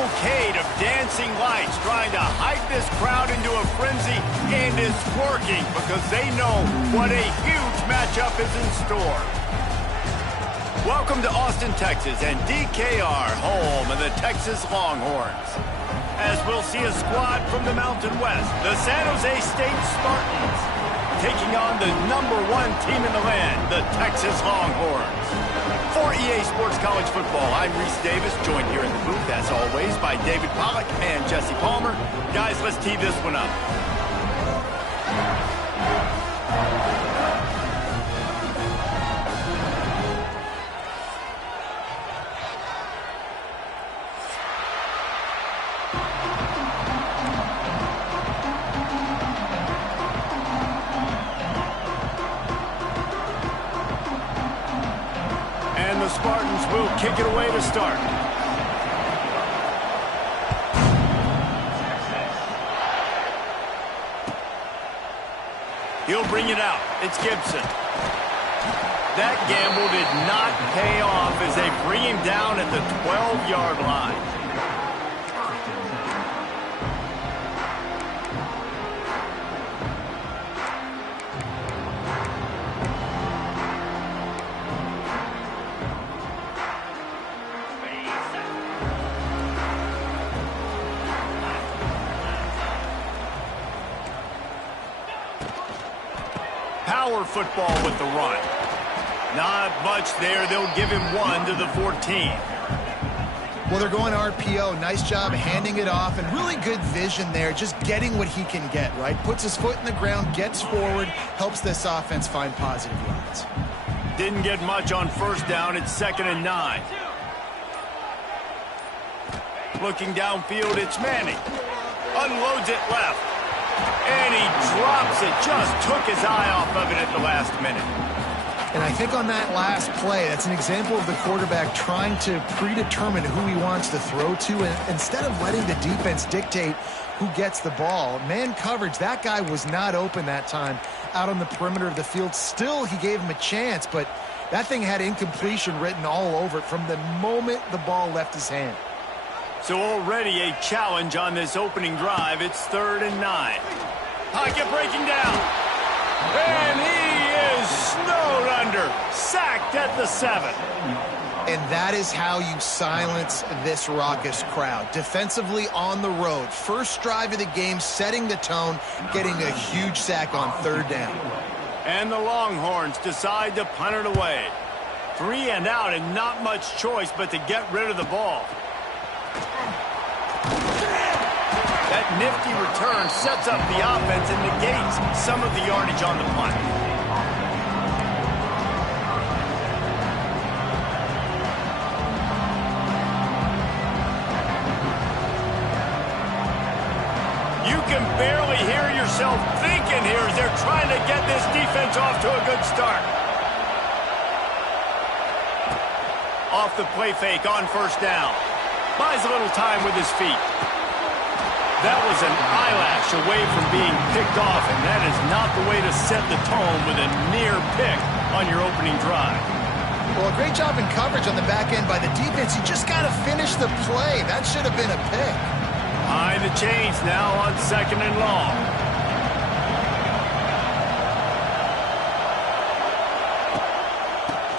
cavalcade of dancing lights trying to hype this crowd into a frenzy, and it's working because they know what a huge matchup is in store. Welcome to Austin, Texas, and DKR, home of the Texas Longhorns. As we'll see a squad from the Mountain West, the San Jose State Spartans, taking on the #1 team in the land, the Texas Longhorns. For EA Sports College Football, I'm Reese Davis, joined here in the booth, as always, by David Pollack and Jesse Palmer. Guys, let's tee this one up. Spartans will kick it away to start. He'll bring it out. It's Gibson. That gamble did not pay off as they bring him down at the 12-yard line. Power football with the run. Not much there. They'll give him 1 to the 14. Well, they're going RPO. Nice job handing it off, and really good vision there, just getting what he can get, right? Puts his foot in the ground, gets forward, helps this offense find positive yards. Didn't get much on first down. It's 2nd and 9. Looking downfield, it's Manning. Unloads it left. And he drops it. Just took his eye off of it at the last minute. And I think on that last play, that's an example of the quarterback trying to predetermine who he wants to throw to. And instead of letting the defense dictate who gets the ball, man coverage, that guy was not open that time out on the perimeter of the field. Still, he gave him a chance, but that thing had incompletion written all over it from the moment the ball left his hand. So already a challenge on this opening drive. It's 3rd and 9. Pocket breaking down. And he is snowed under. Sacked at the 7. And that is how you silence this raucous crowd. Defensively on the road. First drive of the game, setting the tone, getting a huge sack on 3rd down. And the Longhorns decide to punt it away. 3 and out, and not much choice but to get rid of the ball. That nifty return sets up the offense and negates some of the yardage on the punt. You can barely hear yourself thinking here as they're trying to get this defense off to a good start. Off the play fake on first down. Buys a little time with his feet. That was an eyelash away from being picked off, and that is not the way to set the tone with a near pick on your opening drive. Well, a great job in coverage on the back end by the defense. You just got to finish the play. That should have been a pick. Behind the chains now on 2nd and long.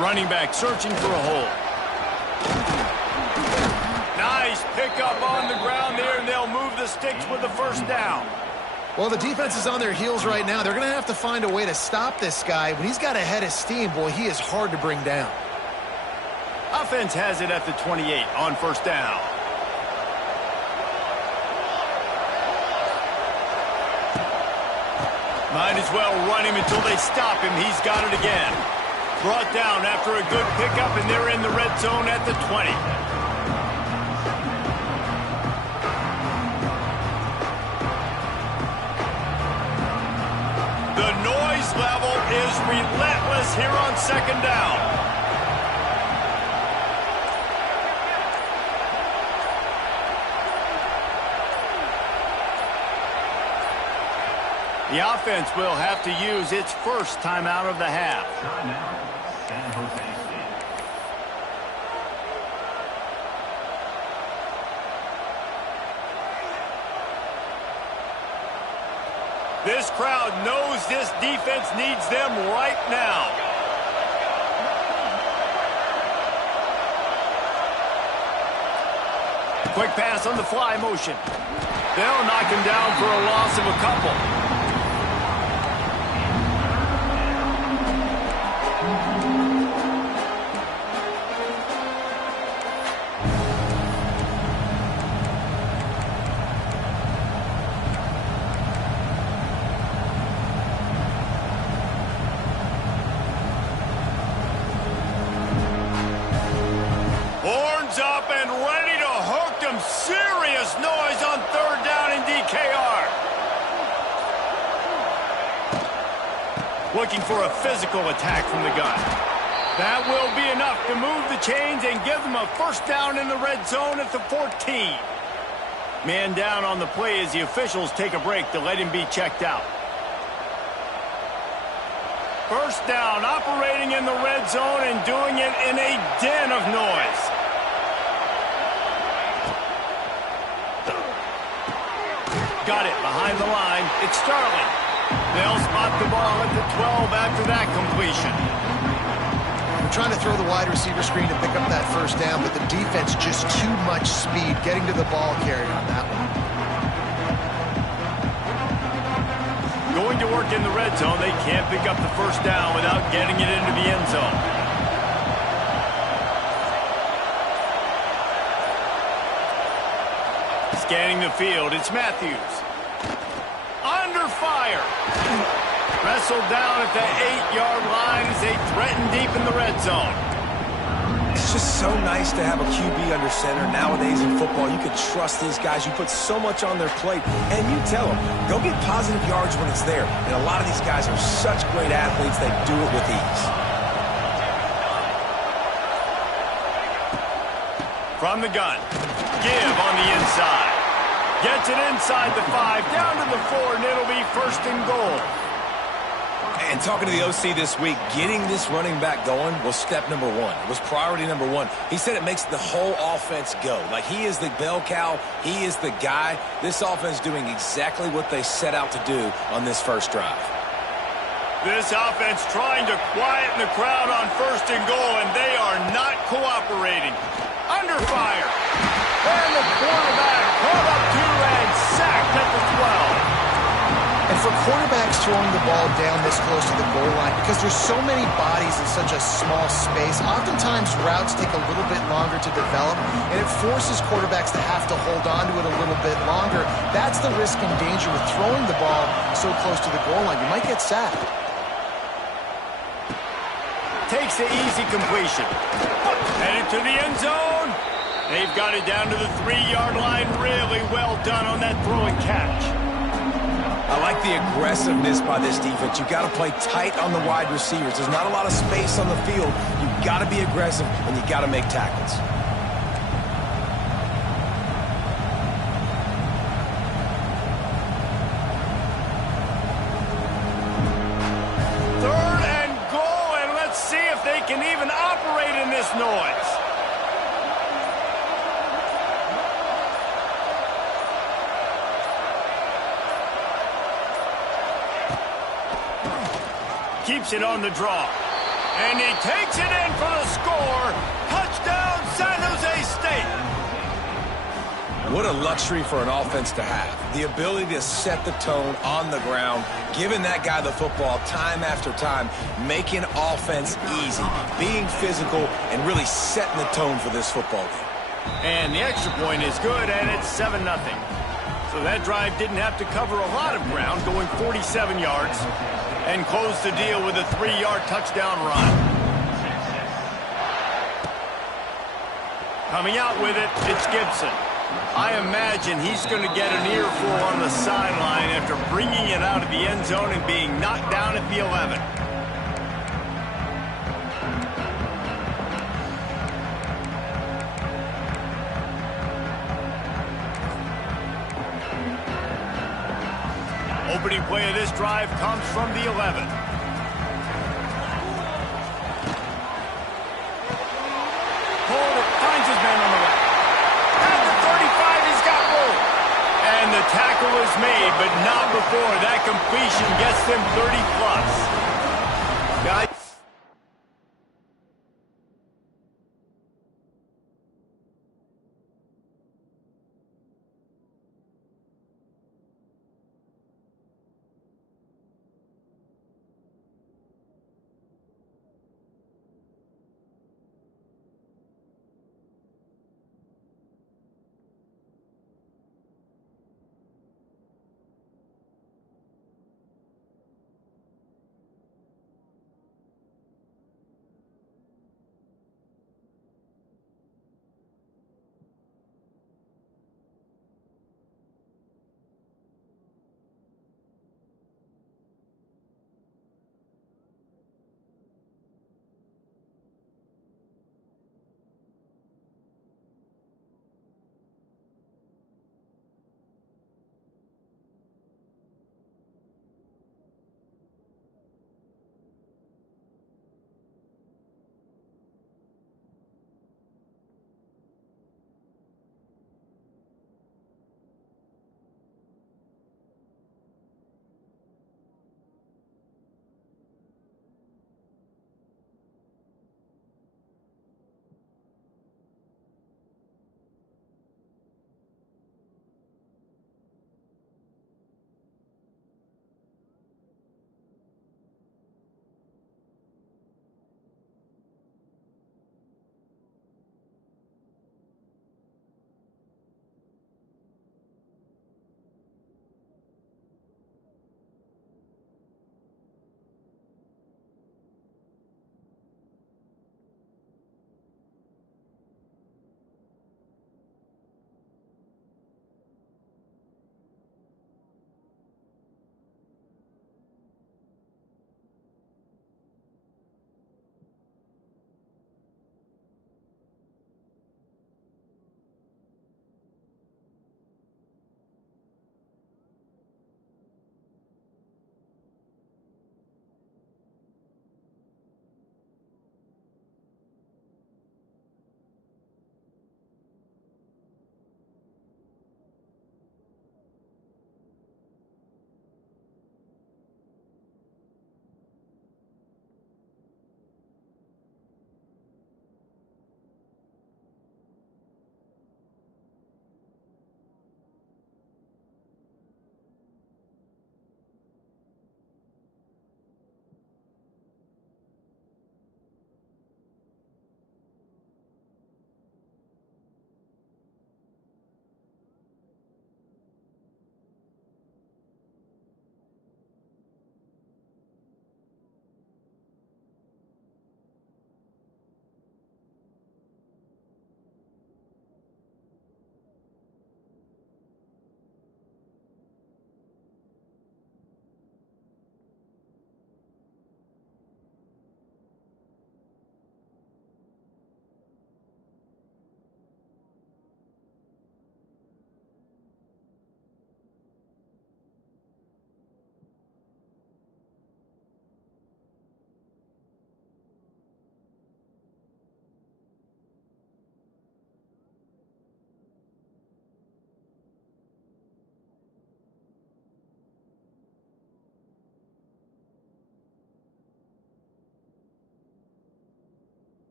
Running back searching for a hole. Nice pickup on the ground there, and they'll move the sticks with the first down. Well, the defense is on their heels right now. They're going to have to find a way to stop this guy. When he's got a head of steam, boy, he is hard to bring down. Offense has it at the 28 on first down. Might as well run him until they stop him. He's got it again. Brought down after a good pickup, and they're in the red zone at the 20. The noise level is relentless here on 2nd down. The offense will have to use its first timeout of the half. This crowd knows this defense needs them right now. Quick pass on the fly motion. They'll knock him down for a loss of a couple. Horns up and ready to hook them. Serious noise on third down in DKR. Looking for a physical attack from the gun. That will be enough to move the chains and give them a first down in the red zone at the 14. Man down on the play as the officials take a break to let him be checked out. First down, operating in the red zone and doing it in a den of noise. Got it behind the line. It's Starling. They'll spot the ball at the 12 after that completion. They're trying to throw the wide receiver screen to pick up that first down, but the defense just too much speed getting to the ball carrier on that one. Going to work in the red zone, they can't pick up the first down without getting it into the end zone. Scanning the field, it's Matthews. Under fire. Wrestled down at the 8-yard line as they threaten deep in the red zone. It's just so nice to have a QB under center. Nowadays in football, you can trust these guys. You put so much on their plate, and you tell them, go get positive yards when it's there. And a lot of these guys are such great athletes, they do it with ease. From the gun. Give on the inside. Gets it inside the 5, down to the 4, and it'll be first and goal. And talking to the OC this week, getting this running back going was step number one. It was priority number one. He said it makes the whole offense go. Like, he is the bell cow. He is the guy. This offense doing exactly what they set out to do on this first drive. This offense trying to quieten the crowd on first and goal, and they are not cooperating. Under fire. And the quarterback caught up to and sacked at the 12. And for quarterbacks throwing the ball down this close to the goal line, because there's so many bodies in such a small space, oftentimes routes take a little bit longer to develop, and it forces quarterbacks to have to hold on to it a little bit longer. That's the risk and danger with throwing the ball so close to the goal line. You might get sacked. Takes the easy completion. Headed to the end zone. They've got it down to the 3-yard line. Really well done on that throw and catch. I like the aggressiveness by this defense. You got to play tight on the wide receivers. There's not a lot of space on the field. You got to be aggressive, and you got to make tackles. Third and goal, and let's see if they can even operate in this noise. Keeps it on the draw. And he takes it in for the score. Touchdown, San Jose State. What a luxury for an offense to have. The ability to set the tone on the ground, giving that guy the football time after time, making offense easy, being physical, and really setting the tone for this football game. And the extra point is good, and it's 7-0. So that drive didn't have to cover a lot of ground, going 47 yards. And close the deal with a 3-yard touchdown run. Coming out with it, it's Gibson. I imagine he's going to get an earful on the sideline after bringing it out of the end zone and being knocked down at the 11. Opening play of this drive comes from the 11. Holder finds his man on the right. At the 35, he's got room. And the tackle is is made, but not before that completion gets them 30-plus. Guys.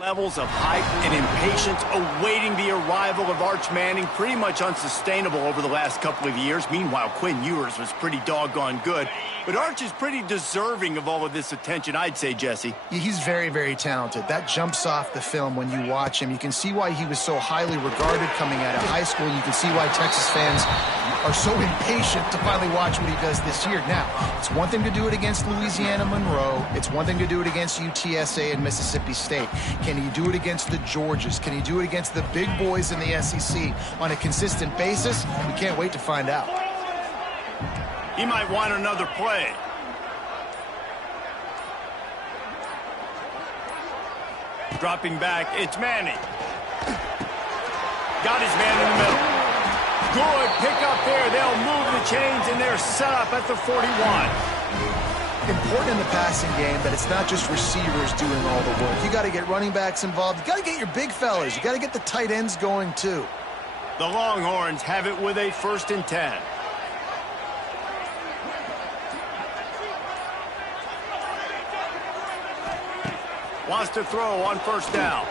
Levels of hype and impatience awaiting the arrival of Arch Manning, pretty much unsustainable over the last couple of years. Meanwhile, Quinn Ewers was pretty doggone good. But Arch is pretty deserving of all of this attention, I'd say, Jesse. Yeah, he's very, very talented. That jumps off the film when you watch him. You can see why he was so highly regarded coming out of high school. You can see why Texas fans are so impatient to finally watch what he does this year. Now, it's one thing to do it against Louisiana Monroe. It's one thing to do it against UTSA and Mississippi State. Can he do it against the Georgias? Can he do it against the big boys in the SEC on a consistent basis? We can't wait to find out. He might want another play. Dropping back, it's Manning. Got his man in the middle. Good pick up there. They'll move the chains, and they're set up at the 41. Important in the passing game that it's not just receivers doing all the work. You got to get running backs involved. You got to get your big fellas. You got to get the tight ends going, too. The Longhorns have it with a 1st and 10. Wants to throw on 1st down.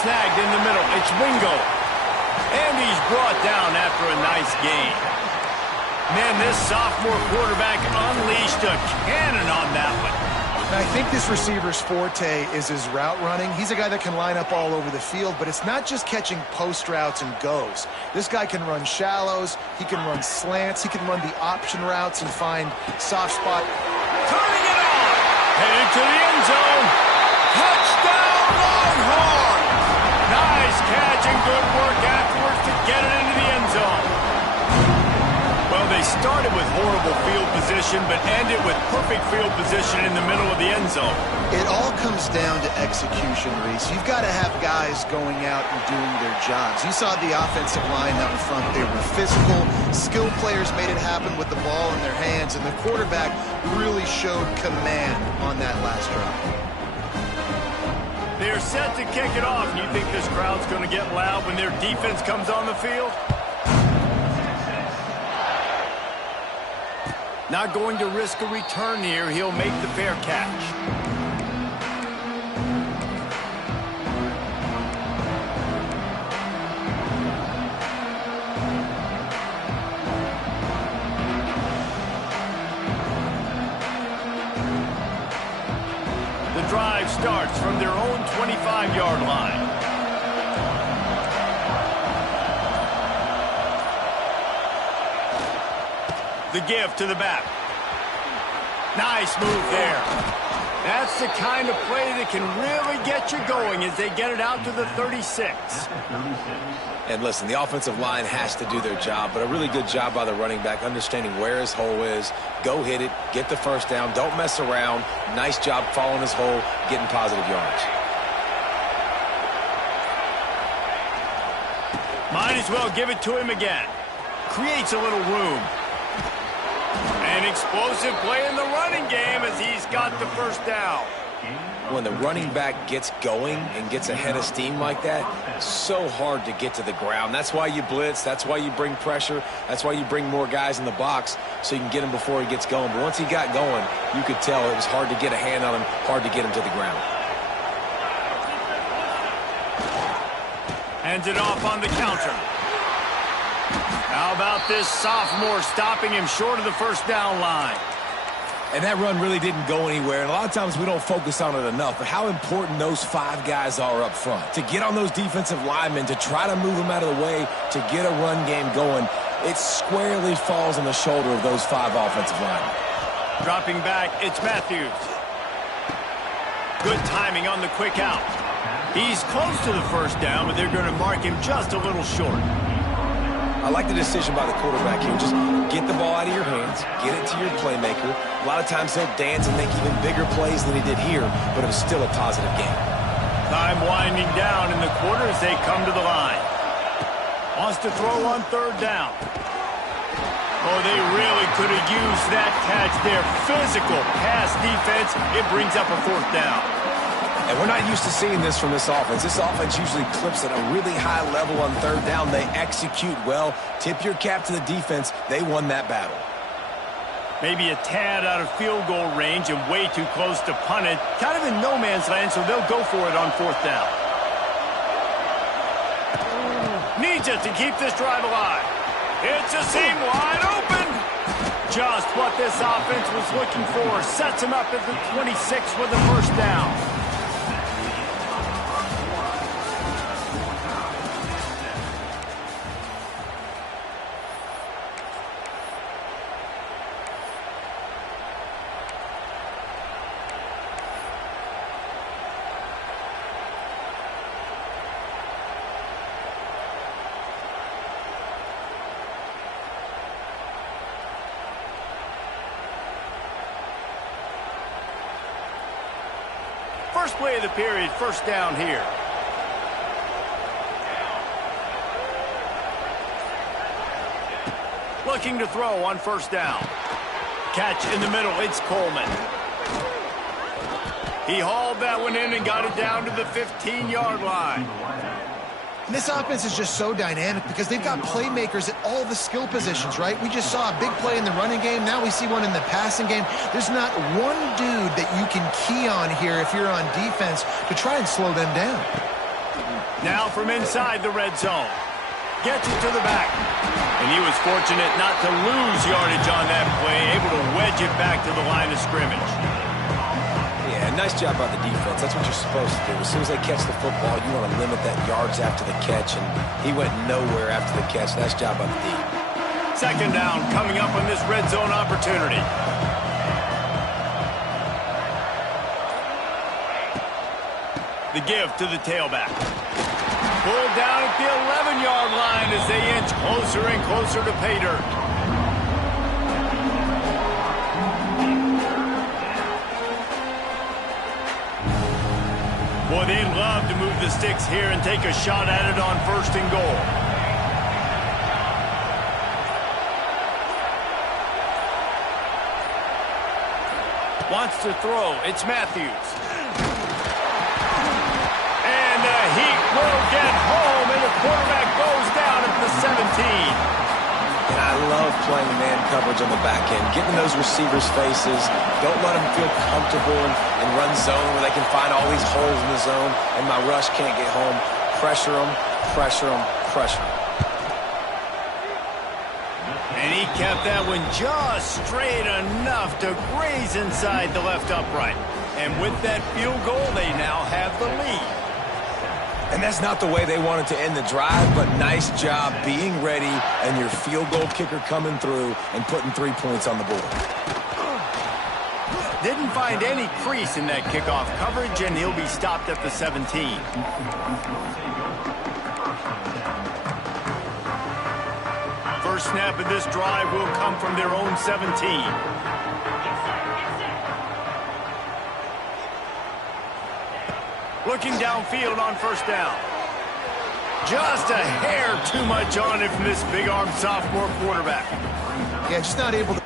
Snagged in the middle. It's Wingo. And he's brought down after a nice gain. Man, this sophomore quarterback unleashed a cannon on that one. And I think this receiver's forte is his route running. He's a guy that can line up all over the field, but it's not just catching post routes and goes. This guy can run shallows. He can run slants. He can run the option routes and find soft spot. Turning it on. Headed to the end zone. Touchdown, Longhorns! Nice catch and good work afterwards to get it into the end zone. Well, they started with horrible field position, but ended with perfect field position in the middle of the end zone. It all comes down to execution, Reese. You've got to have guys going out and doing their jobs. You saw the offensive line out in front. They were physical. Skilled players made it happen with the ball in their hands, and the quarterback really showed command on that last drive. They're set to kick it off. You think this crowd's going to get loud when their defense comes on the field? Not going to risk a return here. He'll make the fair catch. The drive starts from their own 25-yard line. The give to the back. Nice move there. That's the kind of play that can really get you going as they get it out to the 36. And listen, the offensive line has to do their job, but a really good job by the running back, understanding where his hole is. Go hit it, get the 1st down, don't mess around. Nice job following his hole, getting positive yards. Might as well give it to him again. Creates a little room. An explosive play in the running game as he's got the 1st down. When the running back gets going and gets ahead of steam like that, it's so hard to get to the ground. That's why you blitz. That's why you bring pressure. That's why you bring more guys in the box so you can get him before he gets going. But once he got going, you could tell it was hard to get a hand on him, hard to get him to the ground. Hands it off on the counter. How about this sophomore stopping him short of the 1st down line? And that run really didn't go anywhere. And a lot of times we don't focus on it enough, but how important those 5 guys are up front. To get on those defensive linemen, to try to move them out of the way, to get a run game going, it squarely falls on the shoulder of those 5 offensive linemen. Dropping back, it's Matthews. Good timing on the quick out. He's close to the 1st down, but they're going to mark him just a little short. I like the decision by the quarterback here. Just get the ball out of your hands, get it to your playmaker. A lot of times he'll dance and make even bigger plays than he did here, but it was still a positive game. Time winding down in the quarter as they come to the line. Wants to throw on 3rd down. Oh, they really could have used that catch there. Physical pass defense. It brings up a 4th down. And we're not used to seeing this from this offense. This offense usually clips at a really high level on 3rd down. They execute well. Tip your cap to the defense. They won that battle. Maybe a tad out of field goal range and way too close to punt it. Kind of in no man's land, so they'll go for it on 4th down. Needs it to keep this drive alive. It's a seam wide open. Just what this offense was looking for. Sets him up at the 26 with the 1st down. First play of the period, 1st down here. Looking to throw on 1st down. Catch in the middle, it's Coleman. He hauled that one in and got it down to the 15-yard line. And this offense is just so dynamic because they've got playmakers at all the skill positions, right? We just saw a big play in the running game. Now we see one in the passing game. There's not one dude that you can key on here if you're on defense to try and slow them down. Now from inside the red zone. Gets it to the back. And he was fortunate not to lose yardage on that play, able to wedge it back to the line of scrimmage. Yeah, nice job by the defense. That's what you're supposed to do. As soon as they catch the football, you want to limit that yards after the catch, and he went nowhere after the catch. Nice job by the D. 2nd down coming up on this red zone opportunity. The give to the tailback. Pulled down at the 11-yard line as they inch closer and closer to pay dirt. Boy, they'd love to move the sticks here and take a shot at it on 1st and goal. Wants to throw. It's Matthews. And the Heat will get home, and the quarterback goes down at the 17. And I love playing man coverage on the back end, getting in those receivers' faces. Don't let them feel comfortable and run zone where they can find all these holes in the zone, and my rush can't get home. Pressure them, pressure them, pressure them. And he kept that one just straight enough to graze inside the left upright. And with that field goal, they now have the lead. And that's not the way they wanted to end the drive, but nice job being ready and your field goal kicker coming through and putting 3 points on the board. Didn't find any crease in that kickoff coverage, and he'll be stopped at the 17. First snap of this drive will come from their own 17. Looking downfield on 1st down. Just a hair too much on it from this big-armed sophomore quarterback. Yeah, just not able to.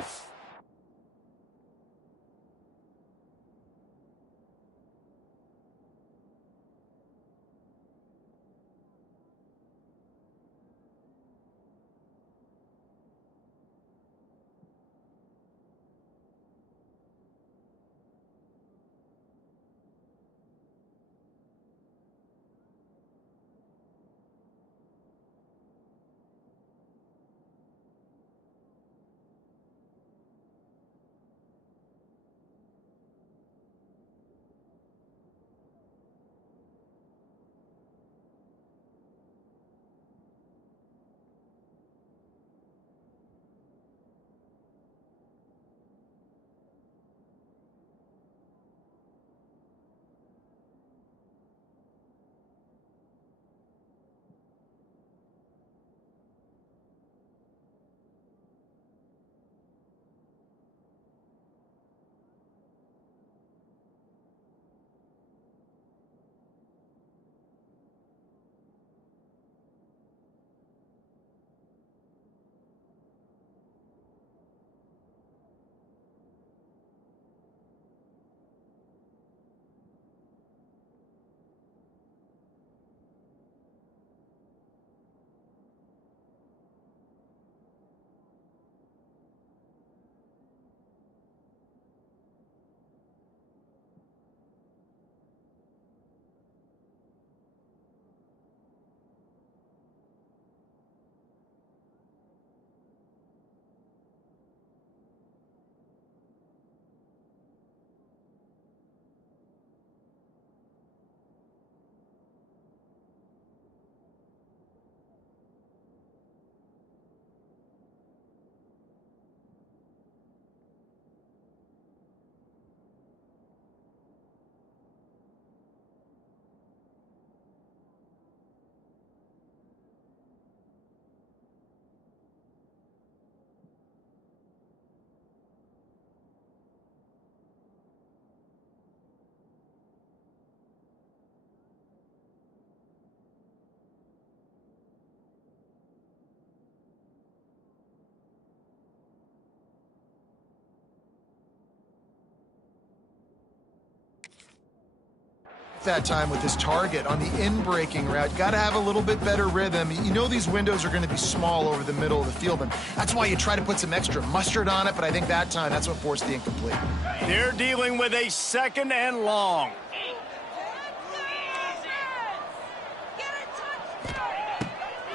tricked that time with his target on the in-breaking route. Got to have a little bit better rhythm. You know these windows are going to be small over the middle of the field, and that's why you try to put some extra mustard on it, but I think that time that's what forced the incomplete. They're dealing with a 2nd and long.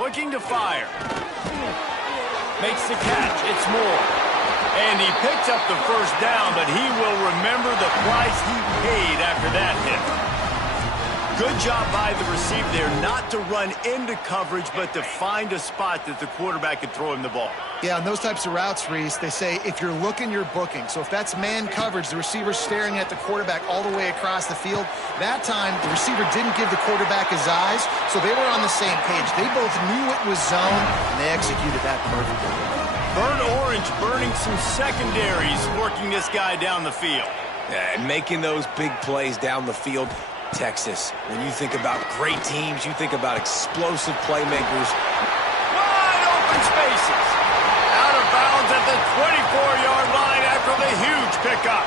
Looking to fire. Makes the catch. It's Moore. And he picks up the first down, but he will remember the price he paid after that hit. Good job by the receiver there not to run into coverage, but to find a spot that the quarterback could throw him the ball. Yeah, on those types of routes, Reese, they say if you're looking, you're booking. So if that's man coverage, the receiver's staring at the quarterback all the way across the field. That time, the receiver didn't give the quarterback his eyes, so they were on the same page. They both knew it was zone, and they executed that perfectly. Burnt Orange burning some secondaries, working this guy down the field. Yeah, and making those big plays down the field. Texas, when you think about great teams, you think about explosive playmakers. Wide open spaces. Out of bounds at the 24-yard line after the huge pickup.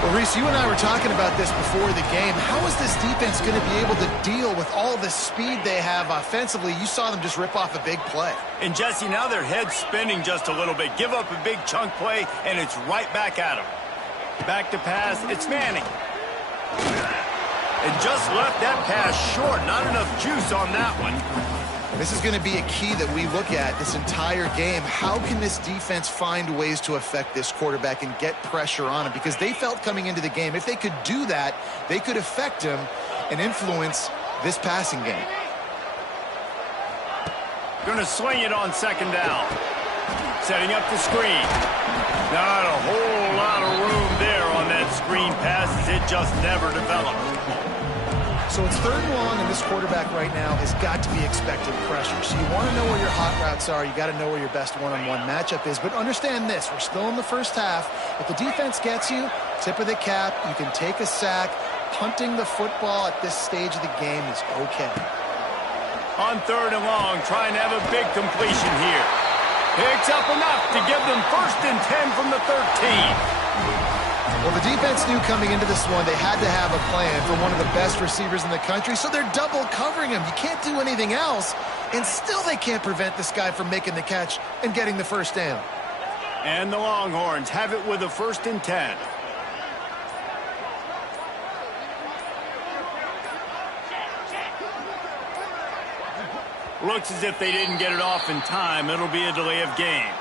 Well, Reese, you and I were talking about this before the game. How is this defense going to be able to deal with all the speed they have offensively? You saw them just rip off a big play. And, Jesse, now their head's spinning just a little bit. Give up a big chunk play, and it's right back at them. Back to pass. It's Manning. And just left that pass short. Not enough juice on that one. This is going to be a key that we look at this entire game. How can this defense find ways to affect this quarterback and get pressure on him? Because they felt coming into the game, if they could do that, they could affect him and influence this passing game. Going to swing it on 2nd down. Setting up the screen. Not a whole lot of room there on that screen pass as it just never developed. So it's 3rd and long, and this quarterback right now has got to be expecting pressure. So you want to know where your hot routes are. You got to know where your best one-on-one matchup is. But understand this, we're still in the first half. If the defense gets you, tip of the cap, you can take a sack. Punting the football at this stage of the game is okay. On 3rd and long, trying to have a big completion here. Picks up enough to give them 1st and 10 from the 13. Well, the defense knew coming into this one they had to have a plan for one of the best receivers in the country, so they're double covering him. You can't do anything else, and still they can't prevent this guy from making the catch and getting the first down. And the Longhorns have it with a 1st and 10. Looks as if they didn't get it off in time. It'll be a delay of game.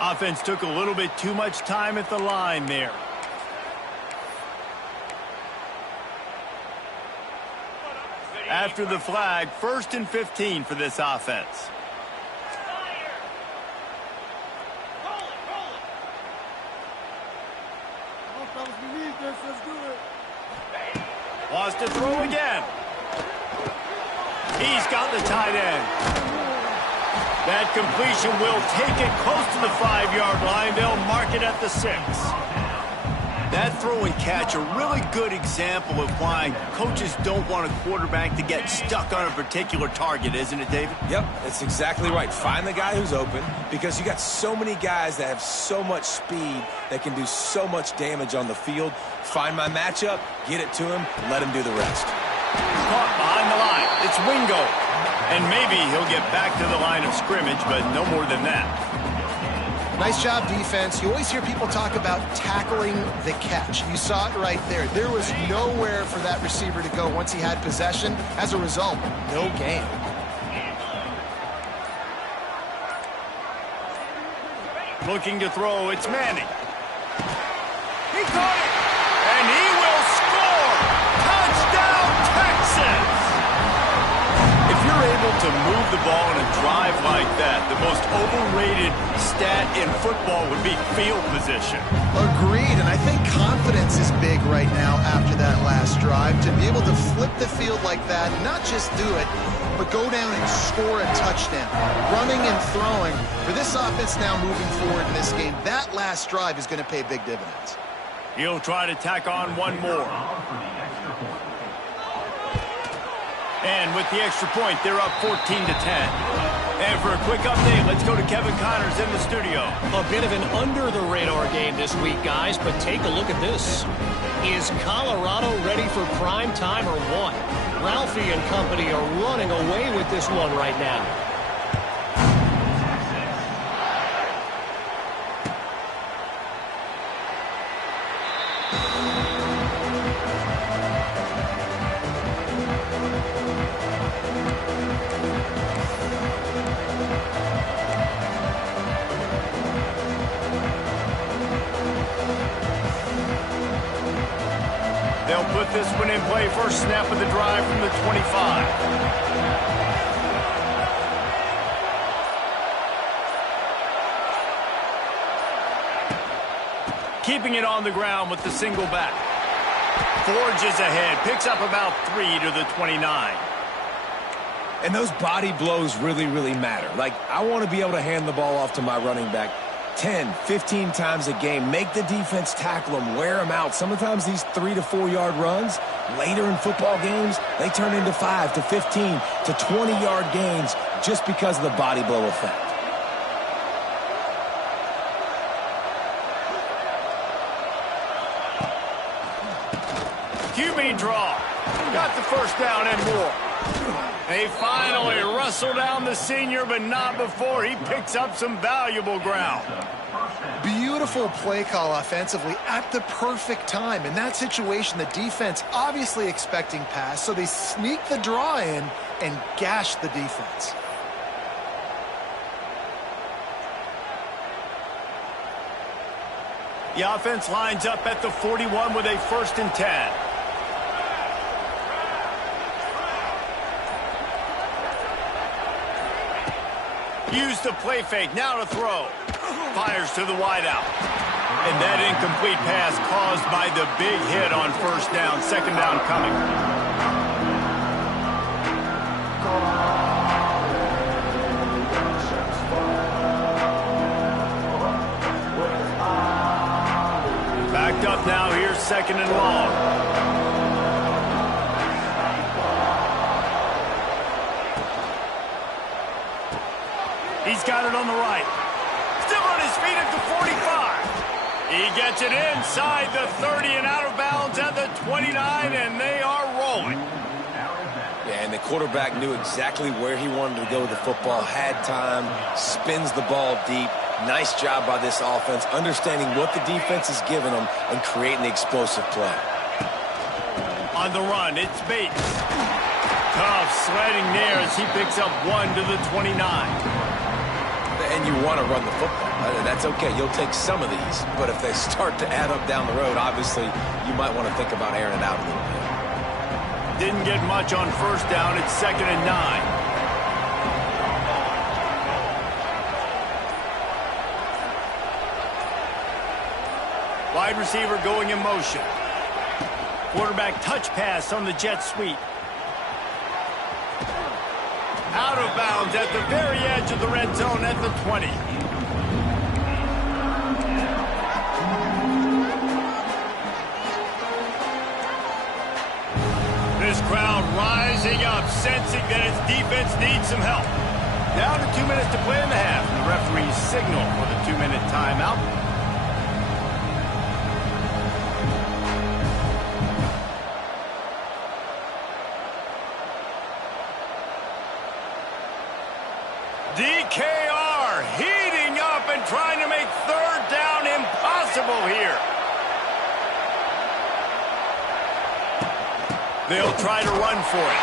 Offense took a little bit too much time at the line there. After the flag, 1st and 15 for this offense. Wants to throw again. He's got the tight end. That completion will take it close to the 5-yard line. They'll mark it at the 6. That throw and catch, a really good example of why coaches don't want a quarterback to get stuck on a particular target, isn't it, David? Yep, that's exactly right. Find the guy who's open, because you got so many guys that have so much speed that can do so much damage on the field. Find my matchup, get it to him, let him do the rest. Caught behind the line. It's Wingo. And maybe he'll get back to the line of scrimmage, but no more than that. Nice job, defense. You always hear people talk about tackling the catch. You saw it right there. There was nowhere for that receiver to go once he had possession. As a result, no gain. Looking to throw, it's Manning. He caught it, and he will score! Touchdown, Texas! If you're able to move the ball in a drive like that, the most overrated stat in football would be field position. Agreed, and I think confidence is big right now after that last drive. To be able to flip the field like that, not just do it, but go down and score a touchdown. Running and throwing. For this offense now moving forward in this game, that last drive is going to pay big dividends. He'll try to tack on one more. And with the extra point, they're up 14-10. And for a quick update, let's go to Kevin Connors in the studio. A bit of an under-the-radar game this week, guys, but take a look at this. Is Colorado ready for prime time or what? Ralphie and company are running away with this one right now. They'll put this one in play. First snap of the drive from the 25. Keeping it on the ground with the single back. Forges ahead. Picks up about 3 to the 29. And those body blows really, really matter. Like, I want to be able to hand the ball off to my running back 10, 15 times a game. Make the defense tackle them, wear them out. Sometimes these 3 to 4 yard runs, later in football games, they turn into 5 to 15 to 20 yard gains just because of the body blow effect. QB draw. Got the first down and more. They finally wrestle down the senior, but not before he picks up some valuable ground. Beautiful play call offensively at the perfect time. In that situation, the defense obviously expecting pass, so they sneak the draw in and gash the defense. The offense lines up at the 41 with a 1st and 10. Use the play fake, now to throw. Fires to the wideout. And that incomplete pass caused by the big hit on 1st down. 2nd down coming. Backed up now, here's 2nd and long. He's got it on the right. Still on his feet at the 45. He gets it inside the 30 and out of bounds at the 29, and they are rolling. Yeah, and the quarterback knew exactly where he wanted to go with the football, had time, spins the ball deep. Nice job by this offense, understanding what the defense is giving them and creating the explosive play. On the run, it's Bates. Tough sledding there as he picks up 1 to the 29. And you want to run the football. That's okay. You'll take some of these. But if they start to add up down the road, obviously, you might want to think about airing it out a little bit. Didn't get much on 1st down. It's 2nd and 9. Wide receiver going in motion. Quarterback touch pass on the jet sweep. Out of bounds at the very edge of the red zone at the 20. This crowd rising up, sensing that its defense needs some help. Down to 2 minutes to play in the half. The referees signal for the 2-minute timeout. DKR heating up and trying to make 3rd down impossible here. They'll try to run for it.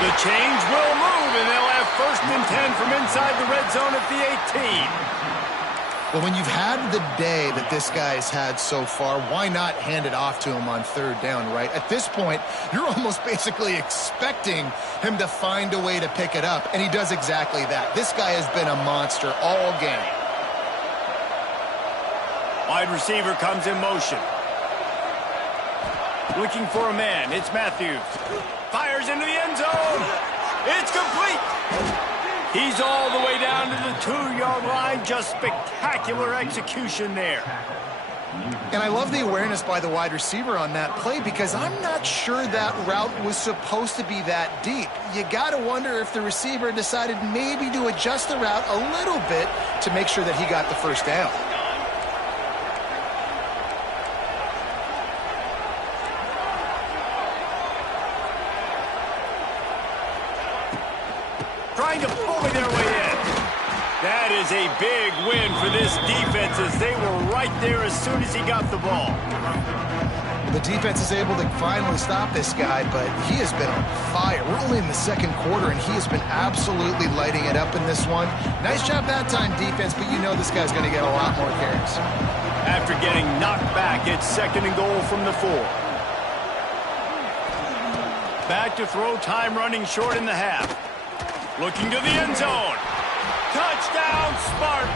The change will move, and they'll have 1st and 10 from inside the red zone at the 18. Well, when you've had the day that this guy's had so far, why not hand it off to him on 3rd down, right? At this point, you're almost basically expecting him to find a way to pick it up, and he does exactly that. This guy has been a monster all game. Wide receiver comes in motion. Looking for a man. It's Matthews. Fires into the end zone. It's complete. He's all the way down to the 2-yard line. Just spectacular execution there. And I love the awareness by the wide receiver on that play because I'm not sure that route was supposed to be that deep. You got to wonder if the receiver decided maybe to adjust the route a little bit to make sure that he got the first down. Trying to bully their way in. That is a big win for this defense as they were right there as soon as he got the ball. The defense is able to finally stop this guy, but he has been on fire. We're only in the second quarter, and he has been absolutely lighting it up in this one. Nice job that time, defense, but you know this guy's going to get a lot more carries. After getting knocked back, it's 2nd and goal from the 4. Back to throw, time running short in the half. Looking to the end zone. Touchdown, Spartans!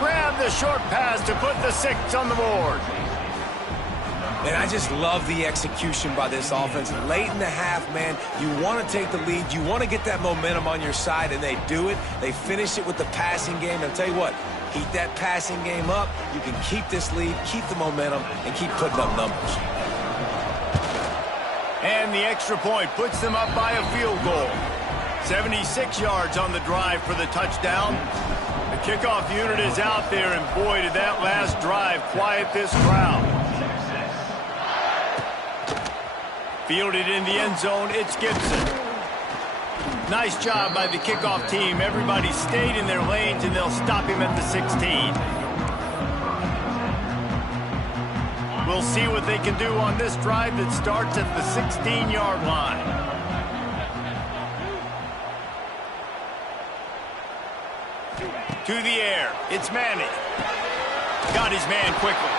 Grab the short pass to put the 6 on the board. And I just love the execution by this offense. Late in the half, man, you want to take the lead. You want to get that momentum on your side, and they do it. They finish it with the passing game. And I'll tell you what, keep that passing game up. You can keep this lead, keep the momentum, and keep putting up numbers. And the extra point puts them up by a field goal. 76 yards on the drive for the touchdown. The kickoff unit is out there, and boy, did that last drive quiet this crowd. Fielded in the end zone, it's Gibson. Nice job by the kickoff team. Everybody stayed in their lanes, and they'll stop him at the 16. We'll see what they can do on this drive that starts at the 16-yard line. To the air, it's Manning. Got his man quickly.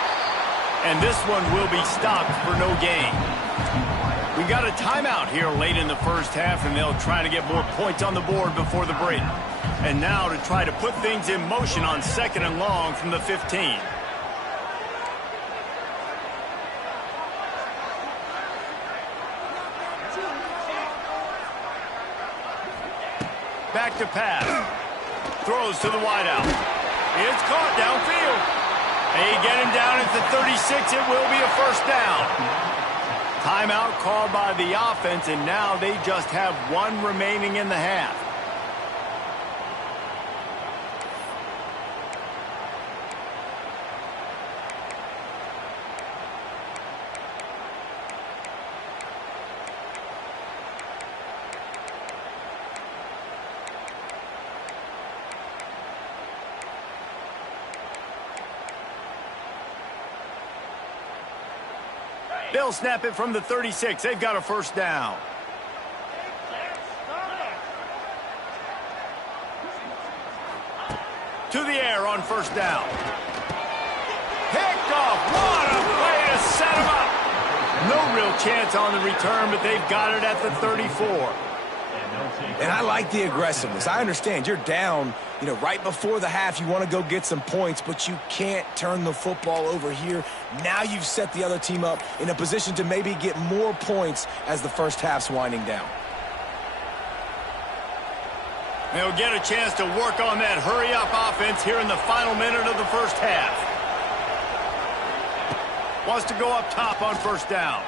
And this one will be stopped for no gain. We got a timeout here late in the first half, and they'll try to get more points on the board before the break. And now to try to put things in motion on 2nd and long from the 15. Back to pass. Throws to the wideout. It's caught downfield. They get him down at the 36. It will be a first down. Timeout called by the offense, and now they just have 1 remaining in the half. They'll snap it from the 36. They've got a first down. To the air on first down. Picked off. What a way to set him up. No real chance on the return, but they've got it at the 34. And I like the aggressiveness. I understand you're down, right before the half. You want to go get some points, but you can't turn the football over here. Now you've set the other team up in a position to maybe get more points as the first half's winding down. They'll get a chance to work on that hurry-up offense here in the final minute of the first half. Wants to go up top on first down.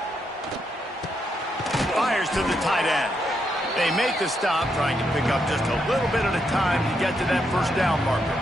Fires to the tight end. They make the stop, trying to pick up just a little bit at a time to get to that first down marker.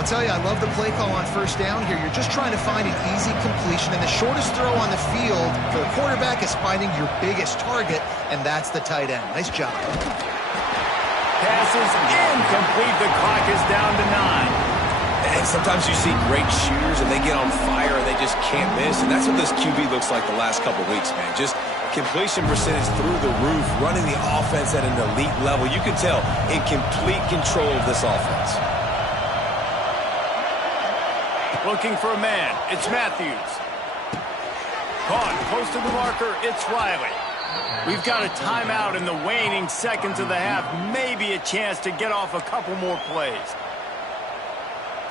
I'll tell you, I love the play call on first down here. You're just trying to find an easy completion, and the shortest throw on the field for the quarterback is finding your biggest target, and that's the tight end. Nice job. Pass is incomplete. The clock is down to 9. And sometimes you see great shooters, and they get on fire, and they just can't miss. And that's what this QB looks like the last couple weeks, man. Just completion percentage through the roof, running the offense at an elite level. You can tell in complete control of this offense. Looking for a man. It's Matthews. Caught close to the marker. It's Riley. We've got a timeout in the waning seconds of the half. Maybe a chance to get off a couple more plays.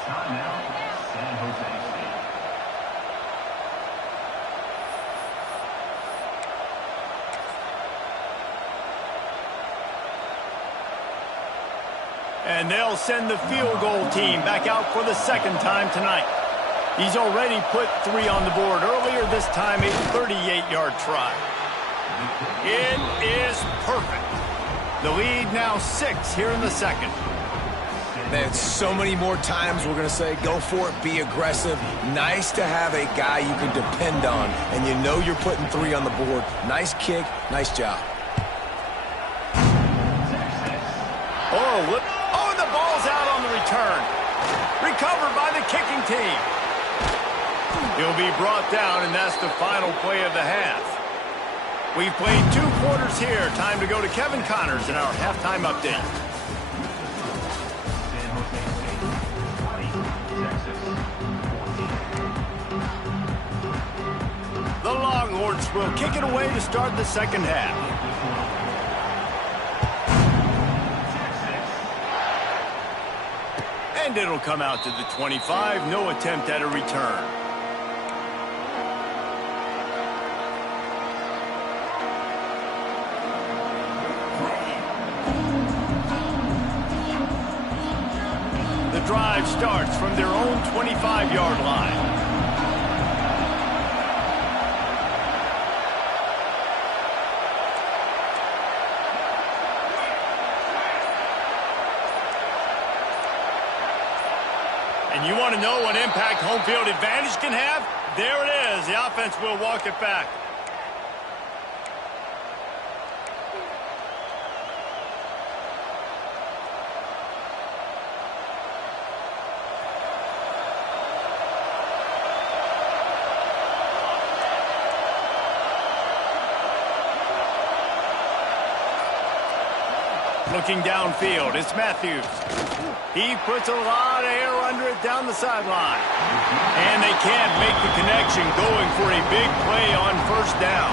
Timeout, San Jose State. And they'll send the field goal team back out for the second time tonight. He's already put 3 on the board earlier, this time a 38-yard try. It is perfect. The lead now 6 here in the second. Man, so many more times we're going to say, go for it, be aggressive. Nice to have a guy you can depend on, and you know you're putting 3 on the board. Nice kick, nice job. Oh, the ball's out on the return. Recovered by the kicking team. He'll be brought down, and that's the final play of the half. We've played 2 quarters here. Time to go to Kevin Connors in our halftime update. The Longhorns will kick it away to start the second half. And it'll come out to the 25. No attempt at a return. The drive starts from their own 25-yard line. And you want to know what impact home field advantage can have? There it is. The offense will walk it back. Looking downfield, it's Matthews. He puts a lot of air under it down the sideline. And they can't make the connection, going for a big play on first down.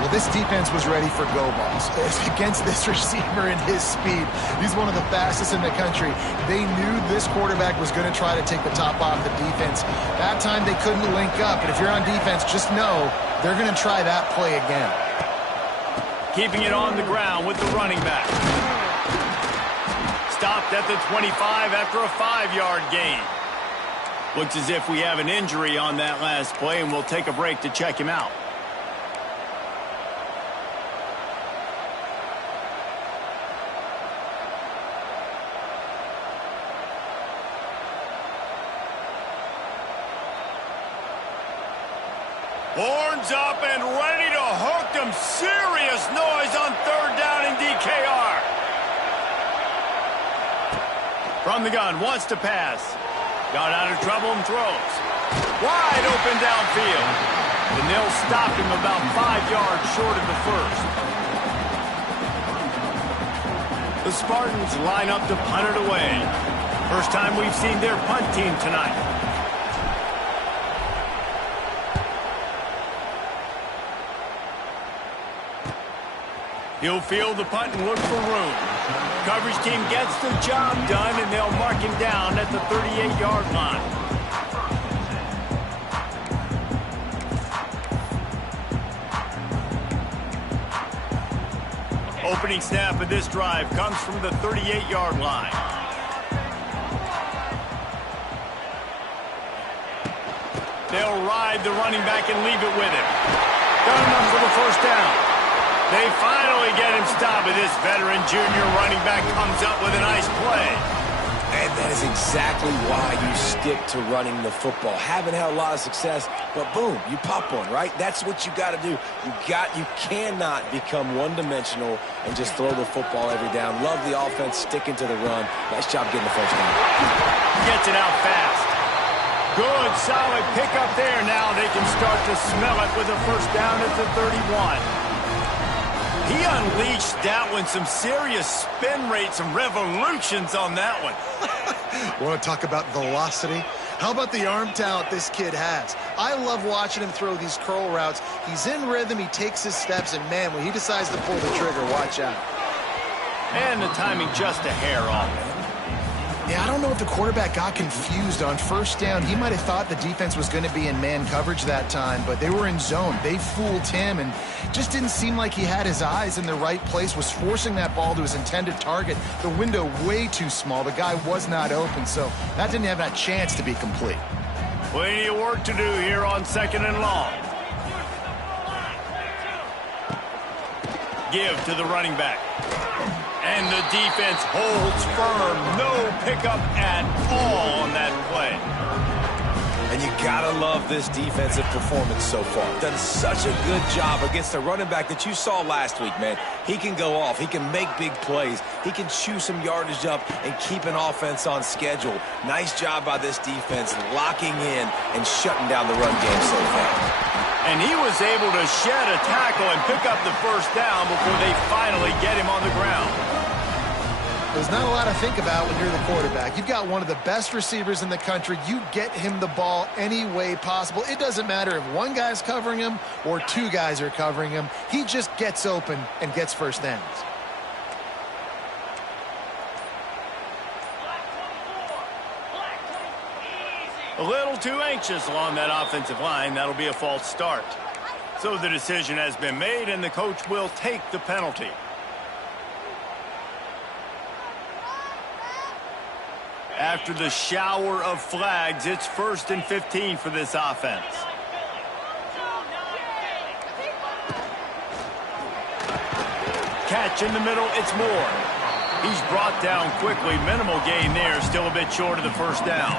Well, this defense was ready for go balls. Against this receiver and his speed, he's one of the fastest in the country. They knew this quarterback was going to try to take the top off the defense. That time they couldn't link up, but if you're on defense, just know they're going to try that play again. Keeping it on the ground with the running back. Stopped at the 25 after a 5-yard gain. Looks as if we have an injury on that last play, and we'll take a break to check him out. Horns up and ready to hook them. Serious noise on third down in DKR. From the gun, wants to pass. Got out of trouble and throws. Wide open downfield. And they'll stop him about 5 yards short of the first. The Spartans line up to punt it away. First time we've seen their punt team tonight. He'll field the punt and look for room. Coverage team gets the job done, and they'll mark him down at the 38-yard line. Opening snap of this drive comes from the 38-yard line. They'll ride the running back and leave it with him. Got enough for the first down. They finally get him stopped, but this veteran junior running back comes up with a nice play. And that is exactly why you stick to running the football. Haven't had a lot of success, but boom, you pop one, right? That's what you got to do. You cannot become one-dimensional and just throw the football every down. Love the offense, sticking to the run. Nice job getting the first down. Gets it out fast. Good, solid pickup there. Now they can start to smell it with a first down at the 31. He unleashed that one. Some serious spin rate, some revolutions on that one. Want to talk about velocity? How about the arm talent this kid has? I love watching him throw these curl routes. He's in rhythm, he takes his steps, and man, when he decides to pull the trigger, watch out. And the timing just a hair off. Yeah, I don't know if the quarterback got confused on first down. He might have thought the defense was going to be in man coverage that time, but they were in zone. They fooled him, and just didn't seem like he had his eyes in the right place, was forcing that ball to his intended target. The window way too small. The guy was not open, so that didn't have that chance to be complete. Plenty of work to do here on 2nd and long. Give to the running back. And the defense holds firm. No pickup at all on that play. And you gotta love this defensive performance so far. Done such a good job against the running back that you saw last week, man. He can go off. He can make big plays. He can chew some yardage up and keep an offense on schedule. Nice job by this defense locking in and shutting down the run game so far. And he was able to shed a tackle and pick up the first down before they finally get him on the ground. There's not a lot to think about when you're the quarterback. You've got one of the best receivers in the country. You get him the ball any way possible. It doesn't matter if one guy's covering him or two guys are covering him. He just gets open and gets first downs. A little too anxious along that offensive line. That'll be a false start. So the decision has been made, and the coach will take the penalty. After the shower of flags, it's 1st and 15 for this offense. Catch in the middle, it's Moore. He's brought down quickly. Minimal gain there, still a bit short of the first down.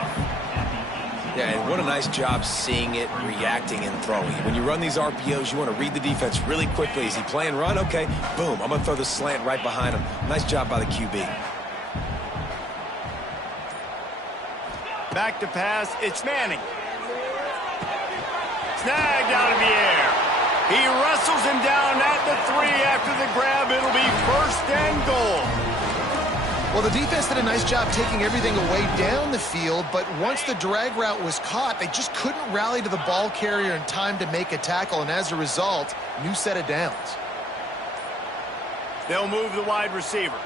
Yeah, and what a nice job seeing it, reacting, and throwing. When you run these RPOs, you want to read the defense really quickly. Is he playing run? Okay, boom, I'm going to throw the slant right behind him. Nice job by the QB. Back to pass, it's Manning. Snagged out of the air. He wrestles him down at the 3 after the grab. It'll be 1st and goal. Well, the defense did a nice job taking everything away down the field, but once the drag route was caught, they just couldn't rally to the ball carrier in time to make a tackle, and as a result, new set of downs. They'll move the wide receiver.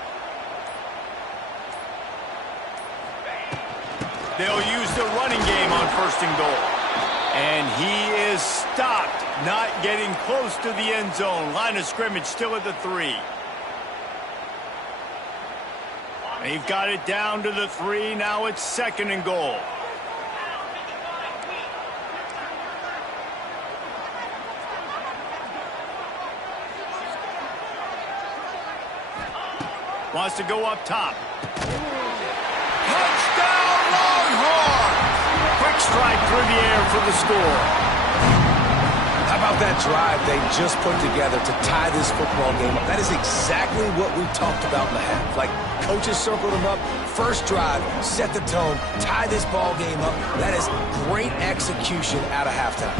They'll use the running game on 1st and goal. And he is stopped, not getting close to the end zone. Line of scrimmage still at the 3. They've got it down to the 3. Now it's 2nd and goal. Wants to go up top. Touchdown, Longhorns! Quick strike through the air for the score. How about that drive they just put together to tie this football game up? That is exactly what we talked about in the half. Like, coaches circled them up. First drive, set the tone, tie this ball game up. That is great execution out of halftime.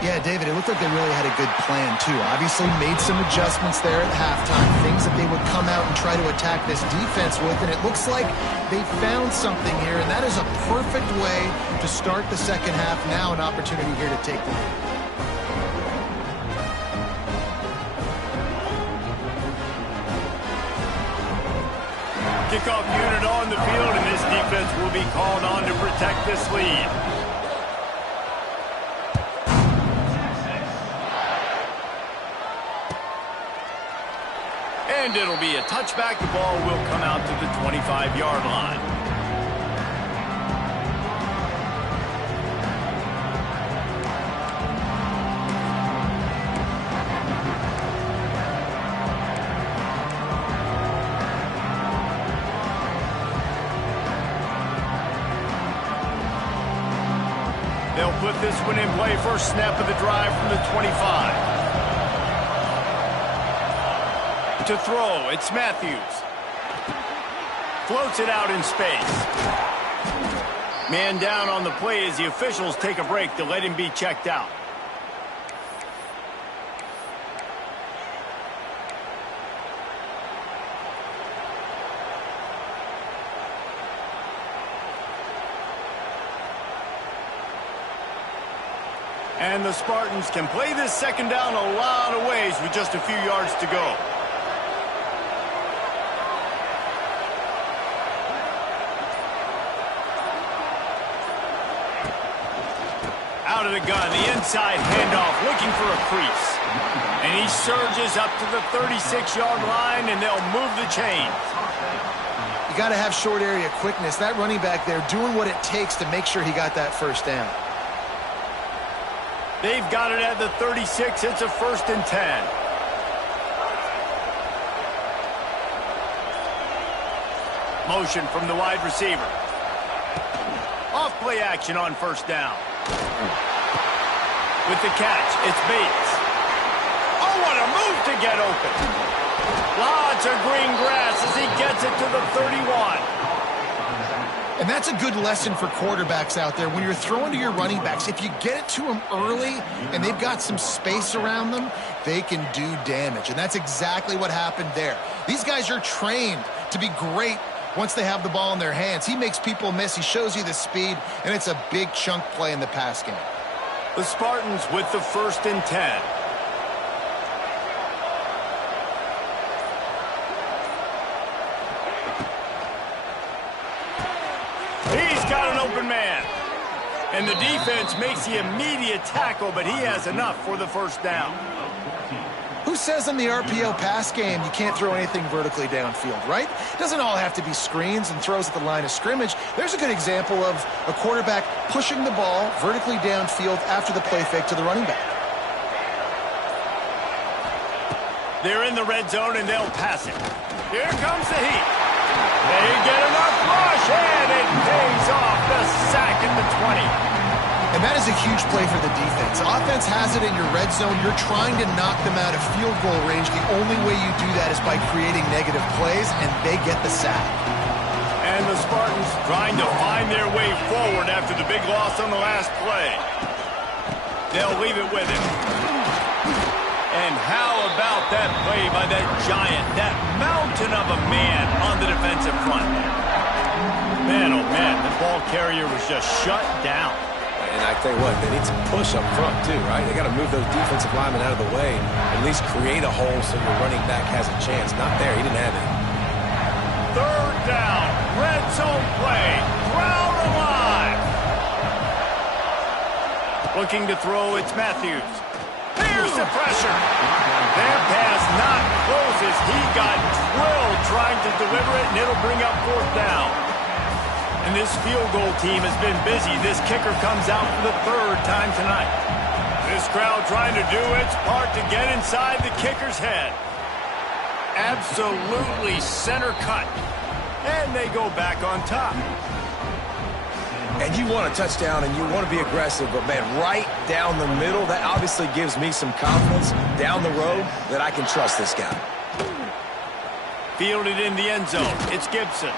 Yeah, David, it looked like they really had a good plan, too. Obviously made some adjustments there at halftime, things that they would come out and try to attack this defense with, and it looks like they found something here, and that is a perfect way to start the second half. Now an opportunity here to take the lead. Kickoff unit on the field, and this defense will be called on to protect this lead. And it'll be a touchback. The ball will come out to the 25-yard line. They'll put this one in play. First snap of the drive from the 25. To throw, it's Matthews. Floats it out in space. Man down on the play as the officials take a break to let him be checked out. And the Spartans can play this second down a lot of ways with just a few yards to go. Out of the gun, the inside handoff, looking for a crease. And he surges up to the 36-yard line, and they'll move the chains. You got to have short area quickness. That running back there doing what it takes to make sure he got that first down. They've got it at the 36. It's a 1st and 10. Motion from the wide receiver. Off play action on 1st down. With the catch, it's Bates. Oh, what a move to get open. Lots of green grass as he gets it to the 31. And that's a good lesson for quarterbacks out there. When you're throwing to your running backs, if you get it to them early and they've got some space around them, they can do damage. And that's exactly what happened there. These guys are trained to be great once they have the ball in their hands. He makes people miss. He shows you the speed, and it's a big chunk play in the pass game. The Spartans with the 1st and 10. He's got an open man. And the defense makes the immediate tackle, but he has enough for the 1st down. Who says in the RPO pass game you can't throw anything vertically downfield, right? Doesn't all have to be screens and throws at the line of scrimmage. There's a good example of a quarterback pushing the ball vertically downfield after the play fake to the running back. They're in the red zone, and they'll pass it. Here comes the heat. They get enough rush, and it pays off the sack at the 20. And that is a huge play for the defense. Offense has it in your red zone. You're trying to knock them out of field goal range. The only way you do that is by creating negative plays, and they get the sack. And the Spartans trying to find their way forward after the big loss on the last play. They'll leave it with him. And how about that play by that giant, that mountain of a man on the defensive front? Man, oh man, the ball carrier was just shut down. And I tell you what, they need some push up front too, right? They got to move those defensive linemen out of the way, at least create a hole so your running back has a chance. Not there, he didn't have it. 3rd down, red zone play, crowd alive. Looking to throw, it's Matthews. Here's the pressure. That pass not close as he got drilled trying to deliver it, and it'll bring up 4th down. And this field goal team has been busy. This kicker comes out for the 3rd time tonight. This crowd trying to do its part to get inside the kicker's head. Absolutely center cut. And they go back on top. And you want a touchdown and you want to be aggressive, but man, right down the middle, that obviously gives me some confidence down the road that I can trust this guy. Fielded in the end zone. It's Gibson.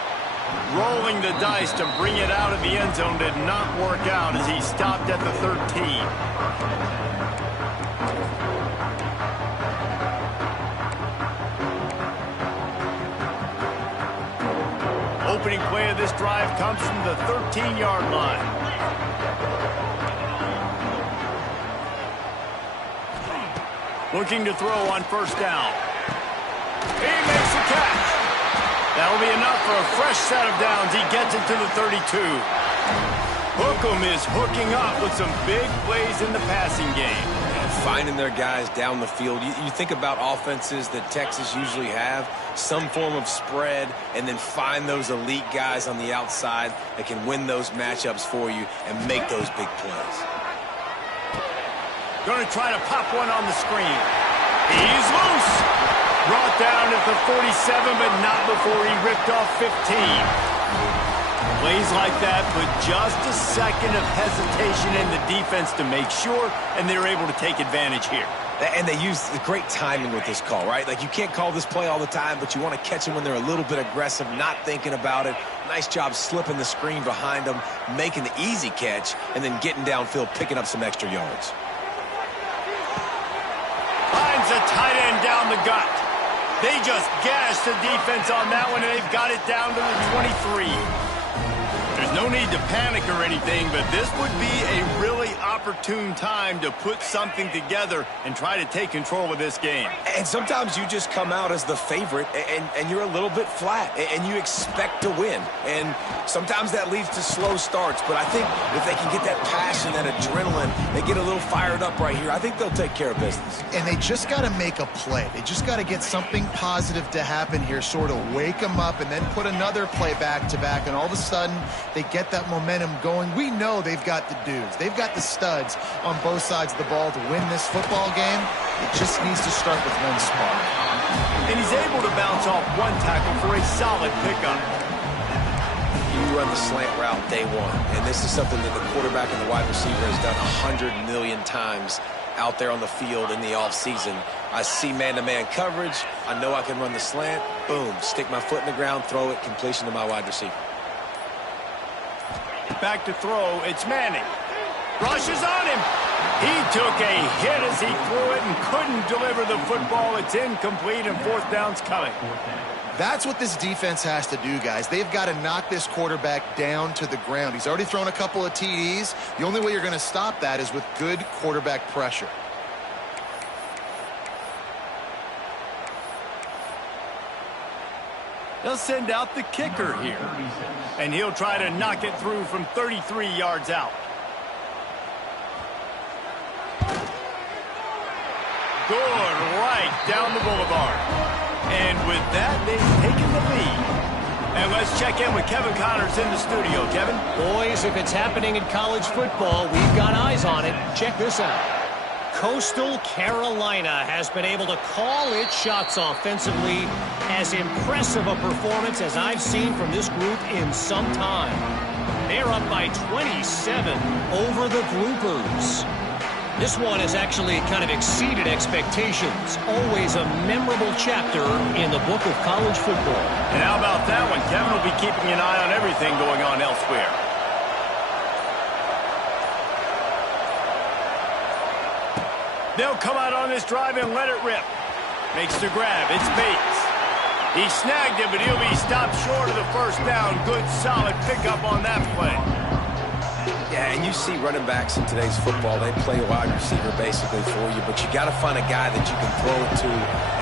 Rolling the dice to bring it out of the end zone did not work out as he stopped at the 13. Opening play of this drive comes from the 13-yard line. Looking to throw on 1st down. He makes the catch. That'll be enough for a fresh set of downs. He gets it to the 32. Hookem is hooking up with some big plays in the passing game. And finding their guys down the field. You think about offenses that Texas usually have, some form of spread, and then find those elite guys on the outside that can win those matchups for you and make those big plays. Going to try to pop one on the screen. He's loose. Brought down at the 47, but not before he ripped off 15. Plays like that put just a second of hesitation in the defense to make sure, and they're able to take advantage here. And they use the great timing with this call, right? Like, you can't call this play all the time, but you want to catch them when they're a little bit aggressive, not thinking about it. Nice job slipping the screen behind them, making the easy catch, and then getting downfield, picking up some extra yards. Finds a tight end down the gut. They just gashed the defense on that one, and they've got it down to the 23. There's no need to panic or anything, but this would be a really opportune time to put something together and try to take control of this game. And sometimes you just come out as the favorite, and you're a little bit flat, and you expect to win. And sometimes that leads to slow starts, but I think if they can get that passion, that adrenaline, they get a little fired up right here, I think they'll take care of business. And they just got to make a play. They just got to get something positive to happen here, sort of wake them up, and then put another play back-to-back, and all of a sudden they get that momentum going. We know they've got the dudes. They've got the studs on both sides of the ball to win this football game. It just needs to start with one spark. And he's able to bounce off one tackle for a solid pickup. You run the slant route day one, and this is something that the quarterback and the wide receiver has done 100 million times out there on the field in the offseason. I see man-to-man coverage. I know I can run the slant. Boom, stick my foot in the ground, throw it, completion to my wide receiver. Back to throw, it's Manning. Rushes on him. He took a hit as he threw it and couldn't deliver the football. It's incomplete and fourth down's coming. That's what this defense has to do, guys. They've got to knock this quarterback down to the ground. He's already thrown a couple of TDs. The only way you're going to stop that is with good quarterback pressure. They'll send out the kicker here. And he'll try to knock it through from 33 yards out. Good right down the boulevard. And with that, they've taken the lead. And let's check in with Kevin Connors in the studio. Kevin? Boys, if it's happening in college football, we've got eyes on it. Check this out. Coastal Carolina has been able to call its shots offensively. As impressive a performance as I've seen from this group in some time. They're up by 27 over the Groupers. This one has actually kind of exceeded expectations. Always a memorable chapter in the book of college football. And how about that one? Kevin will be keeping an eye on everything going on elsewhere. They'll come out on this drive and let it rip. Makes the grab. It's Bates. He snagged it, but he'll be stopped short of the first down. Good, solid pickup on that play. Yeah, and you see running backs in today's football, they play wide receiver basically for you, but you got to find a guy that you can throw it to,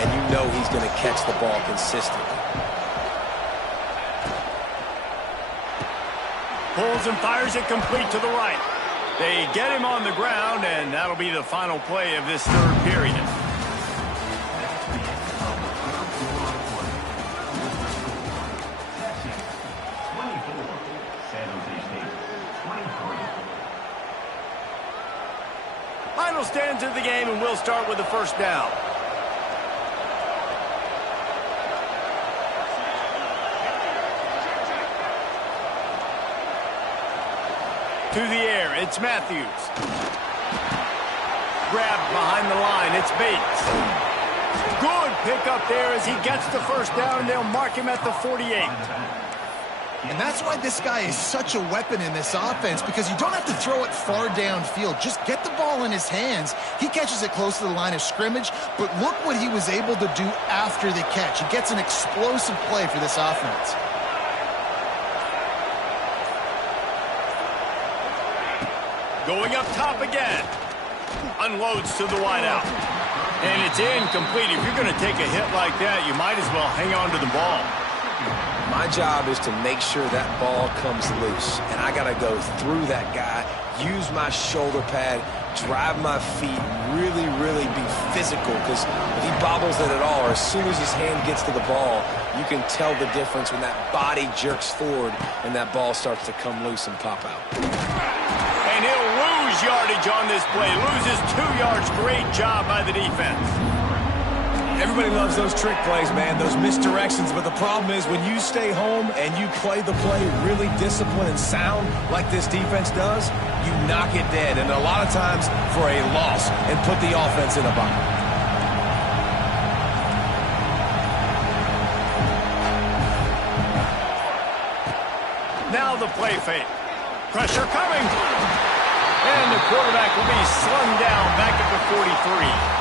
and you know he's going to catch the ball consistently. Pulls and fires it complete to the right. They get him on the ground, and that'll be the final play of this third period. Final stands of the game, and we'll start with the first down. To the air, it's Matthews. Grabbed behind the line, it's Bates. Good pickup there as he gets the first down, and they'll mark him at the 48. And that's why this guy is such a weapon in this offense, because you don't have to throw it far downfield. Just get the ball in his hands. He catches it close to the line of scrimmage, but look what he was able to do after the catch. He gets an explosive play for this offense. Going up top again. Unloads to the wideout. And it's incomplete. If you're going to take a hit like that, you might as well hang on to the ball. My job is to make sure that ball comes loose, and I got to go through that guy, use my shoulder pad, drive my feet, really, really be physical, because if he bobbles it at all, or as soon as his hand gets to the ball, you can tell the difference when that body jerks forward and that ball starts to come loose and pop out. And he'll lose yardage on this play. Loses 2 yards. Great job by the defense. Everybody loves those trick plays, man, those misdirections, but the problem is when you stay home and you play the play really disciplined and sound like this defense does, you knock it dead, and a lot of times for a loss, and put the offense in a bind. Now the play fake. Pressure coming. And the quarterback will be slung down back at the 43.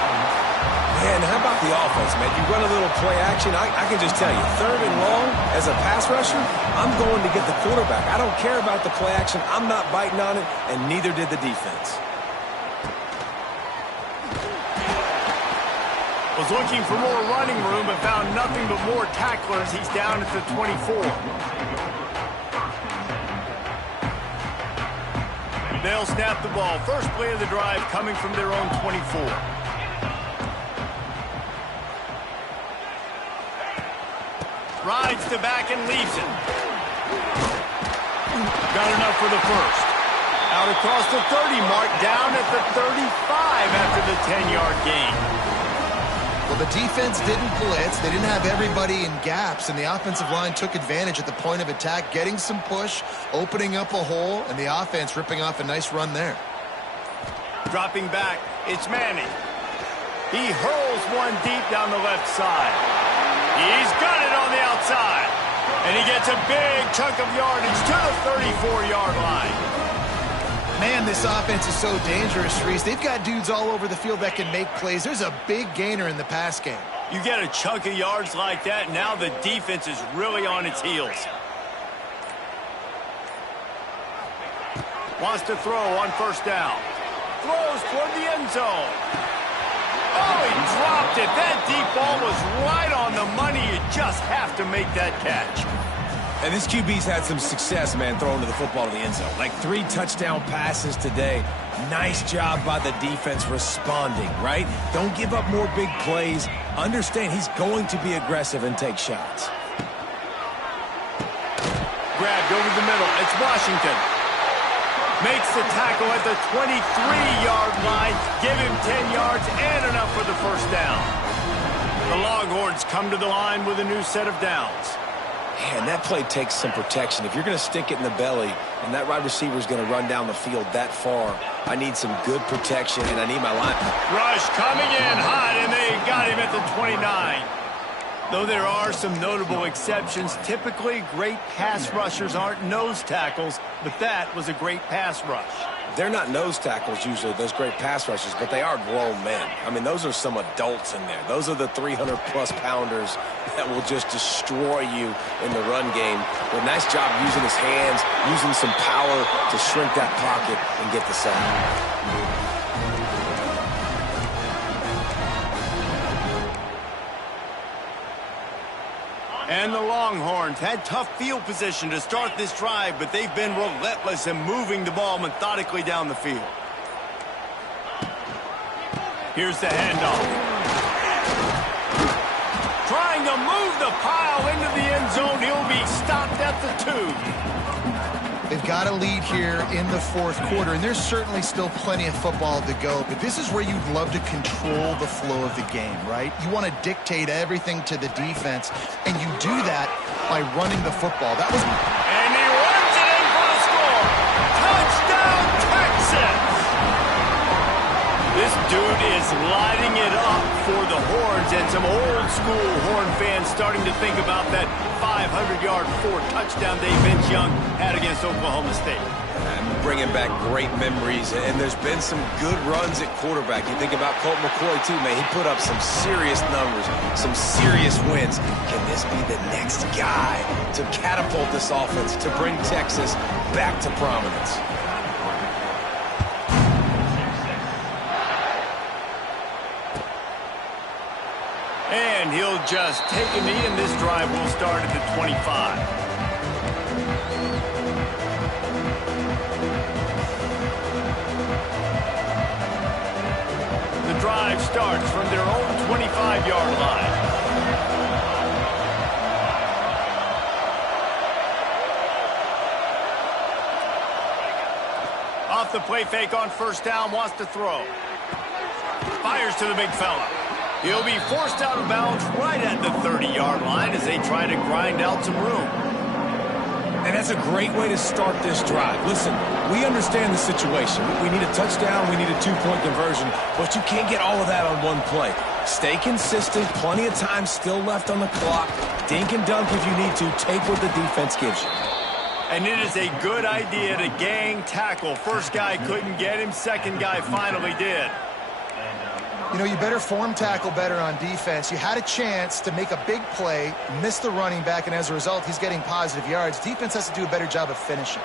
Man, how about the offense, man? You run a little play action. I can just tell you, third and long, as a pass rusher, I'm going to get the quarterback. I don't care about the play action. I'm not biting on it, and neither did the defense. Was looking for more running room, but found nothing but more tacklers. He's down at the 24. They'll snap the ball. First play of the drive coming from their own 24. Rides to back and leaves it. Got enough for the first. Out across the 30 mark, down at the 35 after the 10-yard gain. Well, the defense didn't blitz. They didn't have everybody in gaps, and the offensive line took advantage at the point of attack, getting some push, opening up a hole, and the offense ripping off a nice run there. Dropping back, it's Manning. He hurls one deep down the left side. He's got it on the outside. And he gets a big chunk of yardage to the 34-yard line. Man, this offense is so dangerous, Reese. They've got dudes all over the field that can make plays. There's a big gainer in the pass game. You get a chunk of yards like that, now the defense is really on its heels. Wants to throw on first down. Throws toward the end zone. Oh, he dropped it. That deep ball was right on the money. You just have to make that catch. And this QB's had some success, man, throwing to the football to the end zone. Like 3 touchdown passes today. Nice job by the defense responding, right? Don't give up more big plays. Understand he's going to be aggressive and take shots. Grabbed over the middle. It's Washington. Makes the tackle at the 23-yard line. Give him 10 yards and enough for the first down. The Longhorns come to the line with a new set of downs. Man, that play takes some protection. If you're going to stick it in the belly and that wide receiver is going to run down the field that far, I need some good protection, and I need my line. Rush coming in hot, and they got him at the 29. Though there are some notable exceptions, typically great pass rushers aren't nose tackles, but that was a great pass rush. They're not nose tackles usually, those great pass rushers, but they are grown men. I mean, those are some adults in there. Those are the 300-plus pounders that will just destroy you in the run game. But nice job using his hands, using some power to shrink that pocket and get the sack. And the Longhorns had tough field position to start this drive, but they've been relentless in moving the ball methodically down the field. Here's the handoff. Trying to move the pile into the end zone. He'll be stopped at the 2. They've got a lead here in the fourth quarter, and there's certainly still plenty of football to go, but this is where you'd love to control the flow of the game, right? You want to dictate everything to the defense, and you do that by running the football. That was... And he runs it in for the score. Touchdown, Texas! This dude is lighting it up for the Horns, and some old-school Horn fans starting to think about that 500-yard 4-touchdown day Vince Young had against Oklahoma State. I'm bringing back great memories, and there's been some good runs at quarterback. You think about Colt McCoy, too, man. He put up some serious numbers, some serious wins. Can this be the next guy to catapult this offense, to bring Texas back to prominence? And he'll just take a knee, and this drive will start at the 25. The drive starts from their own 25-yard line. Off the play fake on first down, wants to throw. Fires to the big fella. He'll be forced out of bounds right at the 30-yard line as they try to grind out some room. And that's a great way to start this drive. Listen, we understand the situation. We need a touchdown, we need a 2-point conversion, but you can't get all of that on one play. Stay consistent, plenty of time still left on the clock. Dink and dunk if you need to. Take what the defense gives you. And it is a good idea to gang tackle. First guy couldn't get him, second guy finally did. You know, you better form tackle better on defense. You had a chance to make a big play, miss the running back, and as a result, he's getting positive yards. Defense has to do a better job of finishing.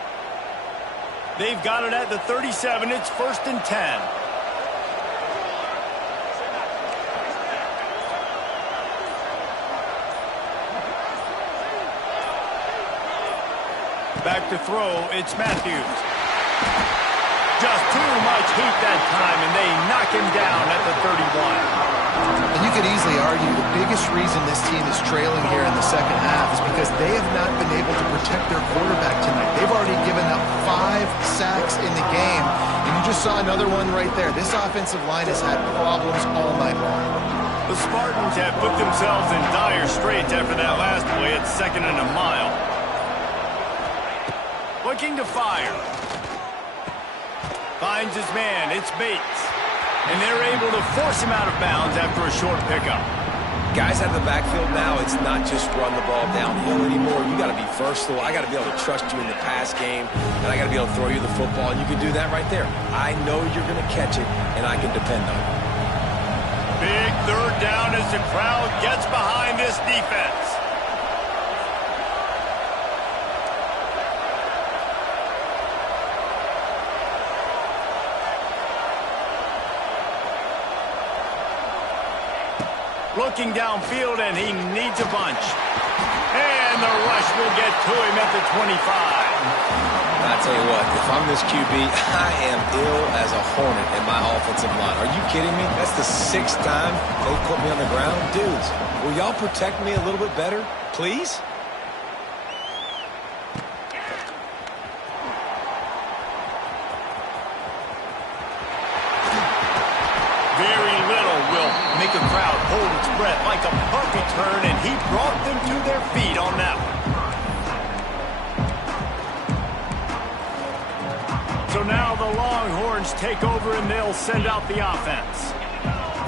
They've got it at the 37. It's 1st and 10. Back to throw, it's Matthews. Just too much heat that time, and they knock him down at the 31. And you could easily argue the biggest reason this team is trailing here in the second half is because they have not been able to protect their quarterback tonight. They've already given up 5 sacks in the game, and you just saw another one right there. This offensive line has had problems all night long. The Spartans have put themselves in dire straits after that last play at 2nd and a mile. Looking to fire. Finds his man. It's Bates. And they're able to force him out of bounds after a short pickup. Guys out of the backfield now, it's not just run the ball downhill anymore. You got to be versatile. I got to be able to trust you in the pass game, and I got to be able to throw you the football, and you can do that right there. I know you're going to catch it, and I can depend on it. Big 3rd down as the crowd gets behind this defense. Looking downfield, and he needs a bunch. And the rush will get to him at the 25. I tell you what, if I'm this QB, I am ill as a hornet in my offensive line. Are you kidding me? That's the 6th time they put me on the ground. Dudes, will y'all protect me a little bit better, please? Very little will make a crowd hold its breath like a punt return, and he brought them to their feet on that one. So now the Longhorns take over, and they'll send out the offense.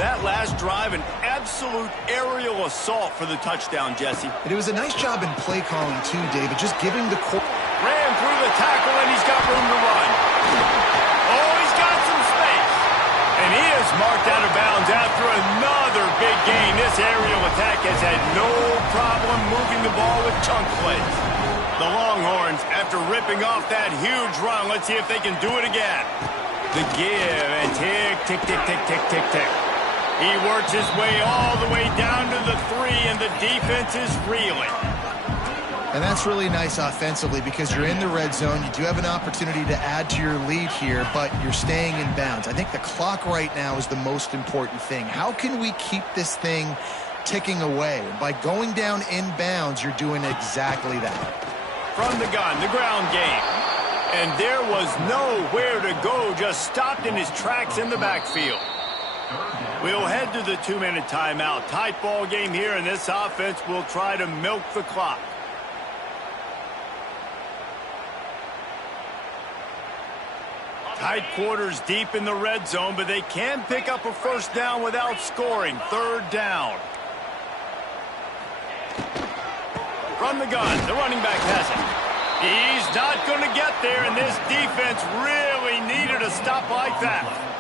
That last drive, an absolute aerial assault for the touchdown, Jesse. And it was a nice job in play calling too, David, just giving the ran through the tackle, and he's got room to run. Oh, he's got some space. And he is marked out of bounds after another big gain. This aerial attack has had no problem moving the ball with chunk plays. The Longhorns, after ripping off that huge run, let's see if they can do it again. The give, and tick, tick, tick, tick, tick, tick, tick. He works his way all the way down to the 3, and the defense is reeling. And that's really nice offensively because you're in the red zone. You do have an opportunity to add to your lead here, but you're staying in bounds. I think the clock right now is the most important thing. How can we keep this thing ticking away? By going down in bounds, you're doing exactly that. From the gun, the ground game. And there was nowhere to go, just stopped in his tracks in the backfield. We'll head to the 2-minute timeout. Tight ball game here, and this offense will try to milk the clock. Tight quarters deep in the red zone, but they can pick up a first down without scoring. 3rd down. From the gun, the running back has it. He's not going to get there, and this defense really needed a stop like that.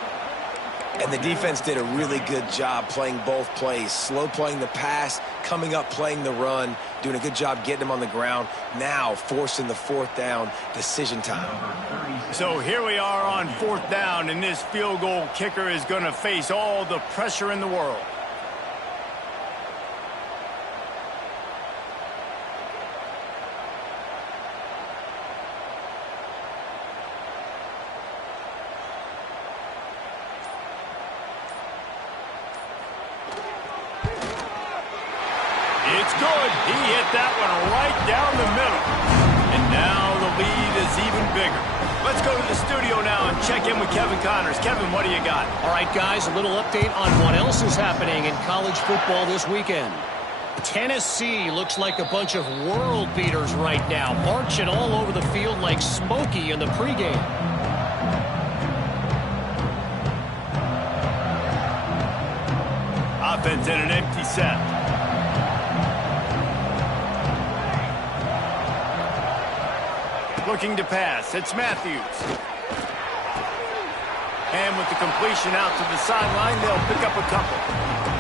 And the defense did a really good job playing both plays. Slow playing the pass, coming up playing the run, doing a good job getting them on the ground. Now forcing the 4th down, decision time. So here we are on 4th down, and this field goal kicker is going to face all the pressure in the world. It's good. He hit that one right down the middle. And now the lead is even bigger. Let's go to the studio now and check in with Kevin Connors. Kevin, what do you got? All right, guys, a little update on what else is happening in college football this weekend. Tennessee looks like a bunch of world beaters right now, marching all over the field like Smokey in the pregame. Offense in an empty set. Looking to pass. It's Matthews. And with the completion out to the sideline, they'll pick up a couple.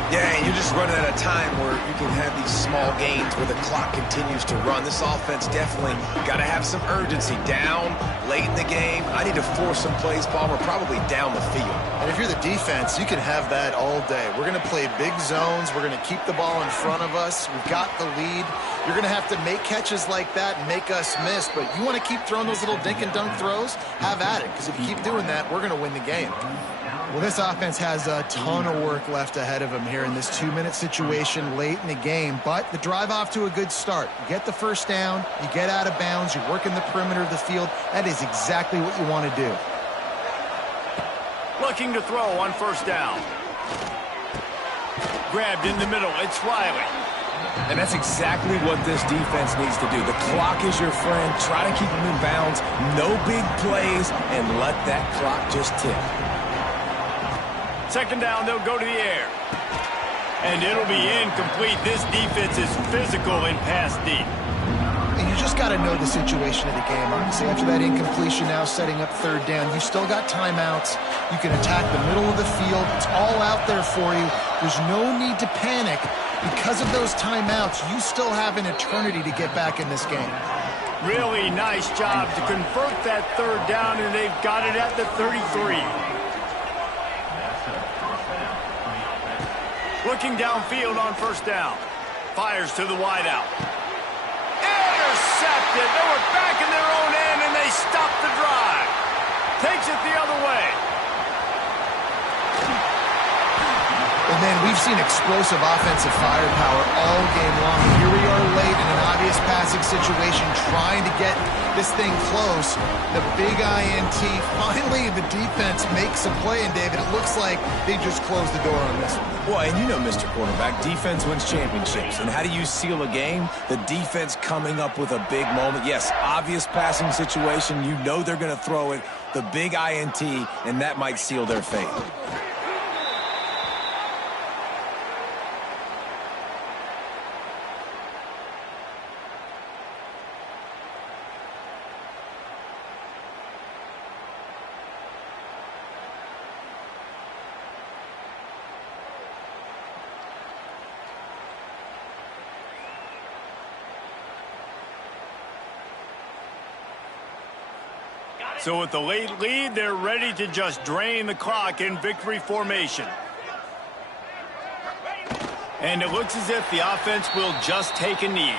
Yeah, and you're just running at a time where you can have these small gains where the clock continues to run. This offense definitely got to have some urgency. Down, late in the game. I need to force some plays, Palmer, probably down the field. And if you're the defense, you can have that all day. We're going to play big zones. We're going to keep the ball in front of us. We've got the lead. You're going to have to make catches like that and make us miss. But you want to keep throwing those little dink and dunk throws? Have at it. Because if you keep doing that, we're going to win the game. Well, this offense has a ton of work left ahead of them here in this 2-minute situation late in the game, but the drive off to a good start. You get the first down, you get out of bounds, you work in the perimeter of the field. That is exactly what you want to do. Looking to throw on first down. Grabbed in the middle. It's Riley. And that's exactly what this defense needs to do. The clock is your friend. Try to keep them in bounds. No big plays, and let that clock just tick. Second down, they'll go to the air. And it'll be incomplete. This defense is physical and pass deep. And you just got to know the situation of the game, honestly. After that incompletion, now setting up third down, you've still got timeouts. You can attack the middle of the field. It's all out there for you. There's no need to panic. Because of those timeouts, you still have an eternity to get back in this game. Really nice job to convert that third down, and they've got it at the 33. Looking downfield on first down. Fires to the wideout. Intercepted. They were back in their own end, and they stopped the drive. Takes it the other way. And then we've seen explosive offensive firepower all game long. Here we are late in an obvious passing situation, trying to get this thing close. The big INT. Finally, the defense makes a play, and David, it looks like they just closed the door on this one. Well, and you know, Mr. Quarterback, defense wins championships. And how do you seal a game? The defense coming up with a big moment. Yes, obvious passing situation. You know they're going to throw it. The big INT, and that might seal their fate. So with the late lead, they're ready to just drain the clock in victory formation. And it looks as if the offense will just take a knee.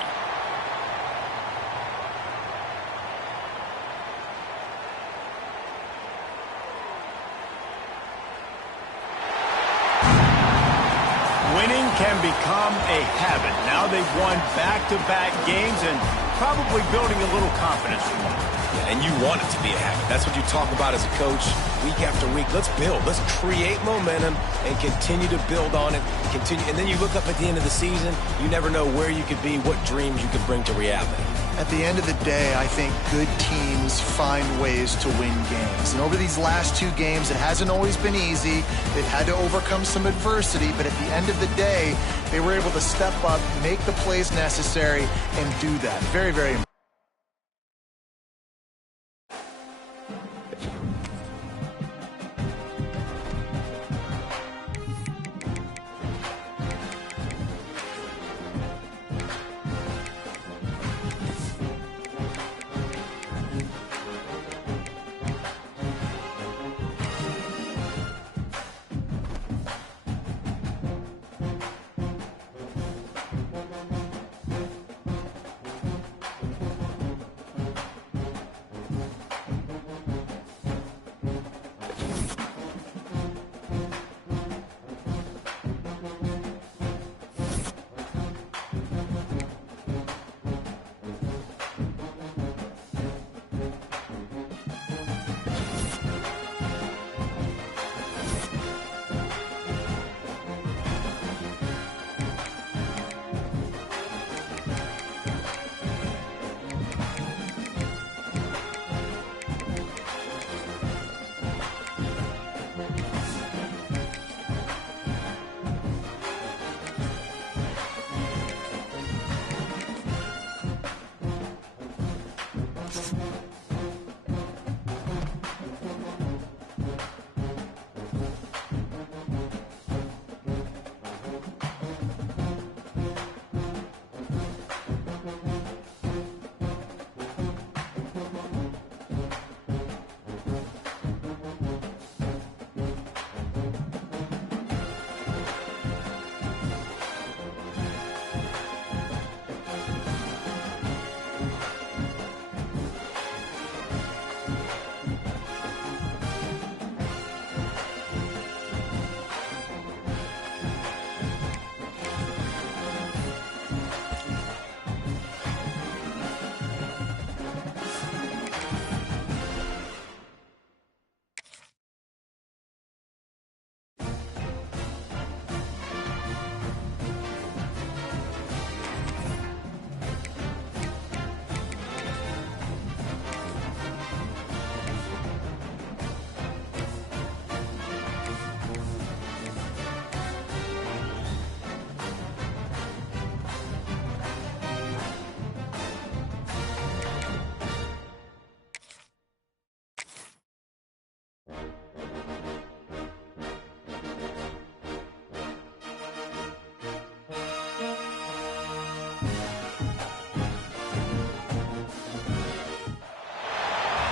Winning can become a habit. Now they've won back-to-back games and probably building a little confidence from them. And you want it to be a habit. That's what you talk about as a coach week after week. Let's build. Let's create momentum and continue to build on it. And then you look up at the end of the season, you never know where you could be, what dreams you could bring to reality. At the end of the day, I think good teams find ways to win games. And over these last two games, it hasn't always been easy. They've had to overcome some adversity, but at the end of the day, they were able to step up, make the plays necessary, and do that. Very, very important.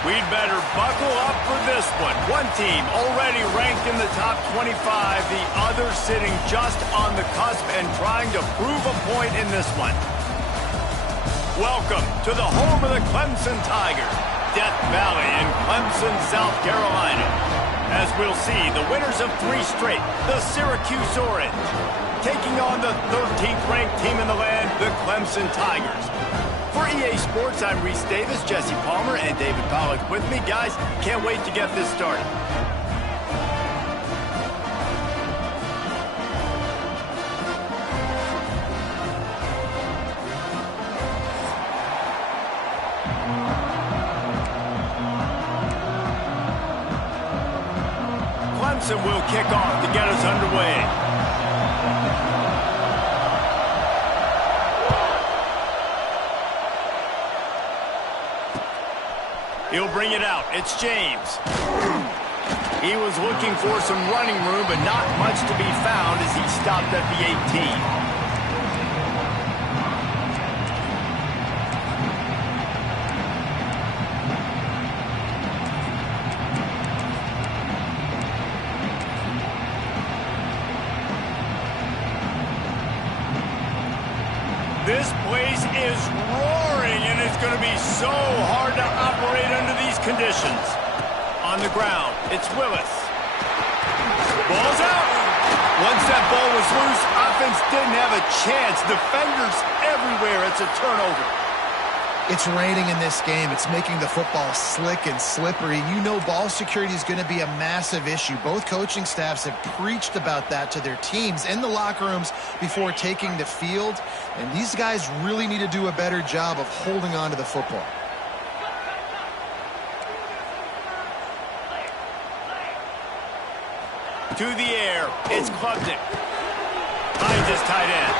We'd better buckle up for this one. One team already ranked in the top 25, the other sitting just on the cusp and trying to prove a point in this one. Welcome to the home of the Clemson Tigers, Death Valley in Clemson, South Carolina. As we'll see, the winners of 3 straight, the Syracuse Orange, taking on the 13th ranked team in the land, the Clemson Tigers. For EA Sports, I'm Reese Davis, Jesse Palmer, and David Pollack with me. Guys, can't wait to get this started. Clemson will kick off to get us underway. He'll bring it out. It's James. He was looking for some running room, but not much to be found as he stopped at the 18. This place is roaring, and it's going to be so hard to operate under these conditions. On the ground, it's Willis. Ball's out. Once that ball was loose, offense didn't have a chance. Defenders everywhere. It's a turnover. It's raining in this game. It's making the football slick and slippery. You know ball security is going to be a massive issue. Both coaching staffs have preached about that to their teams in the locker rooms before taking the field. And these guys really need to do a better job of holding on to the football. To the air, it's Klubnik. Finds his tight end.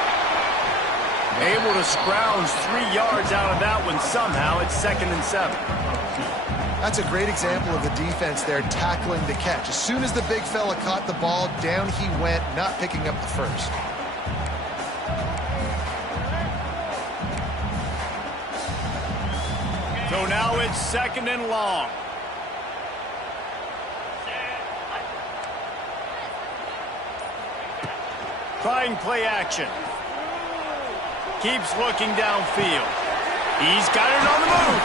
Able to scrounge 3 yards out of that one somehow. It's 2nd and 7. That's a great example of the defense there tackling the catch. As soon as the big fella caught the ball, down he went, not picking up the first. So now it's 2nd and long. Trying play action. Keeps looking downfield. He's got it on the move.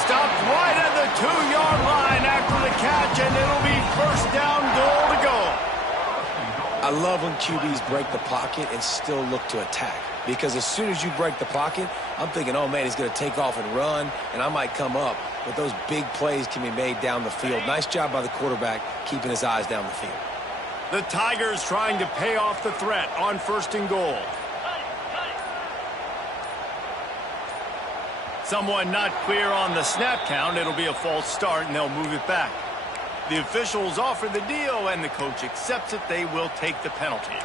Stopped right at the 2-yard line after the catch, and it'll be 1st down, goal to go. I love when QBs break the pocket and still look to attack. Because as soon as you break the pocket, I'm thinking, oh, man, he's going to take off and run, and I might come up. But those big plays can be made down the field. Nice job by the quarterback keeping his eyes down the field. The Tigers trying to pay off the threat on 1st and goal. Someone not clear on the snap count. It'll be a false start, and they'll move it back. The officials offer the deal, and the coach accepts it. They will take the penalty.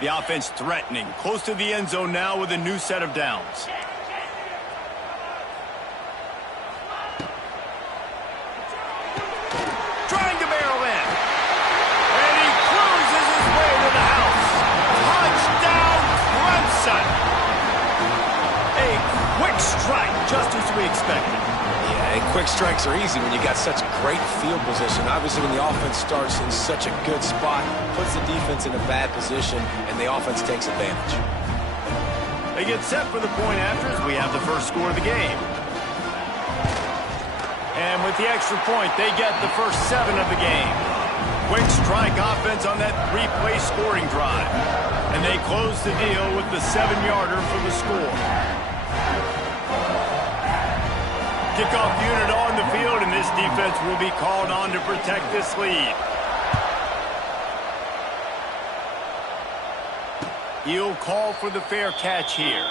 The offense threatening, close to the end zone now with a new set of downs. Trying to barrel in. And he cruises his way to the house. Touchdown, Clemson. A quick strike, just as we expected. Yeah, and quick strikes are easy when you got such great field position. Obviously, when the offense starts in such a good spot, puts the defense in a bad position, and the offense takes advantage. They get set for the point after as we have the first score of the game. And with the extra point, they get the first 7 of the game. Quick strike offense on that 3-play scoring drive. And they close the deal with the 7-yarder for the score. Kickoff unit on the field, and this defense will be called on to protect this lead. He'll call for the fair catch here.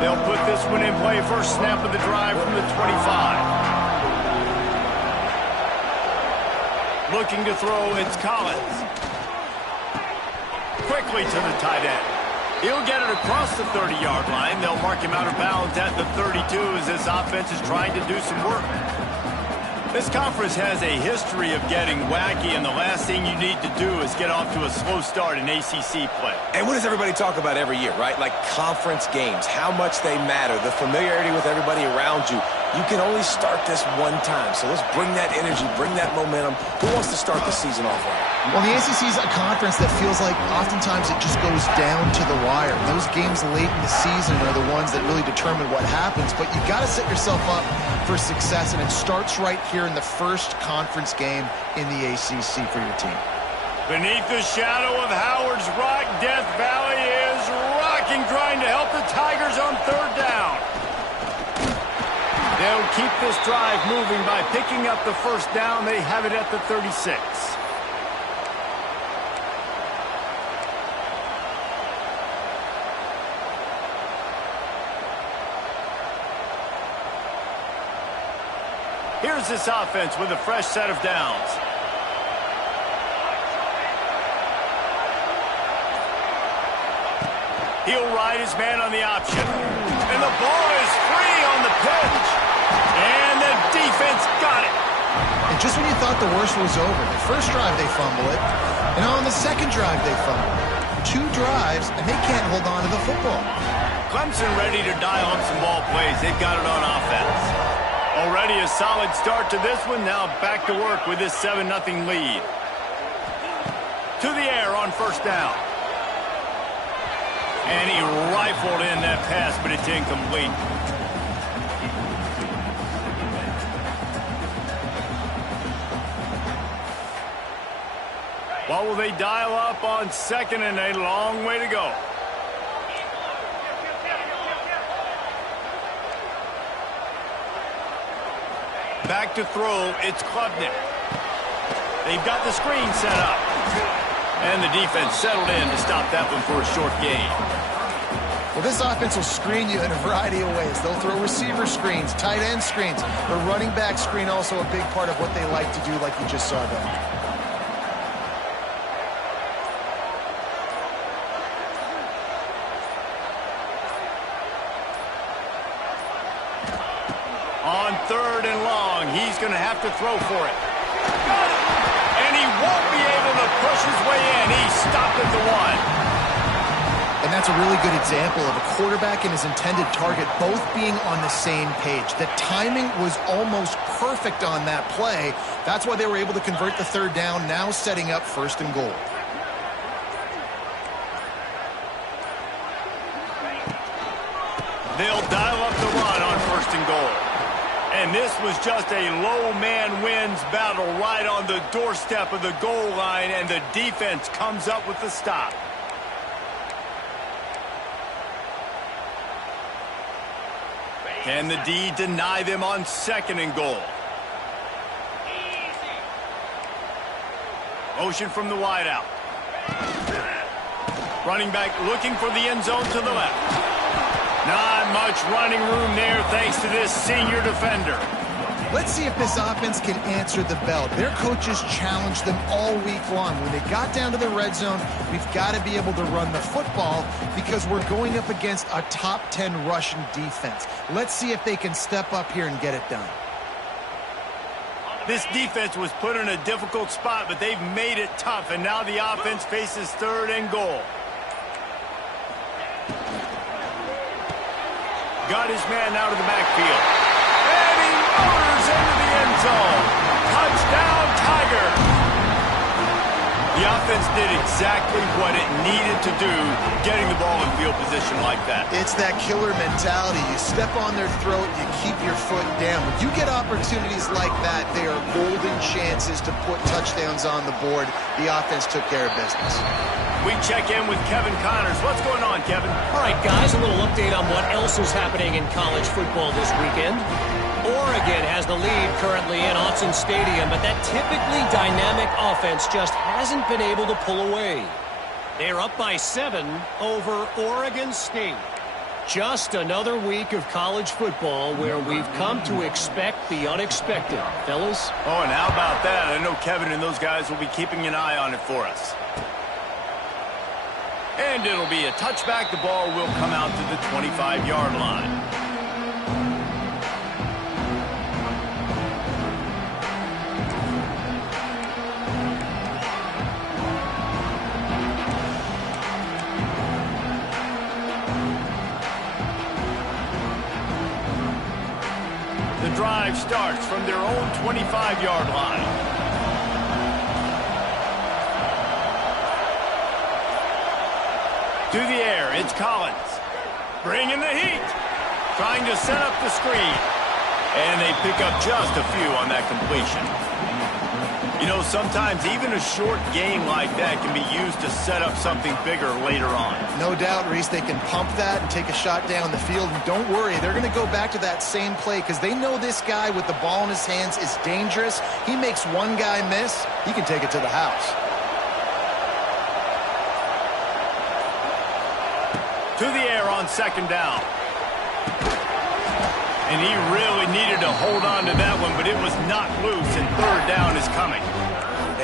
They'll put this one in play. First snap of the drive from the 25. Looking to throw, it's Collins. Quickly to the tight end. He'll get it across the 30-yard line. They'll mark him out of bounds at the 32 as this offense is trying to do some work. This conference has a history of getting wacky, and the last thing you need to do is get off to a slow start in ACC play. And what does everybody talk about every year, right? Like conference games, how much they matter, the familiarity with everybody around you. You can only start this one time, so let's bring that energy, bring that momentum. Who wants to start the season off right? Well, the ACC is a conference that feels like oftentimes it just goes down to the wire. Those games late in the season are the ones that really determine what happens, but you got to set yourself up for success, and it starts right here in the first conference game in the ACC for your team. Beneath the shadow of Howard's Rock, Death Valley is rocking, trying to help the Tigers on third down. They'll keep this drive moving by picking up the first down. They have it at the 36. Here's this offense with a fresh set of downs. He'll ride his man on the option. And the ball is free on the pitch. And the defense got it. And just when you thought the worst was over, the first drive they fumble it, and on the second drive they fumble it. 2 drives, and they can't hold on to the football. Clemson ready to dial up some ball plays. They've got it on offense. Already a solid start to this one. Now back to work with this 7-0 lead. To the air on first down. And he rifled in that pass, but it's incomplete. What will they dial up on second, and a long way to go? Back to throw, it's Klubnik. They've got the screen set up. And the defense settled in to stop that one for a short gain. Well, this offense will screen you in a variety of ways. They'll throw receiver screens, tight end screens. The running back screen also a big part of what they like to do, like you just saw there. On third and long, he's going to have to throw for it. Got it! And he won't be able to push his way in. He stopped at the 1. And that's a really good example of a quarterback and his intended target both being on the same page. The timing was almost perfect on that play. That's why they were able to convert the third down, now setting up first and goal. They'll dial up the run on first and goal. And this was just a low man wins battle right on the doorstep of the goal line, and the defense comes up with the stop. Can the D deny them on second and goal? Motion from the wideout. Running back looking for the end zone to the left. Not much running room there thanks to this senior defender. Let's see if this offense can answer the bell. Their coaches challenged them all week long. When they got down to the red zone, we've got to be able to run the football because we're going up against a top 10 Russian defense. Let's see if they can step up here and get it done. This defense was put in a difficult spot, but they've made it tough, and now the offense faces third and goal. Got his man out of the backfield. And he motors into the end zone. Touchdown, Tigers. The offense did exactly what it needed to do, getting the ball in field position like that. It's that killer mentality. You step on their throat, you keep your foot down. When you get opportunities like that, they are golden chances to put touchdowns on the board. The offense took care of business. We check in with Kevin Connors. What's going on, Kevin? All right, guys, a little update on what else is happening in college football this weekend. Oregon has the lead currently in Autzen Stadium, but that typically dynamic offense just hasn't been able to pull away. They're up by 7 over Oregon State. Just another week of college football where we've come to expect the unexpected, fellas. Oh, and how about that? I know Kevin and those guys will be keeping an eye on it for us. And it'll be a touchback. The ball will come out to the 25-yard line. The drive starts from their own 25-yard line. To the air, it's Collins. Bringing the heat. Trying to set up the screen. And they pick up just a few on that completion. You know, sometimes even a short game like that can be used to set up something bigger later on. No doubt, Reese, they can pump that and take a shot down the field. And don't worry, they're going to go back to that same play because they know this guy with the ball in his hands is dangerous. He makes one guy miss, he can take it to the house. To the air on second down. And he really needed to hold on to that one, but it was not loose, and third down is coming.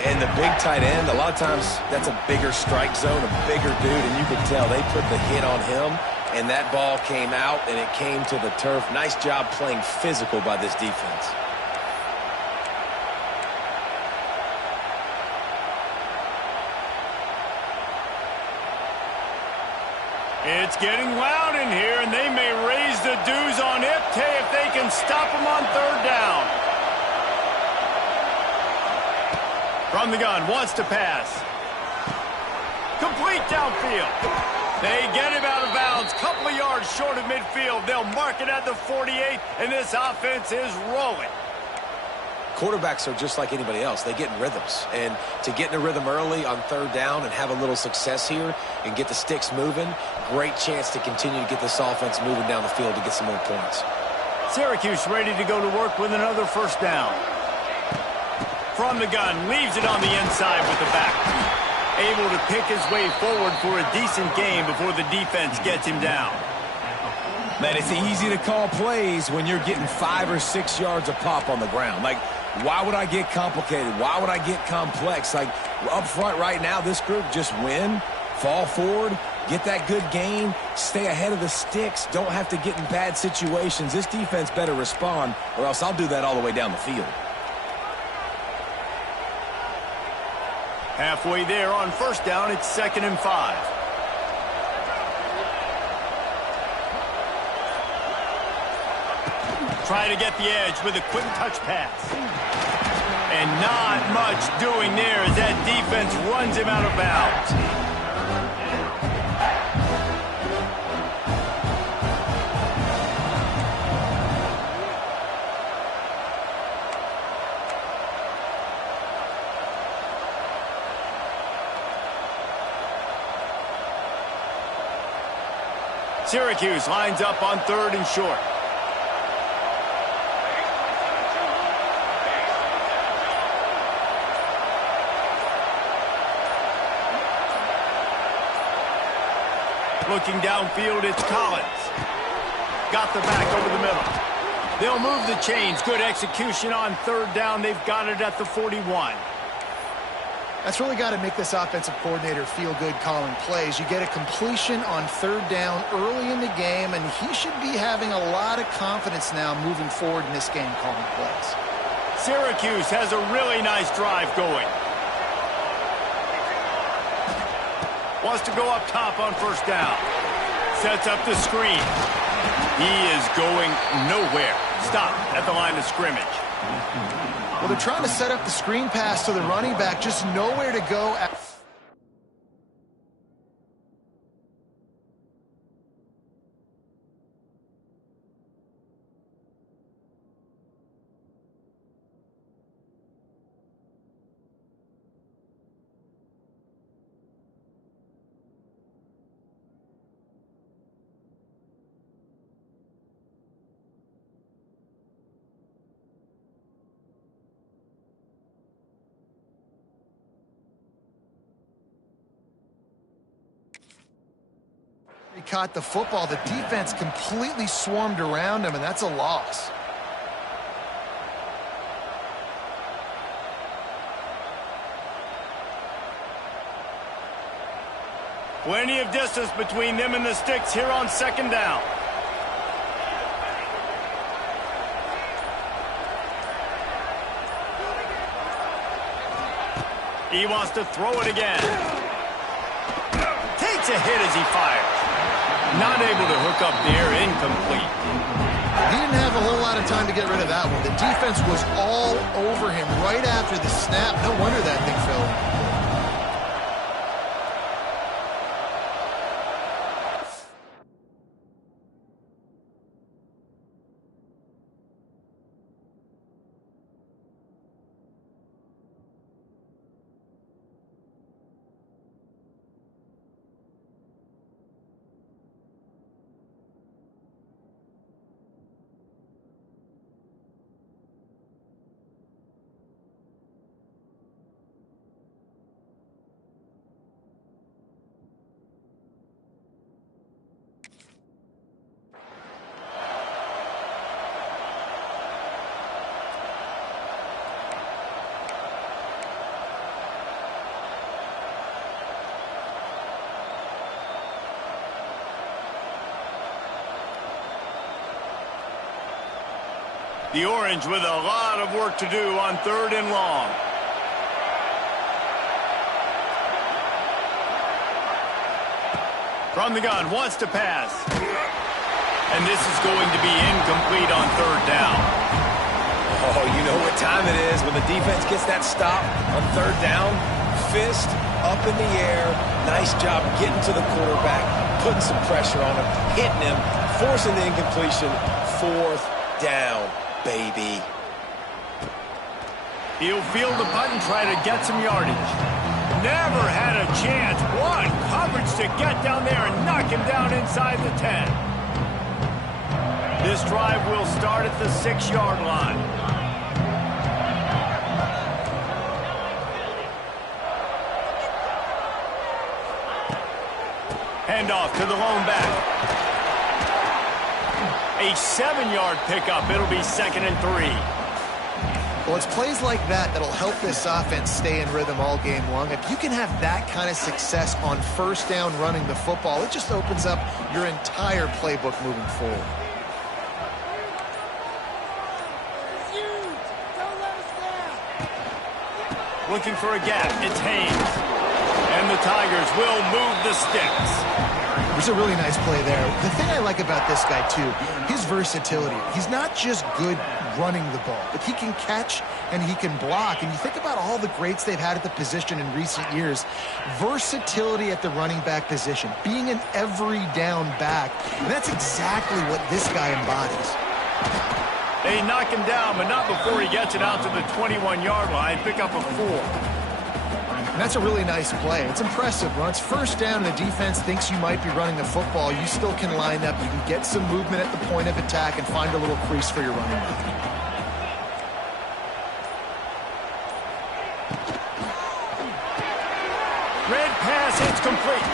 And the big tight end, a lot of times that's a bigger strike zone, a bigger dude, and you can tell they put the hit on him, and that ball came out, and it came to the turf. Nice job playing physical by this defense. It's getting loud in here, and they may raise the dues on Ipte if they can stop him on third down. From the gun, wants to pass. Complete downfield. They get him out of bounds, couple of yards short of midfield. They'll mark it at the 48, and this offense is rolling. Quarterbacks are just like anybody else. They get in rhythms. And to get in a rhythm early on third down and have a little success here and get the sticks moving, great chance to continue to get this offense moving down the field to get some more points. Syracuse ready to go to work with another first down. From the gun, leaves it on the inside with the back. Able to pick his way forward for a decent game before the defense gets him down. Man, it's easy to call plays when you're getting 5 or 6 yards a pop on the ground. Like, why would I get complicated? Why would I get complex? Like, up front right now, this group just win, fall forward, get that good gain, stay ahead of the sticks, don't have to get in bad situations. This defense better respond, or else I'll do that all the way down the field. Halfway there on first down, it's 2nd and 5. Try to get the edge with a quick touch pass. And not much doing there as that defense runs him out of bounds. Syracuse lines up on 3rd and short. Looking downfield, it's Collins. Got the back over the middle. They'll move the chains. Good execution on third down. They've got it at the 41. That's really got to make this offensive coordinator feel good calling plays. You get a completion on third down early in the game, and he should be having a lot of confidence now moving forward in this game calling plays. Syracuse has a really nice drive going. Wants to go up top on first down. Sets up the screen. He is going nowhere. Stop at the line of scrimmage. Well, they're trying to set up the screen pass to the running back, just nowhere to go. He caught the football. The defense completely swarmed around him, and that's a loss. Plenty of distance between them and the sticks here on second down. He wants to throw it again. Takes a hit as he fires. Not able to hook up there, incomplete. He didn't have a whole lot of time to get rid of that one. The defense was all over him right after the snap. No wonder that thing fell. The Orange with a lot of work to do on 3rd and long. From the gun, wants to pass. And this is going to be incomplete on 3rd down. Oh, you know what time it is when the defense gets that stop on 3rd down. Fist up in the air. Nice job getting to the quarterback, putting some pressure on him, hitting him, forcing the incompletion. 4th down. Baby. He'll field the punt and try to get some yardage. Never had a chance. What coverage to get down there and knock him down inside the 10. This drive will start at the 6-yard line. Handoff to the lone back. A 7-yard pickup. It'll be 2nd and 3. Well, it's plays like that that'll help this offense stay in rhythm all game long. If you can have that kind of success on 1st down running the football, it just opens up your entire playbook moving forward. Looking for a gap. It's Haynes. And the Tigers will move the sticks. It was a really nice play there. The thing I like about this guy, too, his versatility. He's not just good running the ball, but he can catch and he can block. And you think about all the greats they've had at the position in recent years. Versatility at the running back position, being an every down back. And that's exactly what this guy embodies. They knock him down, but not before he gets it out to the 21-yard line. Pick up a 4. And that's a really nice play. It's impressive. When it's 1st down and the defense thinks you might be running the football, you still can line up. You can get some movement at the point of attack and find a little crease for your running back. Red pass, it's complete.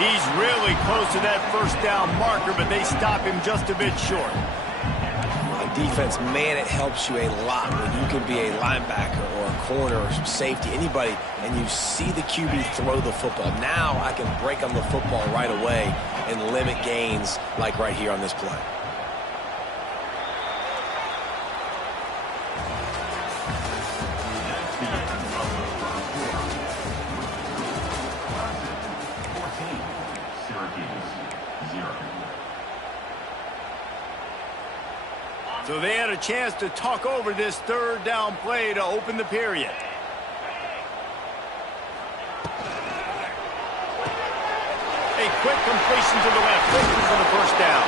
He's really close to that 1st down marker, but they stop him just a bit short. Defense, man, it helps you a lot when you can be a linebacker or a corner or safety, anybody, and you see the QB throw the football. Now I can break on the football right away and limit gains like right here on this play. So they had a chance to talk over this 3rd down play to open the period. A quick completion to the left, looking for the 1st down.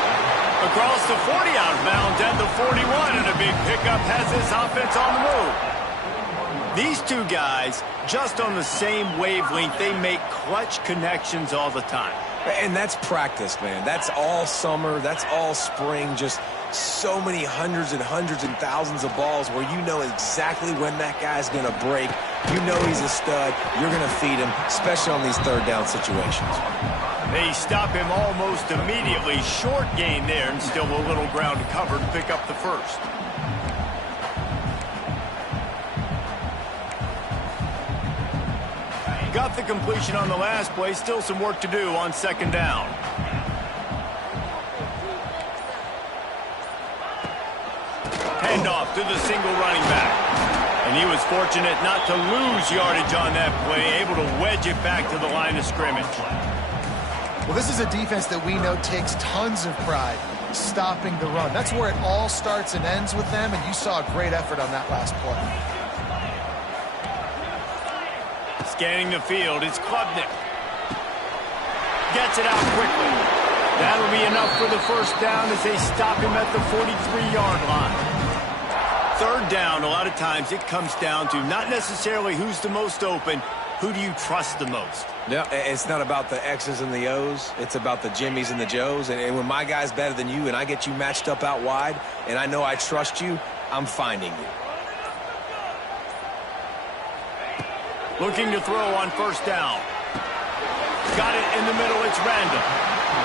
Across the 40 out of bounds at the 41, and a big pickup has this offense on the move. These two guys, just on the same wavelength, they make clutch connections all the time. And that's practice, man. That's all summer. That's all spring. Just so many hundreds and thousands of balls where you know exactly when that guy's going to break. You know he's a stud. You're going to feed him, especially on these 3rd down situations. They stop him almost immediately. Short gain there, and still a little ground covered to pick up the 1st. Got the completion on the last play. Still some work to do on second down. Handoff to the single running back. And he was fortunate not to lose yardage on that play, able to wedge it back to the line of scrimmage. Well, this is a defense that we know takes tons of pride stopping the run. That's where it all starts and ends with them, and you saw a great effort on that last play. Scanning the field, it's Klubnik. Gets it out quickly. That'll be enough for the first down as they stop him at the 43-yard line. Third down, a lot of times it comes down to not necessarily who's the most open, who do you trust the most? No, it's not about the X's and the O's. It's about the Jimmys and the Joes. And when my guy's better than you and I get you matched up out wide and I know I trust you, I'm finding you. Looking to throw on first down. Got it in the middle, it's Randall.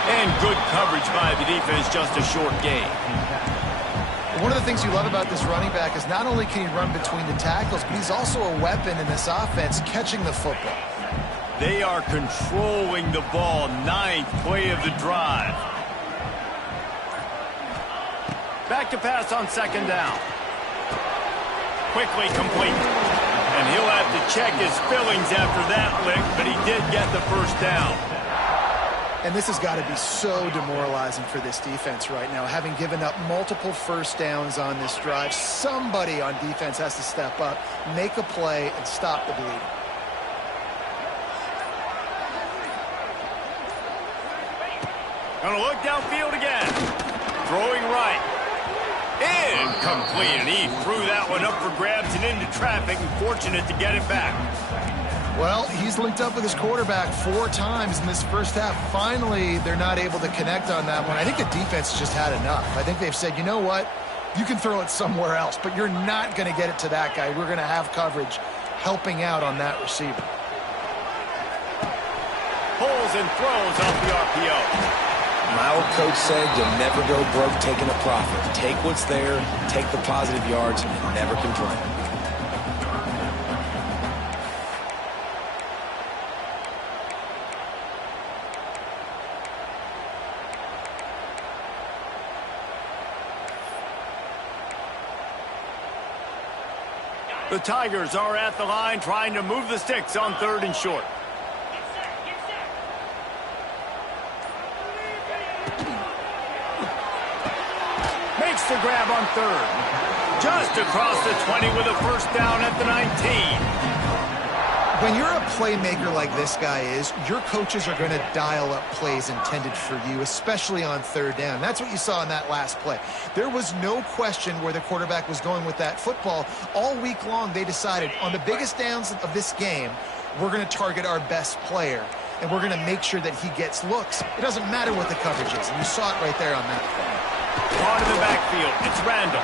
And good coverage by the defense, just a short gain. One of the things you love about this running back is not only can he run between the tackles, but he's also a weapon in this offense, catching the football. They are controlling the ball. 9th play of the drive. Back to pass on second down. Quickly complete. And he'll have to check his fillings after that lick, but he did get the first down. And this has got to be so demoralizing for this defense right now. Having given up multiple first downs on this drive, somebody on defense has to step up, make a play, and stop the bleeding. Gonna look downfield again. Throwing right. Incomplete, and he threw that one up for grabs and into traffic, and fortunate to get it back. Well, he's linked up with his quarterback 4 times in this first half. Finally, they're not able to connect on that one. I think the defense just had enough. I think they've said, you know what? You can throw it somewhere else, but you're not going to get it to that guy. We're going to have coverage helping out on that receiver. Pulls and throws off the RPO. My old coach said you'll never go broke taking a profit. Take what's there, take the positive yards, and never complain. The Tigers are at the line trying to move the sticks on 3rd and short. Makes the grab on 3rd. Just across the 20 with a first down at the 19. When you're a playmaker like this guy is, your coaches are going to dial up plays intended for you, especially on 3rd down. That's what you saw in that last play. There was no question where the quarterback was going with that football. All week long, they decided on the biggest downs of this game, we're going to target our best player, and we're going to make sure that he gets looks. It doesn't matter what the coverage is, and you saw it right there on that play. Caught in the backfield. It's Randall.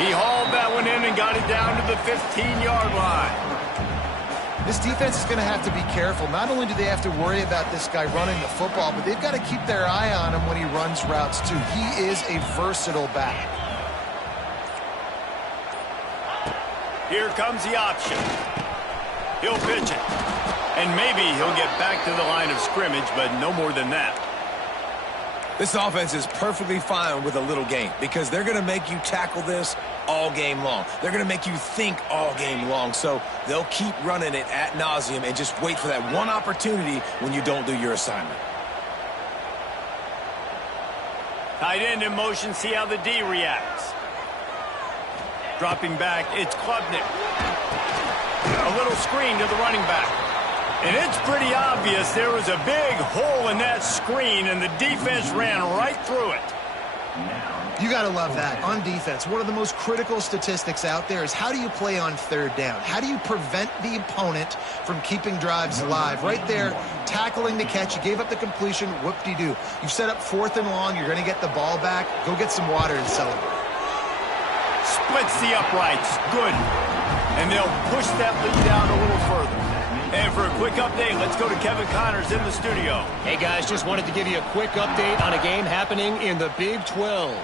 He hauled that one in and got it down to the 15-yard line. This defense is going to have to be careful. Not only do they have to worry about this guy running the football, but they've got to keep their eye on him when he runs routes, too. He is a versatile back. Here comes the option. He'll pitch it. And maybe he'll get back to the line of scrimmage, but no more than that. This offense is perfectly fine with a little game because they're going to make you tackle this all game long. They're going to make you think all game long. So they'll keep running it ad nauseum and just wait for that one opportunity when you don't do your assignment. Tight end in motion, see how the D reacts. Dropping back, it's Klubnik. A little screen to the running back. And it's pretty obvious there was a big hole in that screen, and the defense ran right through it. You got to love that. On defense, one of the most critical statistics out there is how do you play on 3rd down? How do you prevent the opponent from keeping drives alive? Right there, tackling the catch. You gave up the completion. Whoop-de-doo. You've set up 4th and long. You're going to get the ball back. Go get some water and celebrate. Splits the uprights. Good. And they'll push that lead down a little further. And for a quick update, let's go to Kevin Connors in the studio. Hey, guys, just wanted to give you a quick update on a game happening in the Big 12.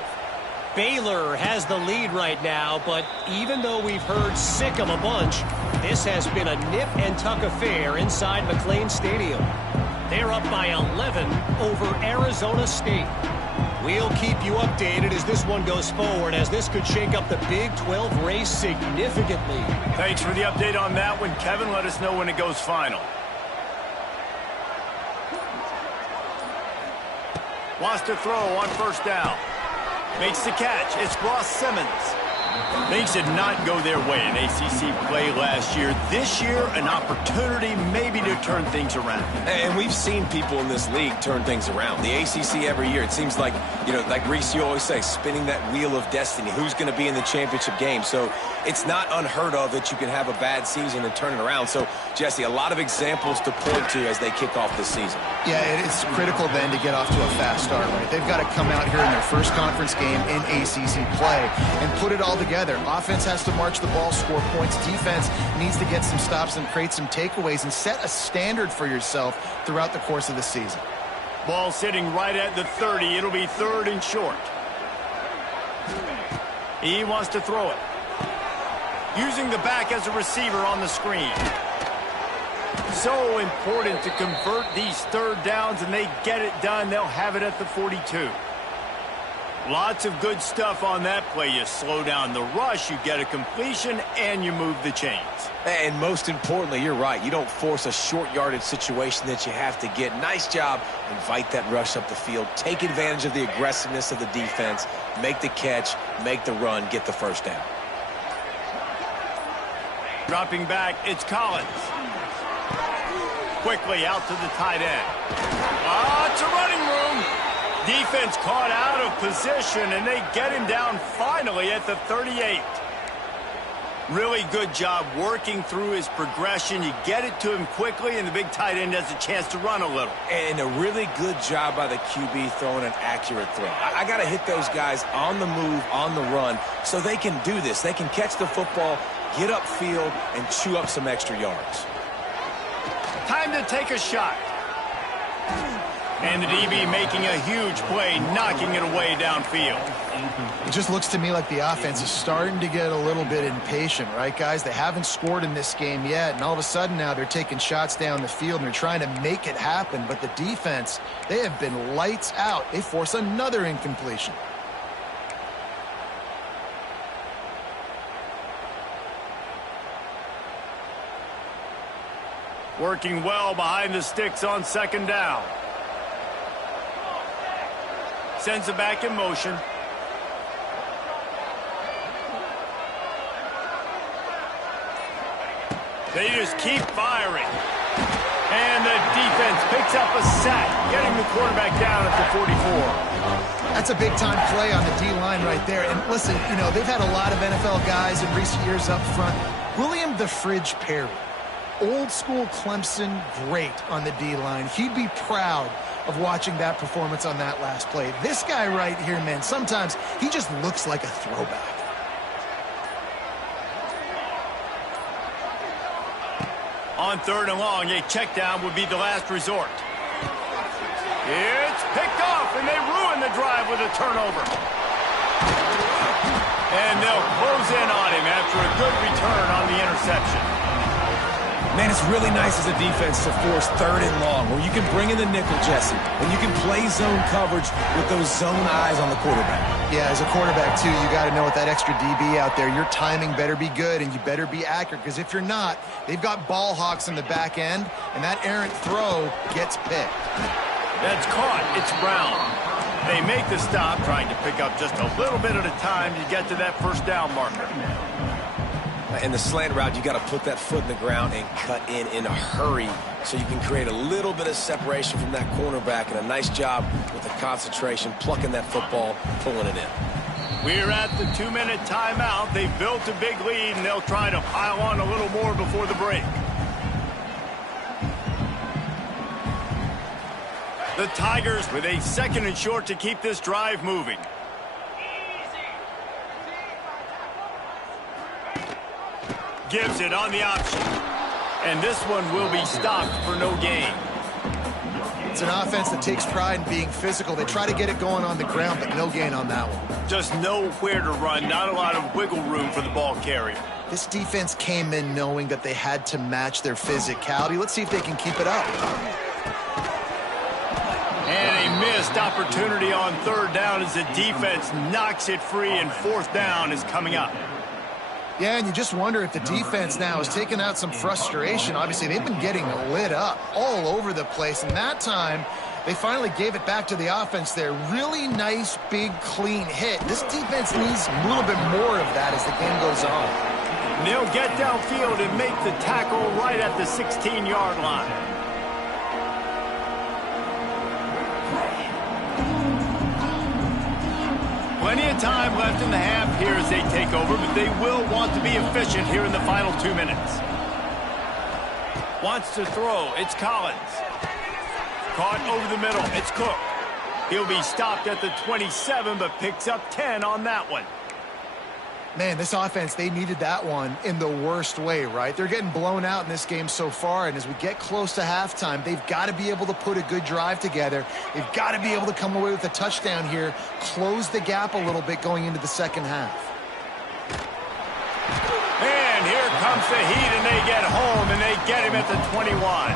Baylor has the lead right now, but even though we've heard sick of a bunch, this has been a nip-and-tuck affair inside McLean Stadium. They're up by 11 over Arizona State. We'll keep you updated as this one goes forward, as this could shake up the Big 12 race significantly. Thanks for the update on that one, Kevin. Let us know when it goes final. Wants to throw on first down. Makes the catch. It's Ross Simmons. Things did not go their way in ACC play last year. This year, an opportunity maybe to turn things around. And we've seen people in this league turn things around. The ACC every year, it seems like, you know, like Reese, you always say, spinning that wheel of destiny. Who's going to be in the championship game? So it's not unheard of that you can have a bad season and turn it around. So, Jesse, a lot of examples to point to as they kick off this season. Yeah, it's critical then to get off to a fast start, right? They've got to come out here in their first conference game in ACC play and put it all together. Offense has to march the ball, score points. Defense needs to get some stops and create some takeaways and set a standard for yourself throughout the course of the season. Ball sitting right at the 30. It'll be 3rd and short. He wants to throw it. Using the back as a receiver on the screen. So important to convert these 3rd downs, and they get it done. They'll have it at the 42. Lots of good stuff on that play. You slow down the rush, you get a completion, and you move the chains. And most importantly, you're right. You don't force a short yardage situation that you have to get. Nice job. Invite that rush up the field. Take advantage of the aggressiveness of the defense. Make the catch, make the run, get the first down. Dropping back, it's Collins. Quickly out to the tight end. It's a running room. Defense caught out of position, and they get him down finally at the 38. Really good job working through his progression. You get it to him quickly, and the big tight end has a chance to run a little. And a really good job by the QB throwing an accurate throw. I got to hit those guys on the move, on the run, so they can do this. They can catch the football, get upfield, and chew up some extra yards. Time to take a shot. And the DB making a huge play, knocking it away downfield. It just looks to me like the offense is starting to get a little bit impatient, right, guys? They haven't scored in this game yet, and all of a sudden now they're taking shots down the field and they're trying to make it happen. But the defense, they have been lights out. They force another incompletion. Working well behind the sticks on 2nd down. Sends it back in motion. They just keep firing. And the defense picks up a sack, getting the quarterback down at the 44. That's a big-time play on the D-line right there. And listen, you know, they've had a lot of NFL guys in recent years up front. William the Fridge Perry, old-school Clemson great on the D-line. He'd be proud of watching that performance on that last play. This guy right here, man, sometimes he just looks like a throwback. On 3rd and long, a check down would be the last resort. It's picked off, and they ruin the drive with a turnover. And they'll close in on him after a good return on the interception. Man, it's really nice as a defense to force 3rd and long, where you can bring in the nickel, Jesse, and you can play zone coverage with those zone eyes on the quarterback. Yeah, as a quarterback, too, you got to know with that extra DB out there, your timing better be good and you better be accurate, because if you're not, they've got ball hawks in the back end, and that errant throw gets picked. That's caught. It's Brown. They make the stop, trying to pick up just a little bit at a time to get to that 1st down marker. In the slant route, you got to put that foot in the ground and cut in a hurry so you can create a little bit of separation from that cornerback, and a nice job with the concentration, plucking that football, pulling it in. We're at the 2-minute timeout. They've built a big lead, and they'll try to pile on a little more before the break. The Tigers with a 2nd and short to keep this drive moving. Gives it on the option. And this one will be stopped for no gain. It's an offense that takes pride in being physical. They try to get it going on the ground, but no gain on that one. Just nowhere to run, not a lot of wiggle room for the ball carrier. This defense came in knowing that they had to match their physicality. Let's see if they can keep it up. And a missed opportunity on third down as the defense knocks it free, and fourth down is coming up. Yeah, and you just wonder if the defense now has taken out some frustration. Obviously, they've been getting lit up all over the place, and that time they finally gave it back to the offense there. Really nice, big, clean hit. This defense needs a little bit more of that as the game goes on. And they'll get downfield and make the tackle right at the 16-yard line. Plenty of time left in the half here as they take over, but they will want to be efficient here in the final 2 minutes. Wants to throw. It's Collins. Caught over the middle. It's Cook. He'll be stopped at the 27, but picks up 10 on that one. Man, this offense, they needed that one in the worst way, right? They're getting blown out in this game so far, and as we get close to halftime, they've got to be able to put a good drive together. They've got to be able to come away with a touchdown here, close the gap a little bit going into the second half. And here comes the heat, and they get home, and they get him at the 21.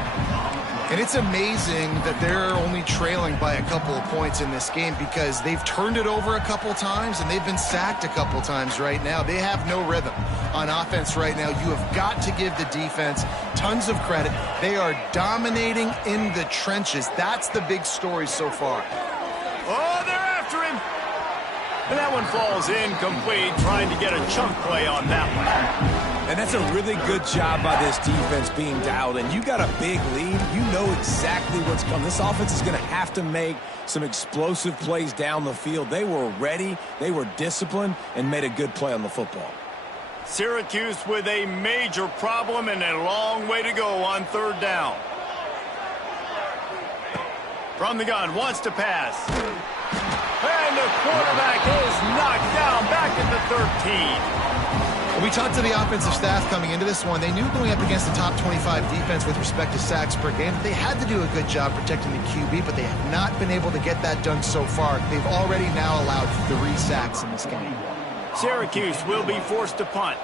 And it's amazing that they're only trailing by a couple of points in this game because they've turned it over a couple times and they've been sacked a couple times right now. They have no rhythm on offense right now. You have got to give the defense tons of credit. They are dominating in the trenches. That's the big story so far. Oh, they're after him. And that one falls incomplete, trying to get a chunk play on that one. And that's a really good job by this defense being dialed in. You got a big lead. You know exactly what's coming. This offense is going to have to make some explosive plays down the field. They were ready, they were disciplined, and made a good play on the football. Syracuse with a major problem and a long way to go on third down. From the gun, wants to pass. And the quarterback is knocked down back at the 13. We talked to the offensive staff coming into this one. They knew going up against the top 25 defense with respect to sacks per game, they had to do a good job protecting the QB, but they have not been able to get that done so far. They've already now allowed 3 sacks in this game. Syracuse will be forced to punt.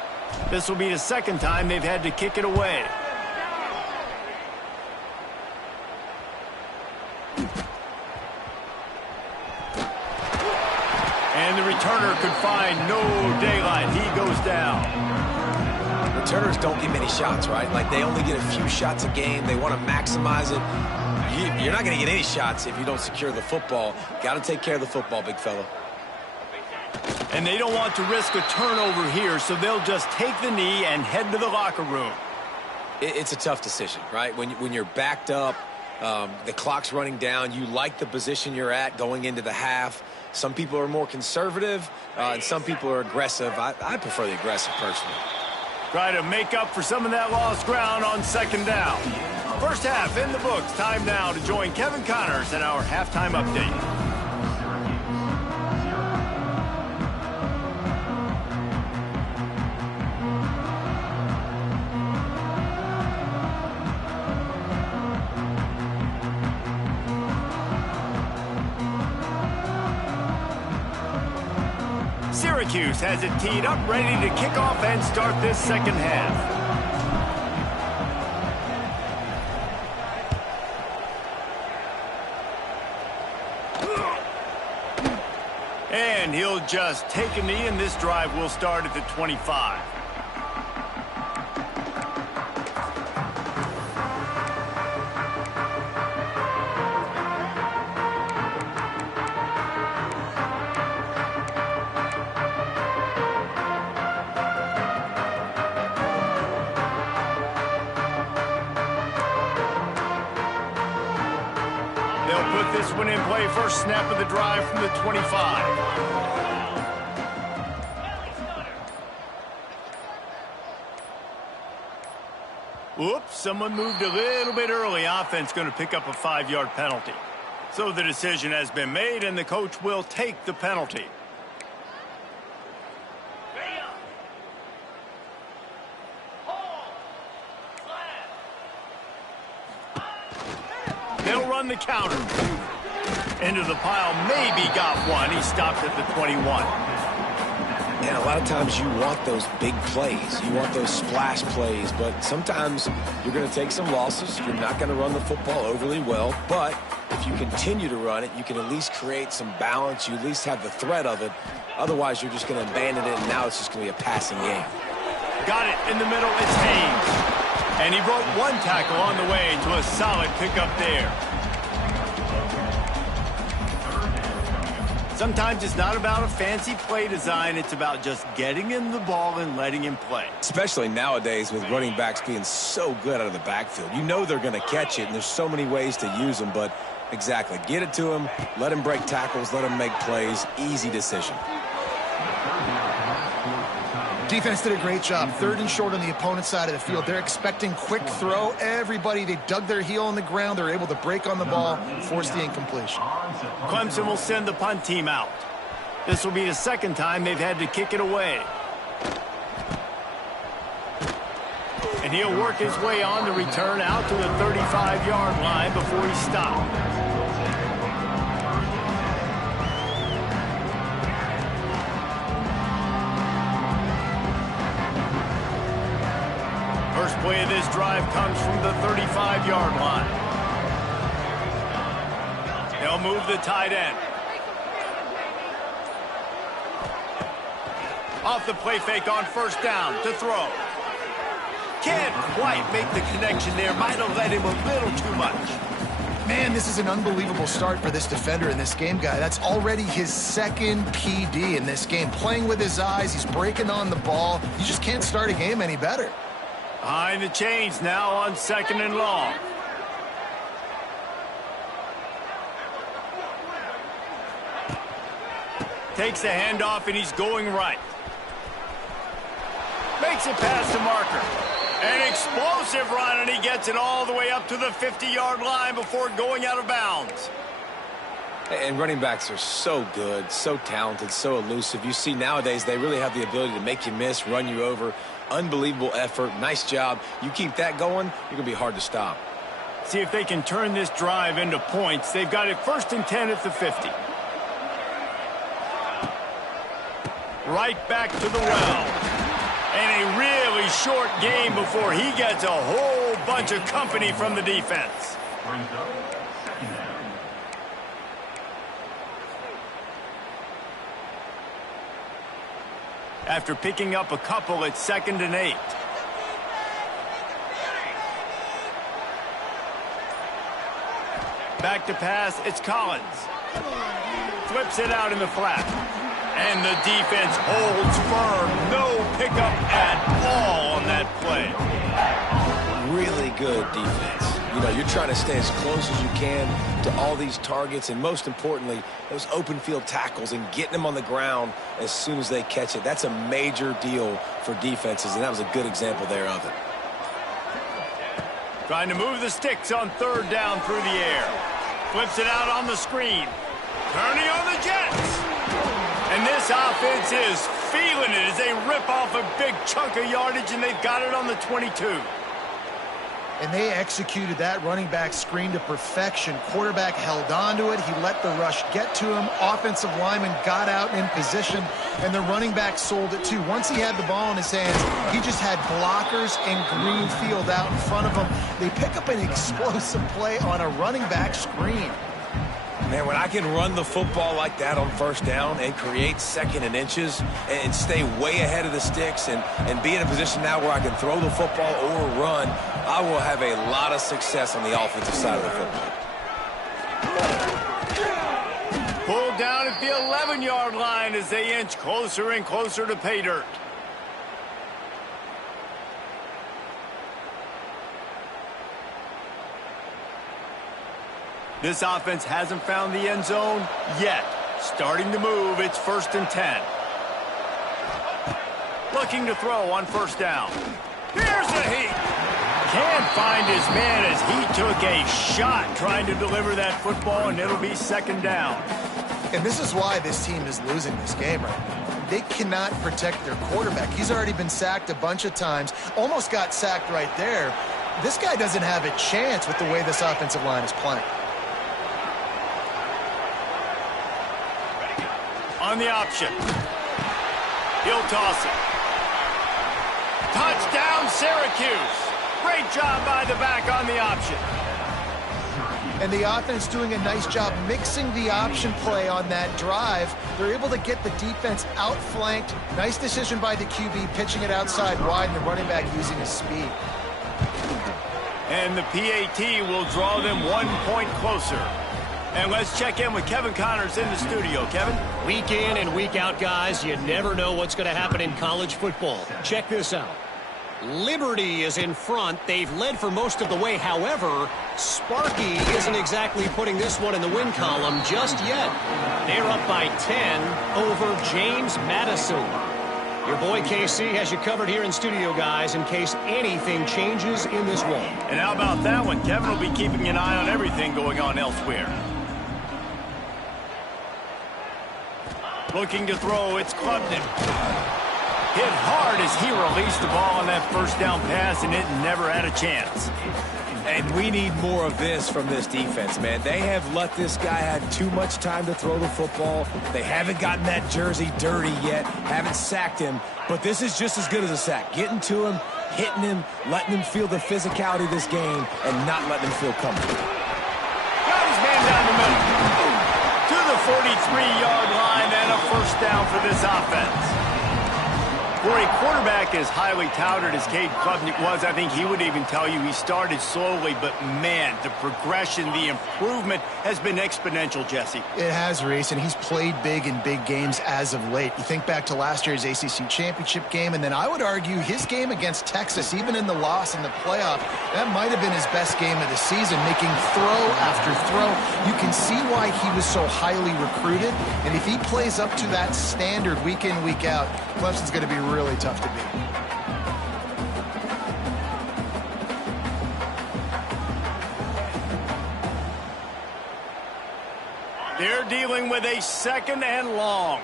This will be the second time they've had to kick it away. And the returner could find no daylight. He goes down. Returners don't get many shots, right? Like, they only get a few shots a game. They want to maximize it. You're not going to get any shots if you don't secure the football. Got to take care of the football, big fella. And they don't want to risk a turnover here, so they'll just take the knee and head to the locker room. It's a tough decision, right? When you're backed up, the clock's running down, you like the position you're at going into the half. Some people are more conservative, and some people are aggressive. I prefer the aggressive, personally. Try to make up for some of that lost ground on second down. First half in the books. Time now to join Kevin Connors in our halftime update. Syracuse has it teed up, ready to kick off and start this second half. And he'll just take a knee, and this drive will start at the 25. They'll put this one in play. First snap of the drive from the 25. Oops, someone moved a little bit early. Offense going to pick up a 5-yard penalty. So the decision has been made, and the coach will take the penalty. They'll run the counter. Into the pile, maybe got one. He stopped at the 21. And a lot of times you want those big plays. You want those splash plays, but sometimes you're going to take some losses. You're not going to run the football overly well, but if you continue to run it, you can at least create some balance. You at least have the threat of it. Otherwise, you're just going to abandon it, and now it's just going to be a passing game. Got it in the middle. It's Haynes. And he broke one tackle on the way to a solid pickup there. Sometimes it's not about a fancy play design. It's about just getting him the ball and letting him play. Especially nowadays with running backs being so good out of the backfield. You know they're going to catch it, and there's so many ways to use them. But exactly, get it to him, let him break tackles, let him make plays. Easy decision. Defense did a great job. 3rd and short on the opponent's side of the field. They're expecting quick throw. Everybody, they dug their heel on the ground. They're able to break on the ball, force the incompletion. Clemson will send the punt team out. This will be the 2nd time they've had to kick it away. And he'll work his way on the return out to the 35-yard line before he stopped. First play of this drive comes from the 35-yard line. They'll move the tight end. Off the play fake on 1st down to throw. Can't quite make the connection there. Might have led him a little too much. Man, this is an unbelievable start for this defender in this game, guy. That's already his 2nd PD in this game. Playing with his eyes, he's breaking on the ball. You just can't start a game any better. Behind the chains now on 2nd and long. Takes the handoff and he's going right. Makes it past the marker. An explosive run, and he gets it all the way up to the 50-yard line before going out of bounds. And running backs are so good, so talented, so elusive. You see nowadays they really have the ability to make you miss, run you over. Unbelievable effort. Nice job. You keep that going, you're going to be hard to stop. See if they can turn this drive into points. They've got it 1st and 10 at the 50. Right back to the well. And a really short game before he gets a whole bunch of company from the defense. After picking up a couple, it's 2nd and 8. Back to pass, it's Collins. Flips it out in the flat. And the defense holds firm. No pickup at all on that play. Really good defense. You know, you're trying to stay as close as you can to all these targets, and most importantly, those open field tackles and getting them on the ground as soon as they catch it. That's a major deal for defenses, and that was a good example there of it. Trying to move the sticks on 3rd down through the air. Flips it out on the screen. Turning on the Jets. And this offense is feeling it as they rip off a big chunk of yardage, and they've got it on the 22. And they executed that running back screen to perfection. Quarterback held on to it. He let the rush get to him. Offensive lineman got out in position, and the running back sold it too. Once he had the ball in his hands, he just had blockers and green field out in front of him. They pick up an explosive play on a running back screen. Man, when I can run the football like that on 1st down and create 2nd and inches and stay way ahead of the sticks and be in a position now where I can throw the football or run, I will have a lot of success on the offensive side of the football. Pulled down at the 11-yard line as they inch closer and closer to pay dirt. This offense hasn't found the end zone yet. Starting to move, it's 1st and 10. Looking to throw on 1st down. Here's the heat. Can't find his man as he took a shot trying to deliver that football, and it'll be 2nd down. And this is why this team is losing this game right now. They cannot protect their quarterback. He's already been sacked a bunch of times. Almost got sacked right there. This guy doesn't have a chance with the way this offensive line is playing. On the option. He'll toss it. Touchdown, Syracuse. Great job by the back on the option. And the offense doing a nice job mixing the option play on that drive. They're able to get the defense outflanked. Nice decision by the QB, pitching it outside wide, and the running back using his speed. And the PAT will draw them 1 point closer. And let's check in with Kevin Connors in the studio. Kevin? Week in and week out, guys, you never know what's going to happen in college football. Check this out. Liberty is in front. They've led for most of the way. However, Sparky isn't exactly putting this one in the win column just yet. They're up by 10 over James Madison. Your boy KC has you covered here in studio, guys, in case anything changes in this one. And how about that one? Kevin will be keeping an eye on everything going on elsewhere. Looking to throw, it's Klubnik. Hit hard as he released the ball on that first down pass, and it never had a chance. And we need more of this from this defense, man. They have let this guy have too much time to throw the football. They haven't gotten that jersey dirty yet, haven't sacked him. But this is just as good as a sack. Getting to him, hitting him, letting him feel the physicality of this game, and not letting him feel comfortable. Got his man down the middle. To the 43-yard line, and a first down for this offense. For a quarterback as highly touted as Cade Klubnik was, I think he would even tell you he started slowly, but man, the progression, the improvement has been exponential, Jesse. It has, Reese, and he's played big in big games as of late. You think back to last year's ACC championship game, and then I would argue his game against Texas, even in the loss in the playoff, that might have been his best game of the season, making throw after throw. You can see why he was so highly recruited, and if he plays up to that standard week in, week out, Clemson's going to be really tough to beat. They're dealing with a 2nd and long.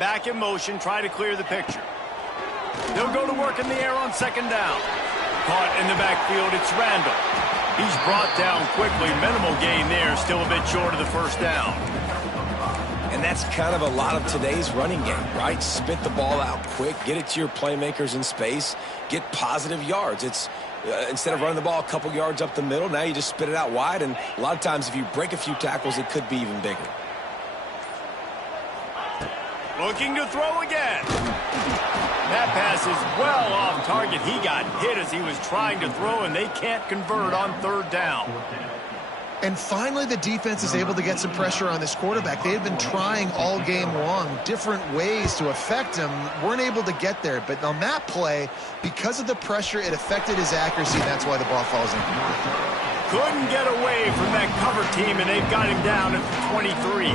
Back in motion, try to clear the picture. They'll go to work in the air on 2nd down. Caught in the backfield, it's Randall. He's brought down quickly. Minimal gain there, still a bit short of the first down. And that's kind of a lot of today's running game, right? Spit the ball out quick, get it to your playmakers in space, get positive yards. It's instead of running the ball a couple yards up the middle, now you just spit it out wide, and a lot of times if you break a few tackles, it could be even bigger. Looking to throw again. That pass is well off target. He got hit as he was trying to throw, and they can't convert on 3rd down. And finally, the defense is able to get some pressure on this quarterback. They had been trying all game long different ways to affect him, weren't able to get there. But on that play, because of the pressure, it affected his accuracy, and that's why the ball falls in. Couldn't get away from that cover team, and they've got him down at the 23.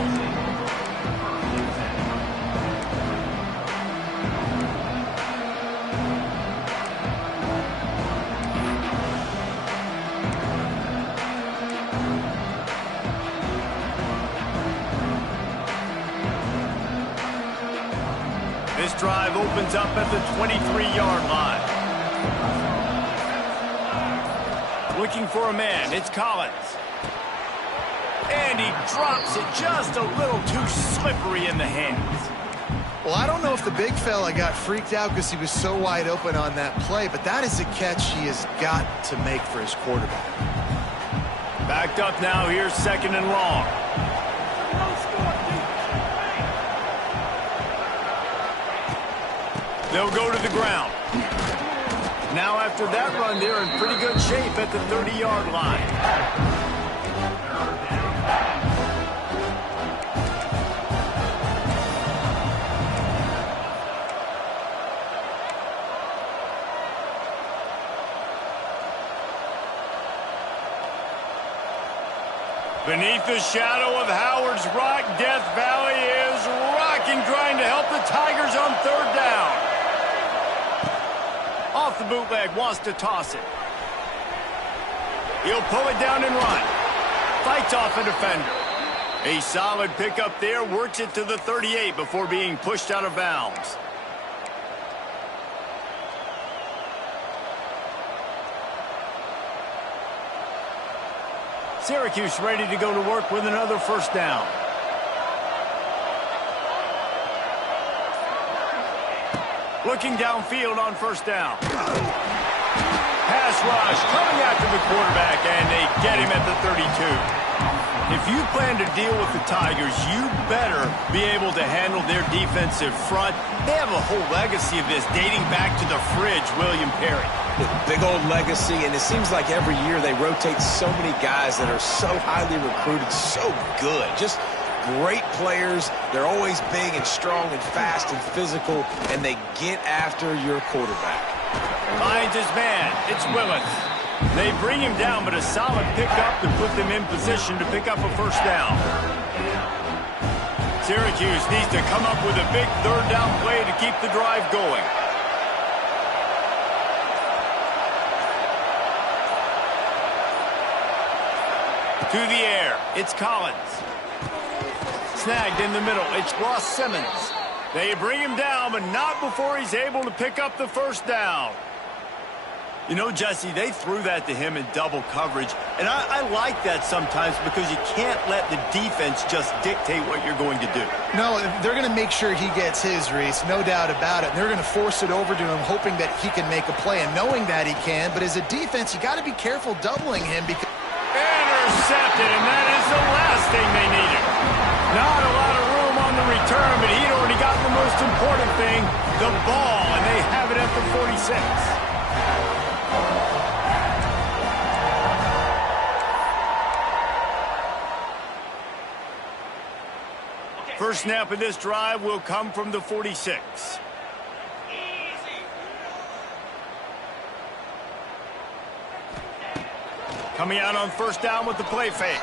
This drive opens up at the 23-yard line. Looking for a man, it's Collins. And he drops it just a little too slippery in the hands. Well, I don't know if the big fella got freaked out because he was so wide open on that play, but that is a catch he has got to make for his quarterback. Backed up now, here's 2nd and long. They'll go to the ground. Now after that run, they're in pretty good shape at the 30-yard line. Beneath the shadow of Howard's Rock, Death Valley is rocking, trying to help the Tigers on 3rd down. Off the bootleg, wants to toss it. He'll pull it down and run. Fights off a defender. A solid pickup there, works it to the 38 before being pushed out of bounds. Syracuse ready to go to work with another first down. Looking downfield on first down. Pass rush coming after the quarterback, and they get him at the 32. If you plan to deal with the Tigers, you better be able to handle their defensive front. They have a whole legacy of this dating back to the fridge, William Perry. Big old legacy, and it seems like every year they rotate so many guys that are so highly recruited, so good. Just great players. They're always big and strong and fast and physical, and they get after your quarterback. Finds his man. It's Willis. They bring him down, but a solid pickup to put them in position to pick up a first down. Syracuse needs to come up with a big third down play to keep the drive going. To the air. It's Collins. Snagged in the middle. It's Ross Simmons. They bring him down, but not before he's able to pick up the first down. You know, Jesse, they threw that to him in double coverage, and I like that sometimes because you can't let the defense just dictate what you're going to do. No, they're going to make sure he gets his, Reese, no doubt about it. And they're going to force it over to him, hoping that he can make a play and knowing that he can. But as a defense, you got to be careful doubling him because... Intercepted, and that is the last thing they needed. Not a lot of room on the return, but he'd already gotten the most important thing, the ball, and they have it at the 46. First snap of this drive will come from the 46. Coming out on first down with the play fake.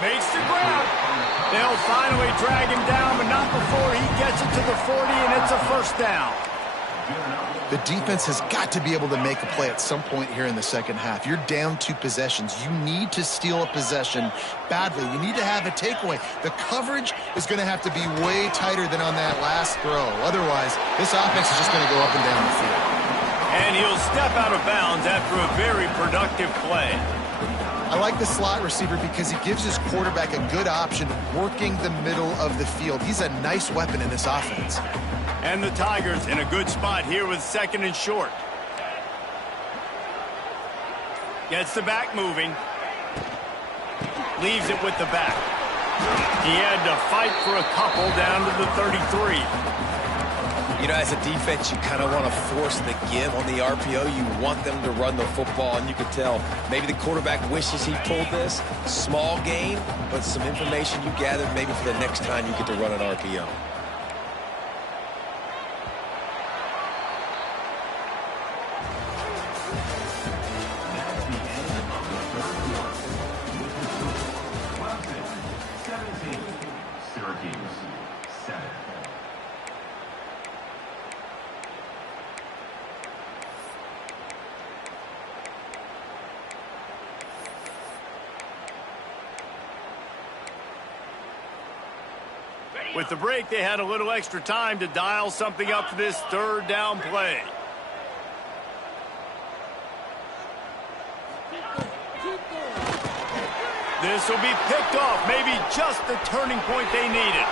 Makes the grab. They'll finally drag him down, but not before he gets it to the 40, and it's a first down. The defense has got to be able to make a play at some point here in the second half. You're down 2 possessions. You need to steal a possession badly. You need to have a takeaway. The coverage is going to have to be way tighter than on that last throw. Otherwise, this offense is just going to go up and down the field. And he'll step out of bounds after a very productive play. I like the slot receiver because he gives his quarterback a good option working the middle of the field. He's a nice weapon in this offense. And the Tigers in a good spot here with second and short. Gets the back moving. Leaves it with the back. He had to fight for a couple down to the 33. You know, as a defense, you kind of want to force the give on the RPO. You want them to run the football, and you can tell maybe the quarterback wishes he pulled this. Small gain, but some information you gathered maybe for the next time you get to run an RPO. With the break, they had a little extra time to dial something up for this third down play. This will be picked off, maybe just the turning point they needed.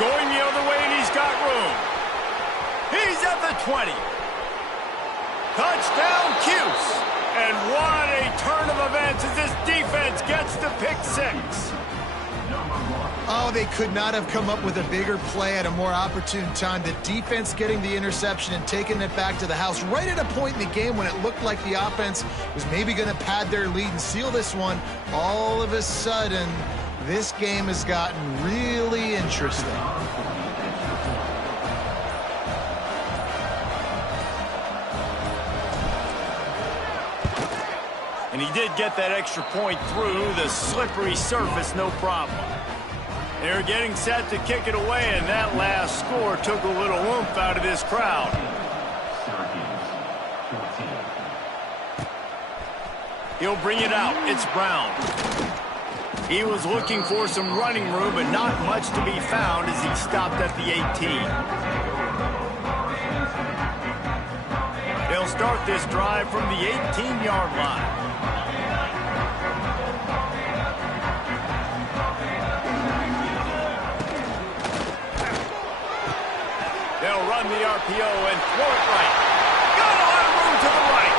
Going the other way, and he's got room. He's at the 20. Touchdown, Cuse. And what a turn of events as this defense gets the pick 6. Oh, they could not have come up with a bigger play at a more opportune time. The defense getting the interception and taking it back to the house right at a point in the game when it looked like the offense was maybe going to pad their lead and seal this one. All of a sudden, this game has gotten really interesting. And he did get that extra point through the slippery surface, no problem. They're getting set to kick it away, and that last score took a little oomph out of this crowd. He'll bring it out. It's Brown. He was looking for some running room, but not much to be found as he stopped at the 18. They'll start this drive from the 18-yard line. They'll run the RPO and throw it right. Got a lot of room to the right.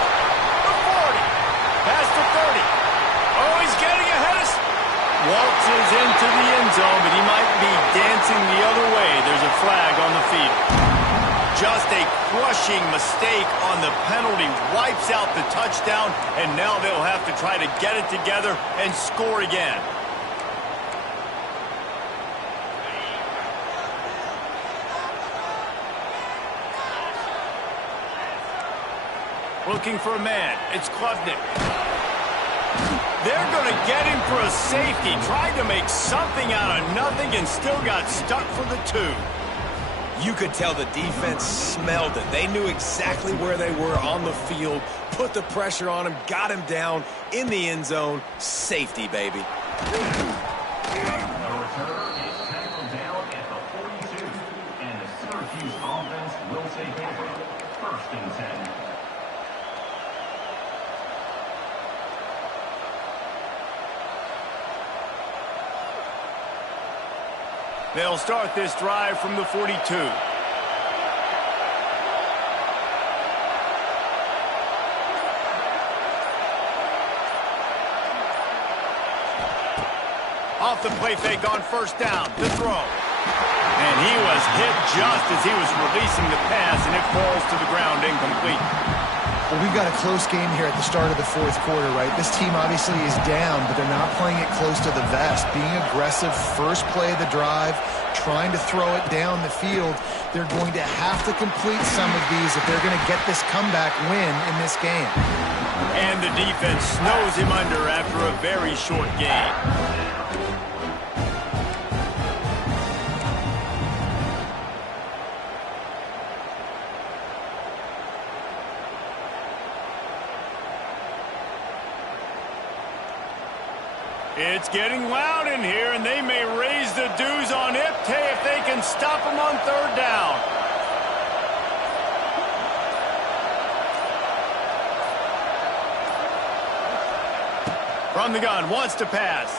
The 40. Past the 30. Oh, he's getting ahead of... Waltzes into the end zone, but he might be dancing the other way. There's a flag on the field. Just a crushing mistake on the penalty. Wipes out the touchdown, and now they'll have to try to get it together and score again. Looking for a man. It's Klubnik. They're going to get him for a safety. Tried to make something out of nothing and still got stuck for the 2. You could tell the defense smelled it. They knew exactly where they were on the field, put the pressure on him, got him down in the end zone. Safety, baby. The returner is tackled down at the 42, and the Syracuse offense will take over. 1st and 10. They'll start this drive from the 42. Off the play fake on 1st down. The throw. And he was hit just as he was releasing the pass, and it falls to the ground incomplete. Well, we've got a close game here at the start of the 4th quarter, right? This team obviously is down, but they're not playing it close to the vest. Being aggressive, first play of the drive, trying to throw it down the field. They're going to have to complete some of these if they're going to get this comeback win in this game. And the defense snows him under after a very short game. It's getting loud in here, and they may raise the dues on Ipte if they can stop him on 3rd down. From the gun, wants to pass.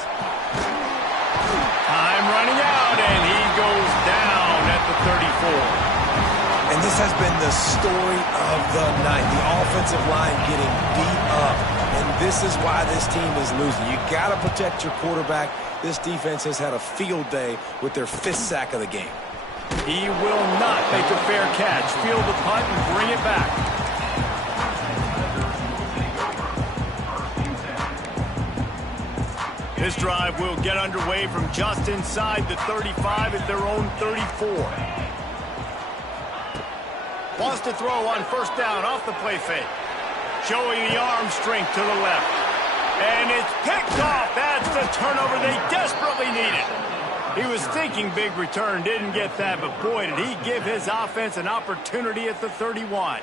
Time running out, and he goes down at the 34. And this has been the story of the night. The offensive line getting beat up. And this is why this team is losing. You got to protect your quarterback. This defense has had a field day with their 5th sack of the game. He will not make a fair catch. Field the punt and bring it back. This drive will get underway from just inside the 35 at their own 34. Wants to throw on 1st down off the play fake. Showing the arm strength to the left. And it's picked off. That's the turnover they desperately needed. He was thinking big return, didn't get that, but boy, did he give his offense an opportunity at the 31.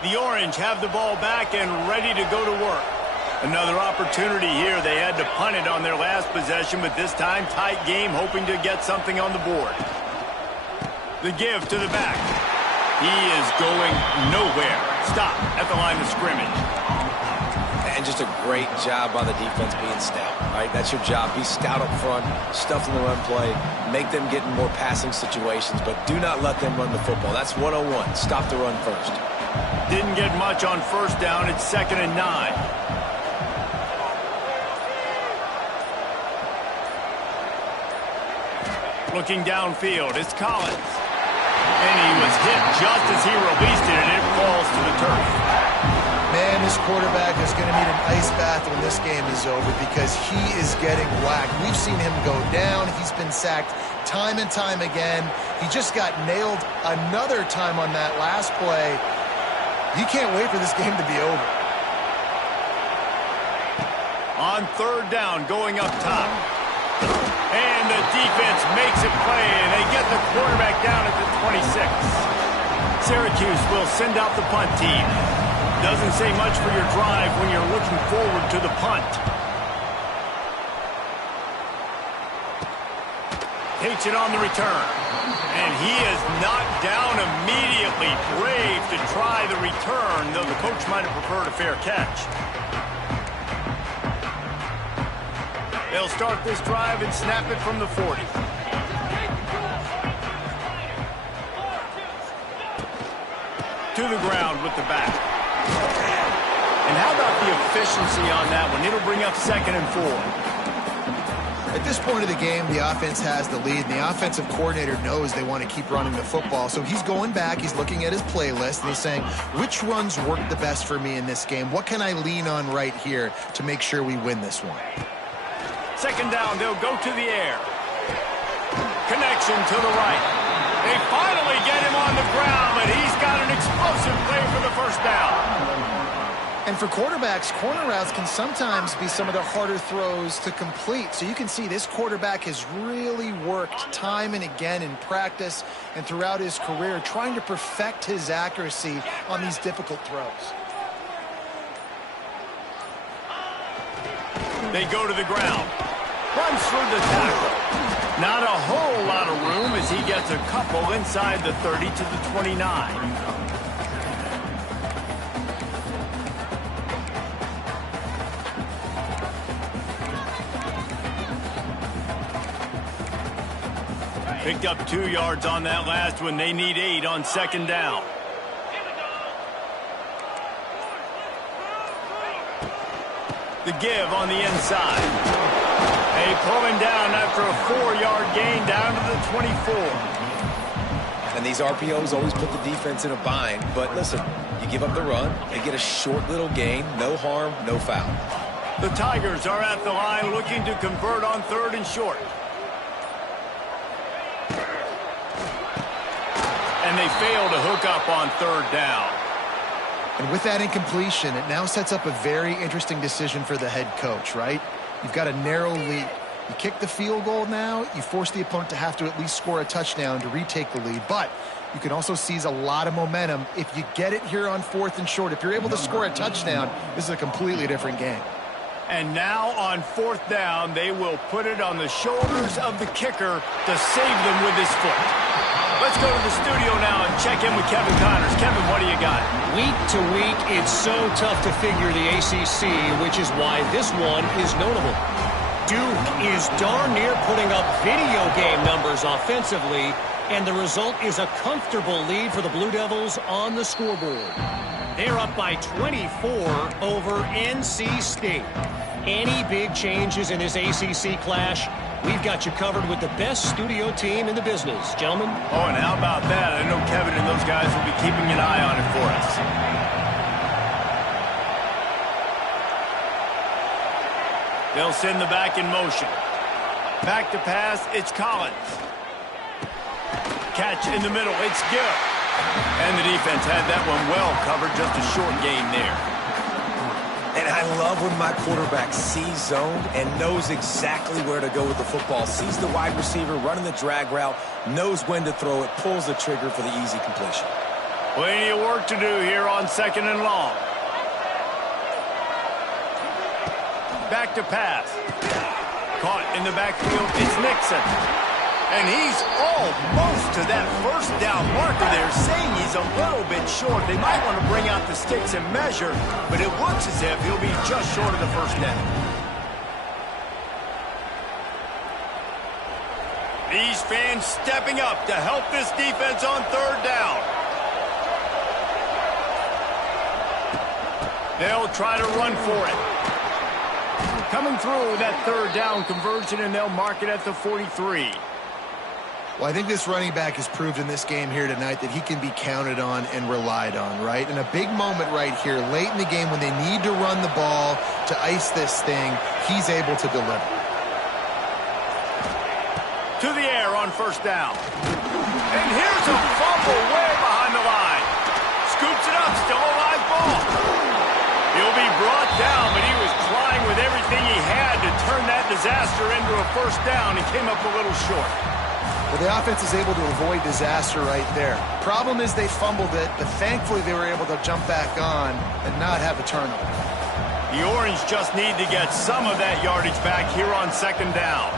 The Orange have the ball back and ready to go to work. Another opportunity here. They had to punt it on their last possession, but this time tight game, hoping to get something on the board. The give to the back. He is going nowhere. Stop at the line of scrimmage. And just a great job by the defense being stout, right? That's your job. Be stout up front, stuff in the run play, make them get in more passing situations, but do not let them run the football. That's 101. Stop the run first. Didn't get much on 1st down. It's 2nd and 9. Looking downfield, it's Collins. And he was hit just as he released it, and it falls to the turf. Man, this quarterback is going to need an ice bath when this game is over because he is getting whacked. We've seen him go down. He's been sacked time and time again. He just got nailed another time on that last play. You can't wait for this game to be over. On 3rd down, going up top. And the defense makes it play, and they get the quarterback down at the 26. Syracuse will send out the punt team. Doesn't say much for your drive when you're looking forward to the punt. Takes it on the return. And he is knocked down immediately. Brave to try the return, though the coach might have preferred a fair catch. They'll start this drive and snap it from the 40. To the ground with the back. And how about the efficiency on that one? It'll bring up 2nd and 4. At this point of the game, the offense has the lead, and the offensive coordinator knows they want to keep running the football. So he's going back, he's looking at his playlist, and he's saying, which runs work the best for me in this game? What can I lean on right here to make sure we win this one? 2nd down, they'll go to the air. Connection to the right. They finally get him on the ground, but he's got an explosive play for the 1st down. And for quarterbacks, corner routes can sometimes be some of the harder throws to complete. So you can see this quarterback has really worked time and again in practice and throughout his career trying to perfect his accuracy on these difficult throws. They go to the ground. Runs through the tackle. Not a whole lot of room as he gets a couple inside the 30 to the 29. Picked up 2 yards on that last one. They need 8 on 2nd down. The give on the inside. They pull him down after a 4-yard gain down to the 24. And these RPOs always put the defense in a bind. But listen, you give up the run, they get a short little gain, no harm, no foul. The Tigers are at the line looking to convert on 3rd and short. And they fail to hook up on 3rd down. And with that incompletion, it now sets up a very interesting decision for the head coach, right? You've got a narrow lead. You kick the field goal now, you force the opponent to have to at least score a touchdown to retake the lead. But you can also seize a lot of momentum if you get it here on 4th and short. If you're able to score a touchdown, this is a completely different game. And now on 4th down, they will put it on the shoulders of the kicker to save them with his foot. Let's go to the studio now and check in with Kevin Connors. Kevin, what do you got? Week to week, it's so tough to figure the ACC, which is why this one is notable. Duke is darn near putting up video game numbers offensively, and the result is a comfortable lead for the Blue Devils on the scoreboard. They're up by 24 over NC State. Any big changes in this ACC clash? We've got you covered with the best studio team in the business, gentlemen. Oh, and how about that? I know Kevin and those guys will be keeping an eye on it for us. They'll send the back in motion. Back to pass, it's Collins. Catch in the middle, it's good. And the defense had that one well covered, just a short gain there. And I love when my quarterback sees zone and knows exactly where to go with the football. Sees the wide receiver running the drag route, knows when to throw it, pulls the trigger for the easy completion. Plenty of work to do here on 2nd and long. Back to pass. Caught in the backfield, it's Nixon. And he's almost to that 1st down marker there, saying he's a little bit short. They might want to bring out the sticks and measure, but it looks as if he'll be just short of the 1st down. These fans stepping up to help this defense on 3rd down. They'll try to run for it. Coming through that 3rd down conversion, and they'll mark it at the 43. Well, I think this running back has proved in this game here tonight that he can be counted on and relied on, right? And a big moment right here, late in the game when they need to run the ball to ice this thing, he's able to deliver. To the air on 1st down. And here's a fumble way behind the line. Scoops it up, still a live ball. He'll be brought down, but he was trying with everything he had to turn that disaster into a 1st down. He came up a little short. Well, the offense is able to avoid disaster right there. Problem is they fumbled it, but thankfully they were able to jump back on and not have a turnover. The Orange just need to get some of that yardage back here on 2nd down.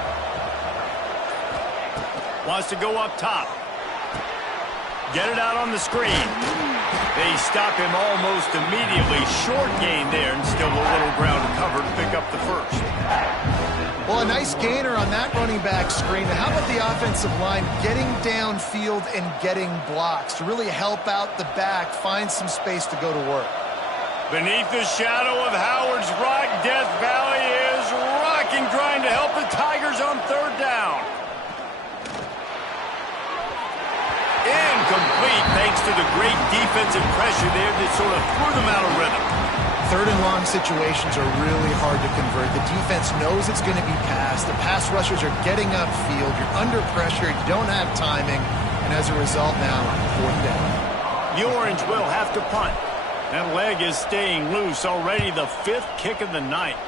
Wants to go up top. Get it out on the screen. They stop him almost immediately. Short gain there, and still a little ground to cover to pick up the first. Well, a nice gainer on that running back screen. How about the offensive line getting downfield and getting blocks to really help out the back, find some space to go to work? Beneath the shadow of Howard's Rock, Death Valley is rocking, trying to help the Tigers on third down. Incomplete, thanks to the great defensive pressure there that sort of threw them out of rhythm. Third and long situations are really hard to convert. The defense knows it's going to be passed. The pass rushers are getting upfield. You're under pressure. You don't have timing. And as a result now, fourth down. The Orange will have to punt. That leg is staying loose. Already the fifth kick of the night.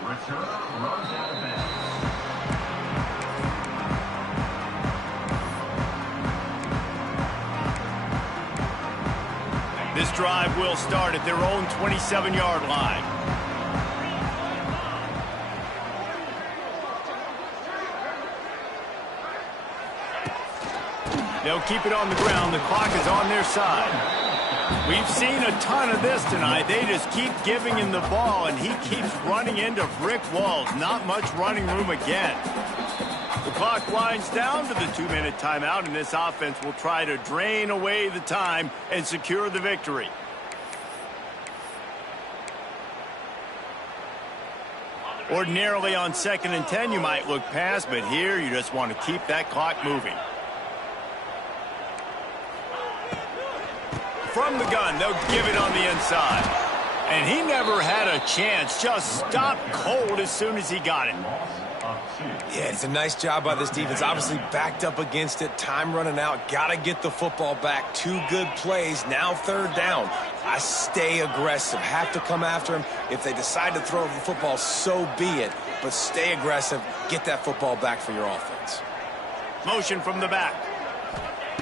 Return runs out of bounds. This drive will start at their own 27-yard line. They'll keep it on the ground. The clock is on their side. We've seen a ton of this tonight. They just keep giving him the ball, and he keeps running into brick walls. Not much running room again. The clock winds down to the 2-minute timeout, and this offense will try to drain away the time and secure the victory. Ordinarily on 2nd and 10, you might look past, but here you just want to keep that clock moving. From the gun, they'll give it on the inside. And he never had a chance, just stopped cold as soon as he got it. Yeah, it's a nice job by this defense. Obviously backed up against it. Time running out. Got to get the football back. 2 good plays. Now third down. I stay aggressive. Have to come after him. If they decide to throw the football, so be it. But stay aggressive. Get that football back for your offense. Motion from the back.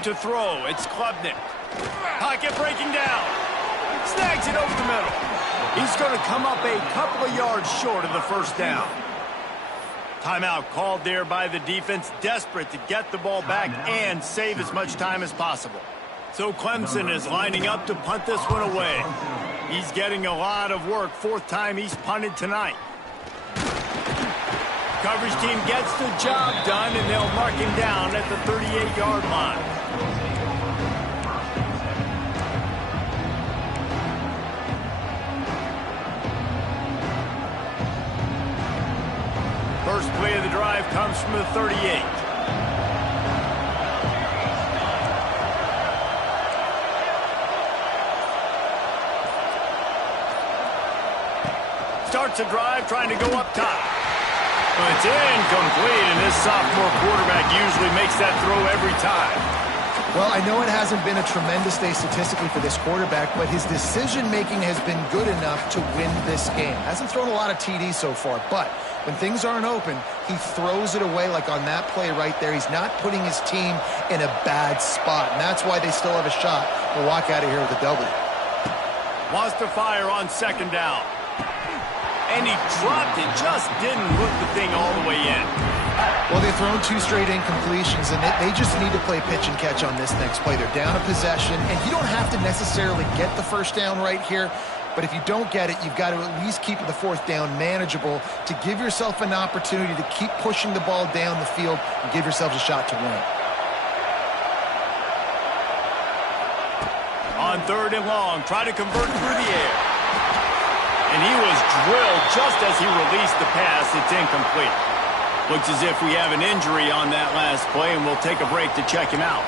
To throw, it's Klubnik. Pocket breaking down. Snags it over the middle. He's going to come up a couple of yards short of the first down. Timeout called there by the defense, desperate to get the ball back and save as much time as possible. So Clemson is lining up to punt this one away. He's getting a lot of work. 4th time he's punted tonight. Coverage team gets the job done, and they'll mark him down at the 38-yard line. First play of the drive comes from the 38. Starts a drive trying to go up top. Well, it's incomplete, and this sophomore quarterback usually makes that throw every time. Well, I know it hasn't been a tremendous day statistically for this quarterback, but his decision-making has been good enough to win this game. Hasn't thrown a lot of TDs so far, but when things aren't open, he throws it away like on that play right there. He's not putting his team in a bad spot, and that's why they still have a shot to walk out of here with a W. Wants to fire on 2nd down. And he dropped it, just didn't hook the thing all the way in. Well, they've thrown 2 straight incompletions, and they just need to play pitch and catch on this next play. They're down a possession, and you don't have to necessarily get the first down right here, but if you don't get it, you've got to at least keep the 4th down manageable to give yourself an opportunity to keep pushing the ball down the field and give yourselves a shot to win. On 3rd and long, try to convert through the air. And he was drilled just as he released the pass. It's incomplete. Looks as if we have an injury on that last play, and we'll take a break to check him out.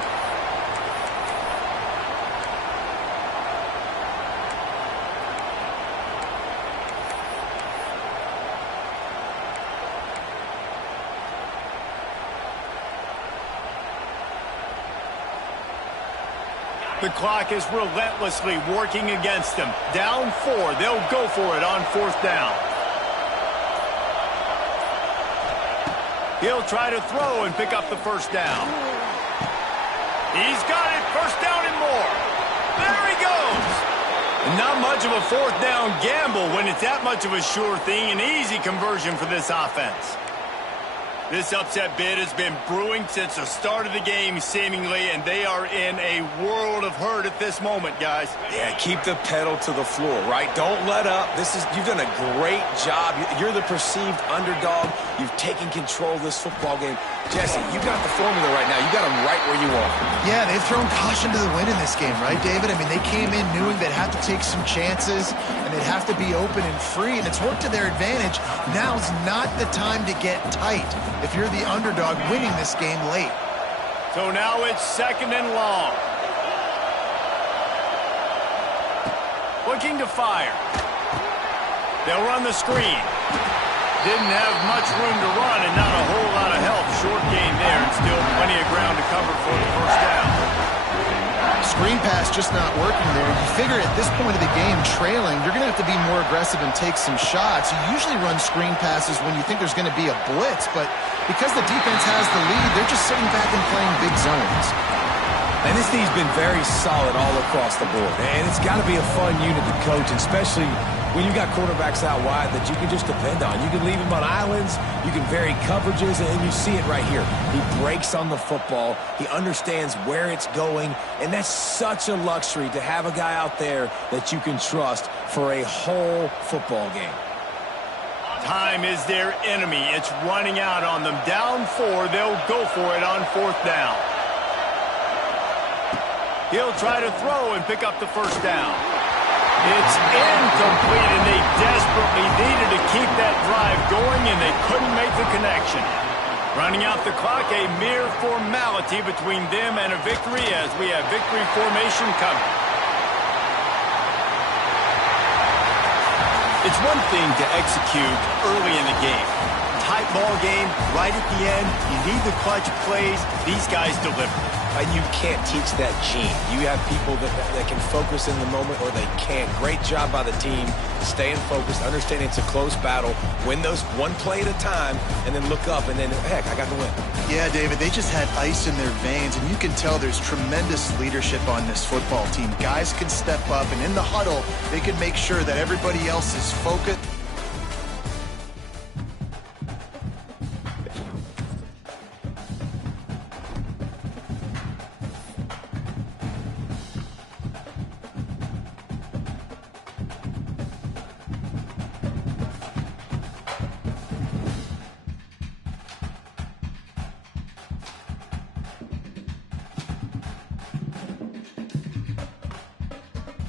The clock is relentlessly working against them. Down 4. They'll go for it on 4th down. He'll try to throw and pick up the first down. He's got it. First down and more. There he goes. Not much of a 4th down gamble when it's that much of a sure thing. An easy conversion for this offense. This upset bid has been brewing since the start of the game, seemingly, and they are in a world of hurt at this moment, guys. Yeah, keep the pedal to the floor, right? Don't let up. You've done a great job. You're the perceived underdog. You've taken control of this football game. Jesse, you got the formula right now. You got them right where you want them. Yeah, they've thrown caution to the wind in this game, right, David? I mean, they came in knowing they'd have to take some chances, and they'd have to be open and free, and it's worked to their advantage. Now's not the time to get tight if you're the underdog winning this game late. So now it's 2nd and long. Looking to fire. They'll run the screen. Didn't have much room to run and not a whole lot of help. Short gain there and still plenty of ground to cover for the first down. Screen pass just not working there. You figure at this point of the game, trailing, you're going to have to be more aggressive and take some shots. You usually run screen passes when you think there's going to be a blitz, but because the defense has the lead, they're just sitting back and playing big zones. And this team's been very solid all across the board. And it's got to be a fun unit to coach, especially when you got quarterbacks out wide that you can just depend on. You can leave them on islands, you can vary coverages, and you see it right here. He breaks on the football, he understands where it's going, and that's such a luxury to have a guy out there that you can trust for a whole football game. Time is their enemy. It's running out on them. Down 4, they'll go for it on 4th down. He'll try to throw and pick up the first down. It's incomplete, and they desperately needed to keep that drive going, and they couldn't make the connection. Running out the clock, a mere formality between them and a victory as we have victory formation coming. It's one thing to execute early in the game. Tight ball game, right at the end, you need the clutch plays. These guys deliver. And you can't teach that gene. You have people that can focus in the moment or they can't. Great job by the team, staying focused, understanding it's a close battle, win those one play at a time, and then look up, and then, heck, I got the win. Yeah, David, they just had ice in their veins, and you can tell there's tremendous leadership on this football team. Guys can step up, and in the huddle, they can make sure that everybody else is focused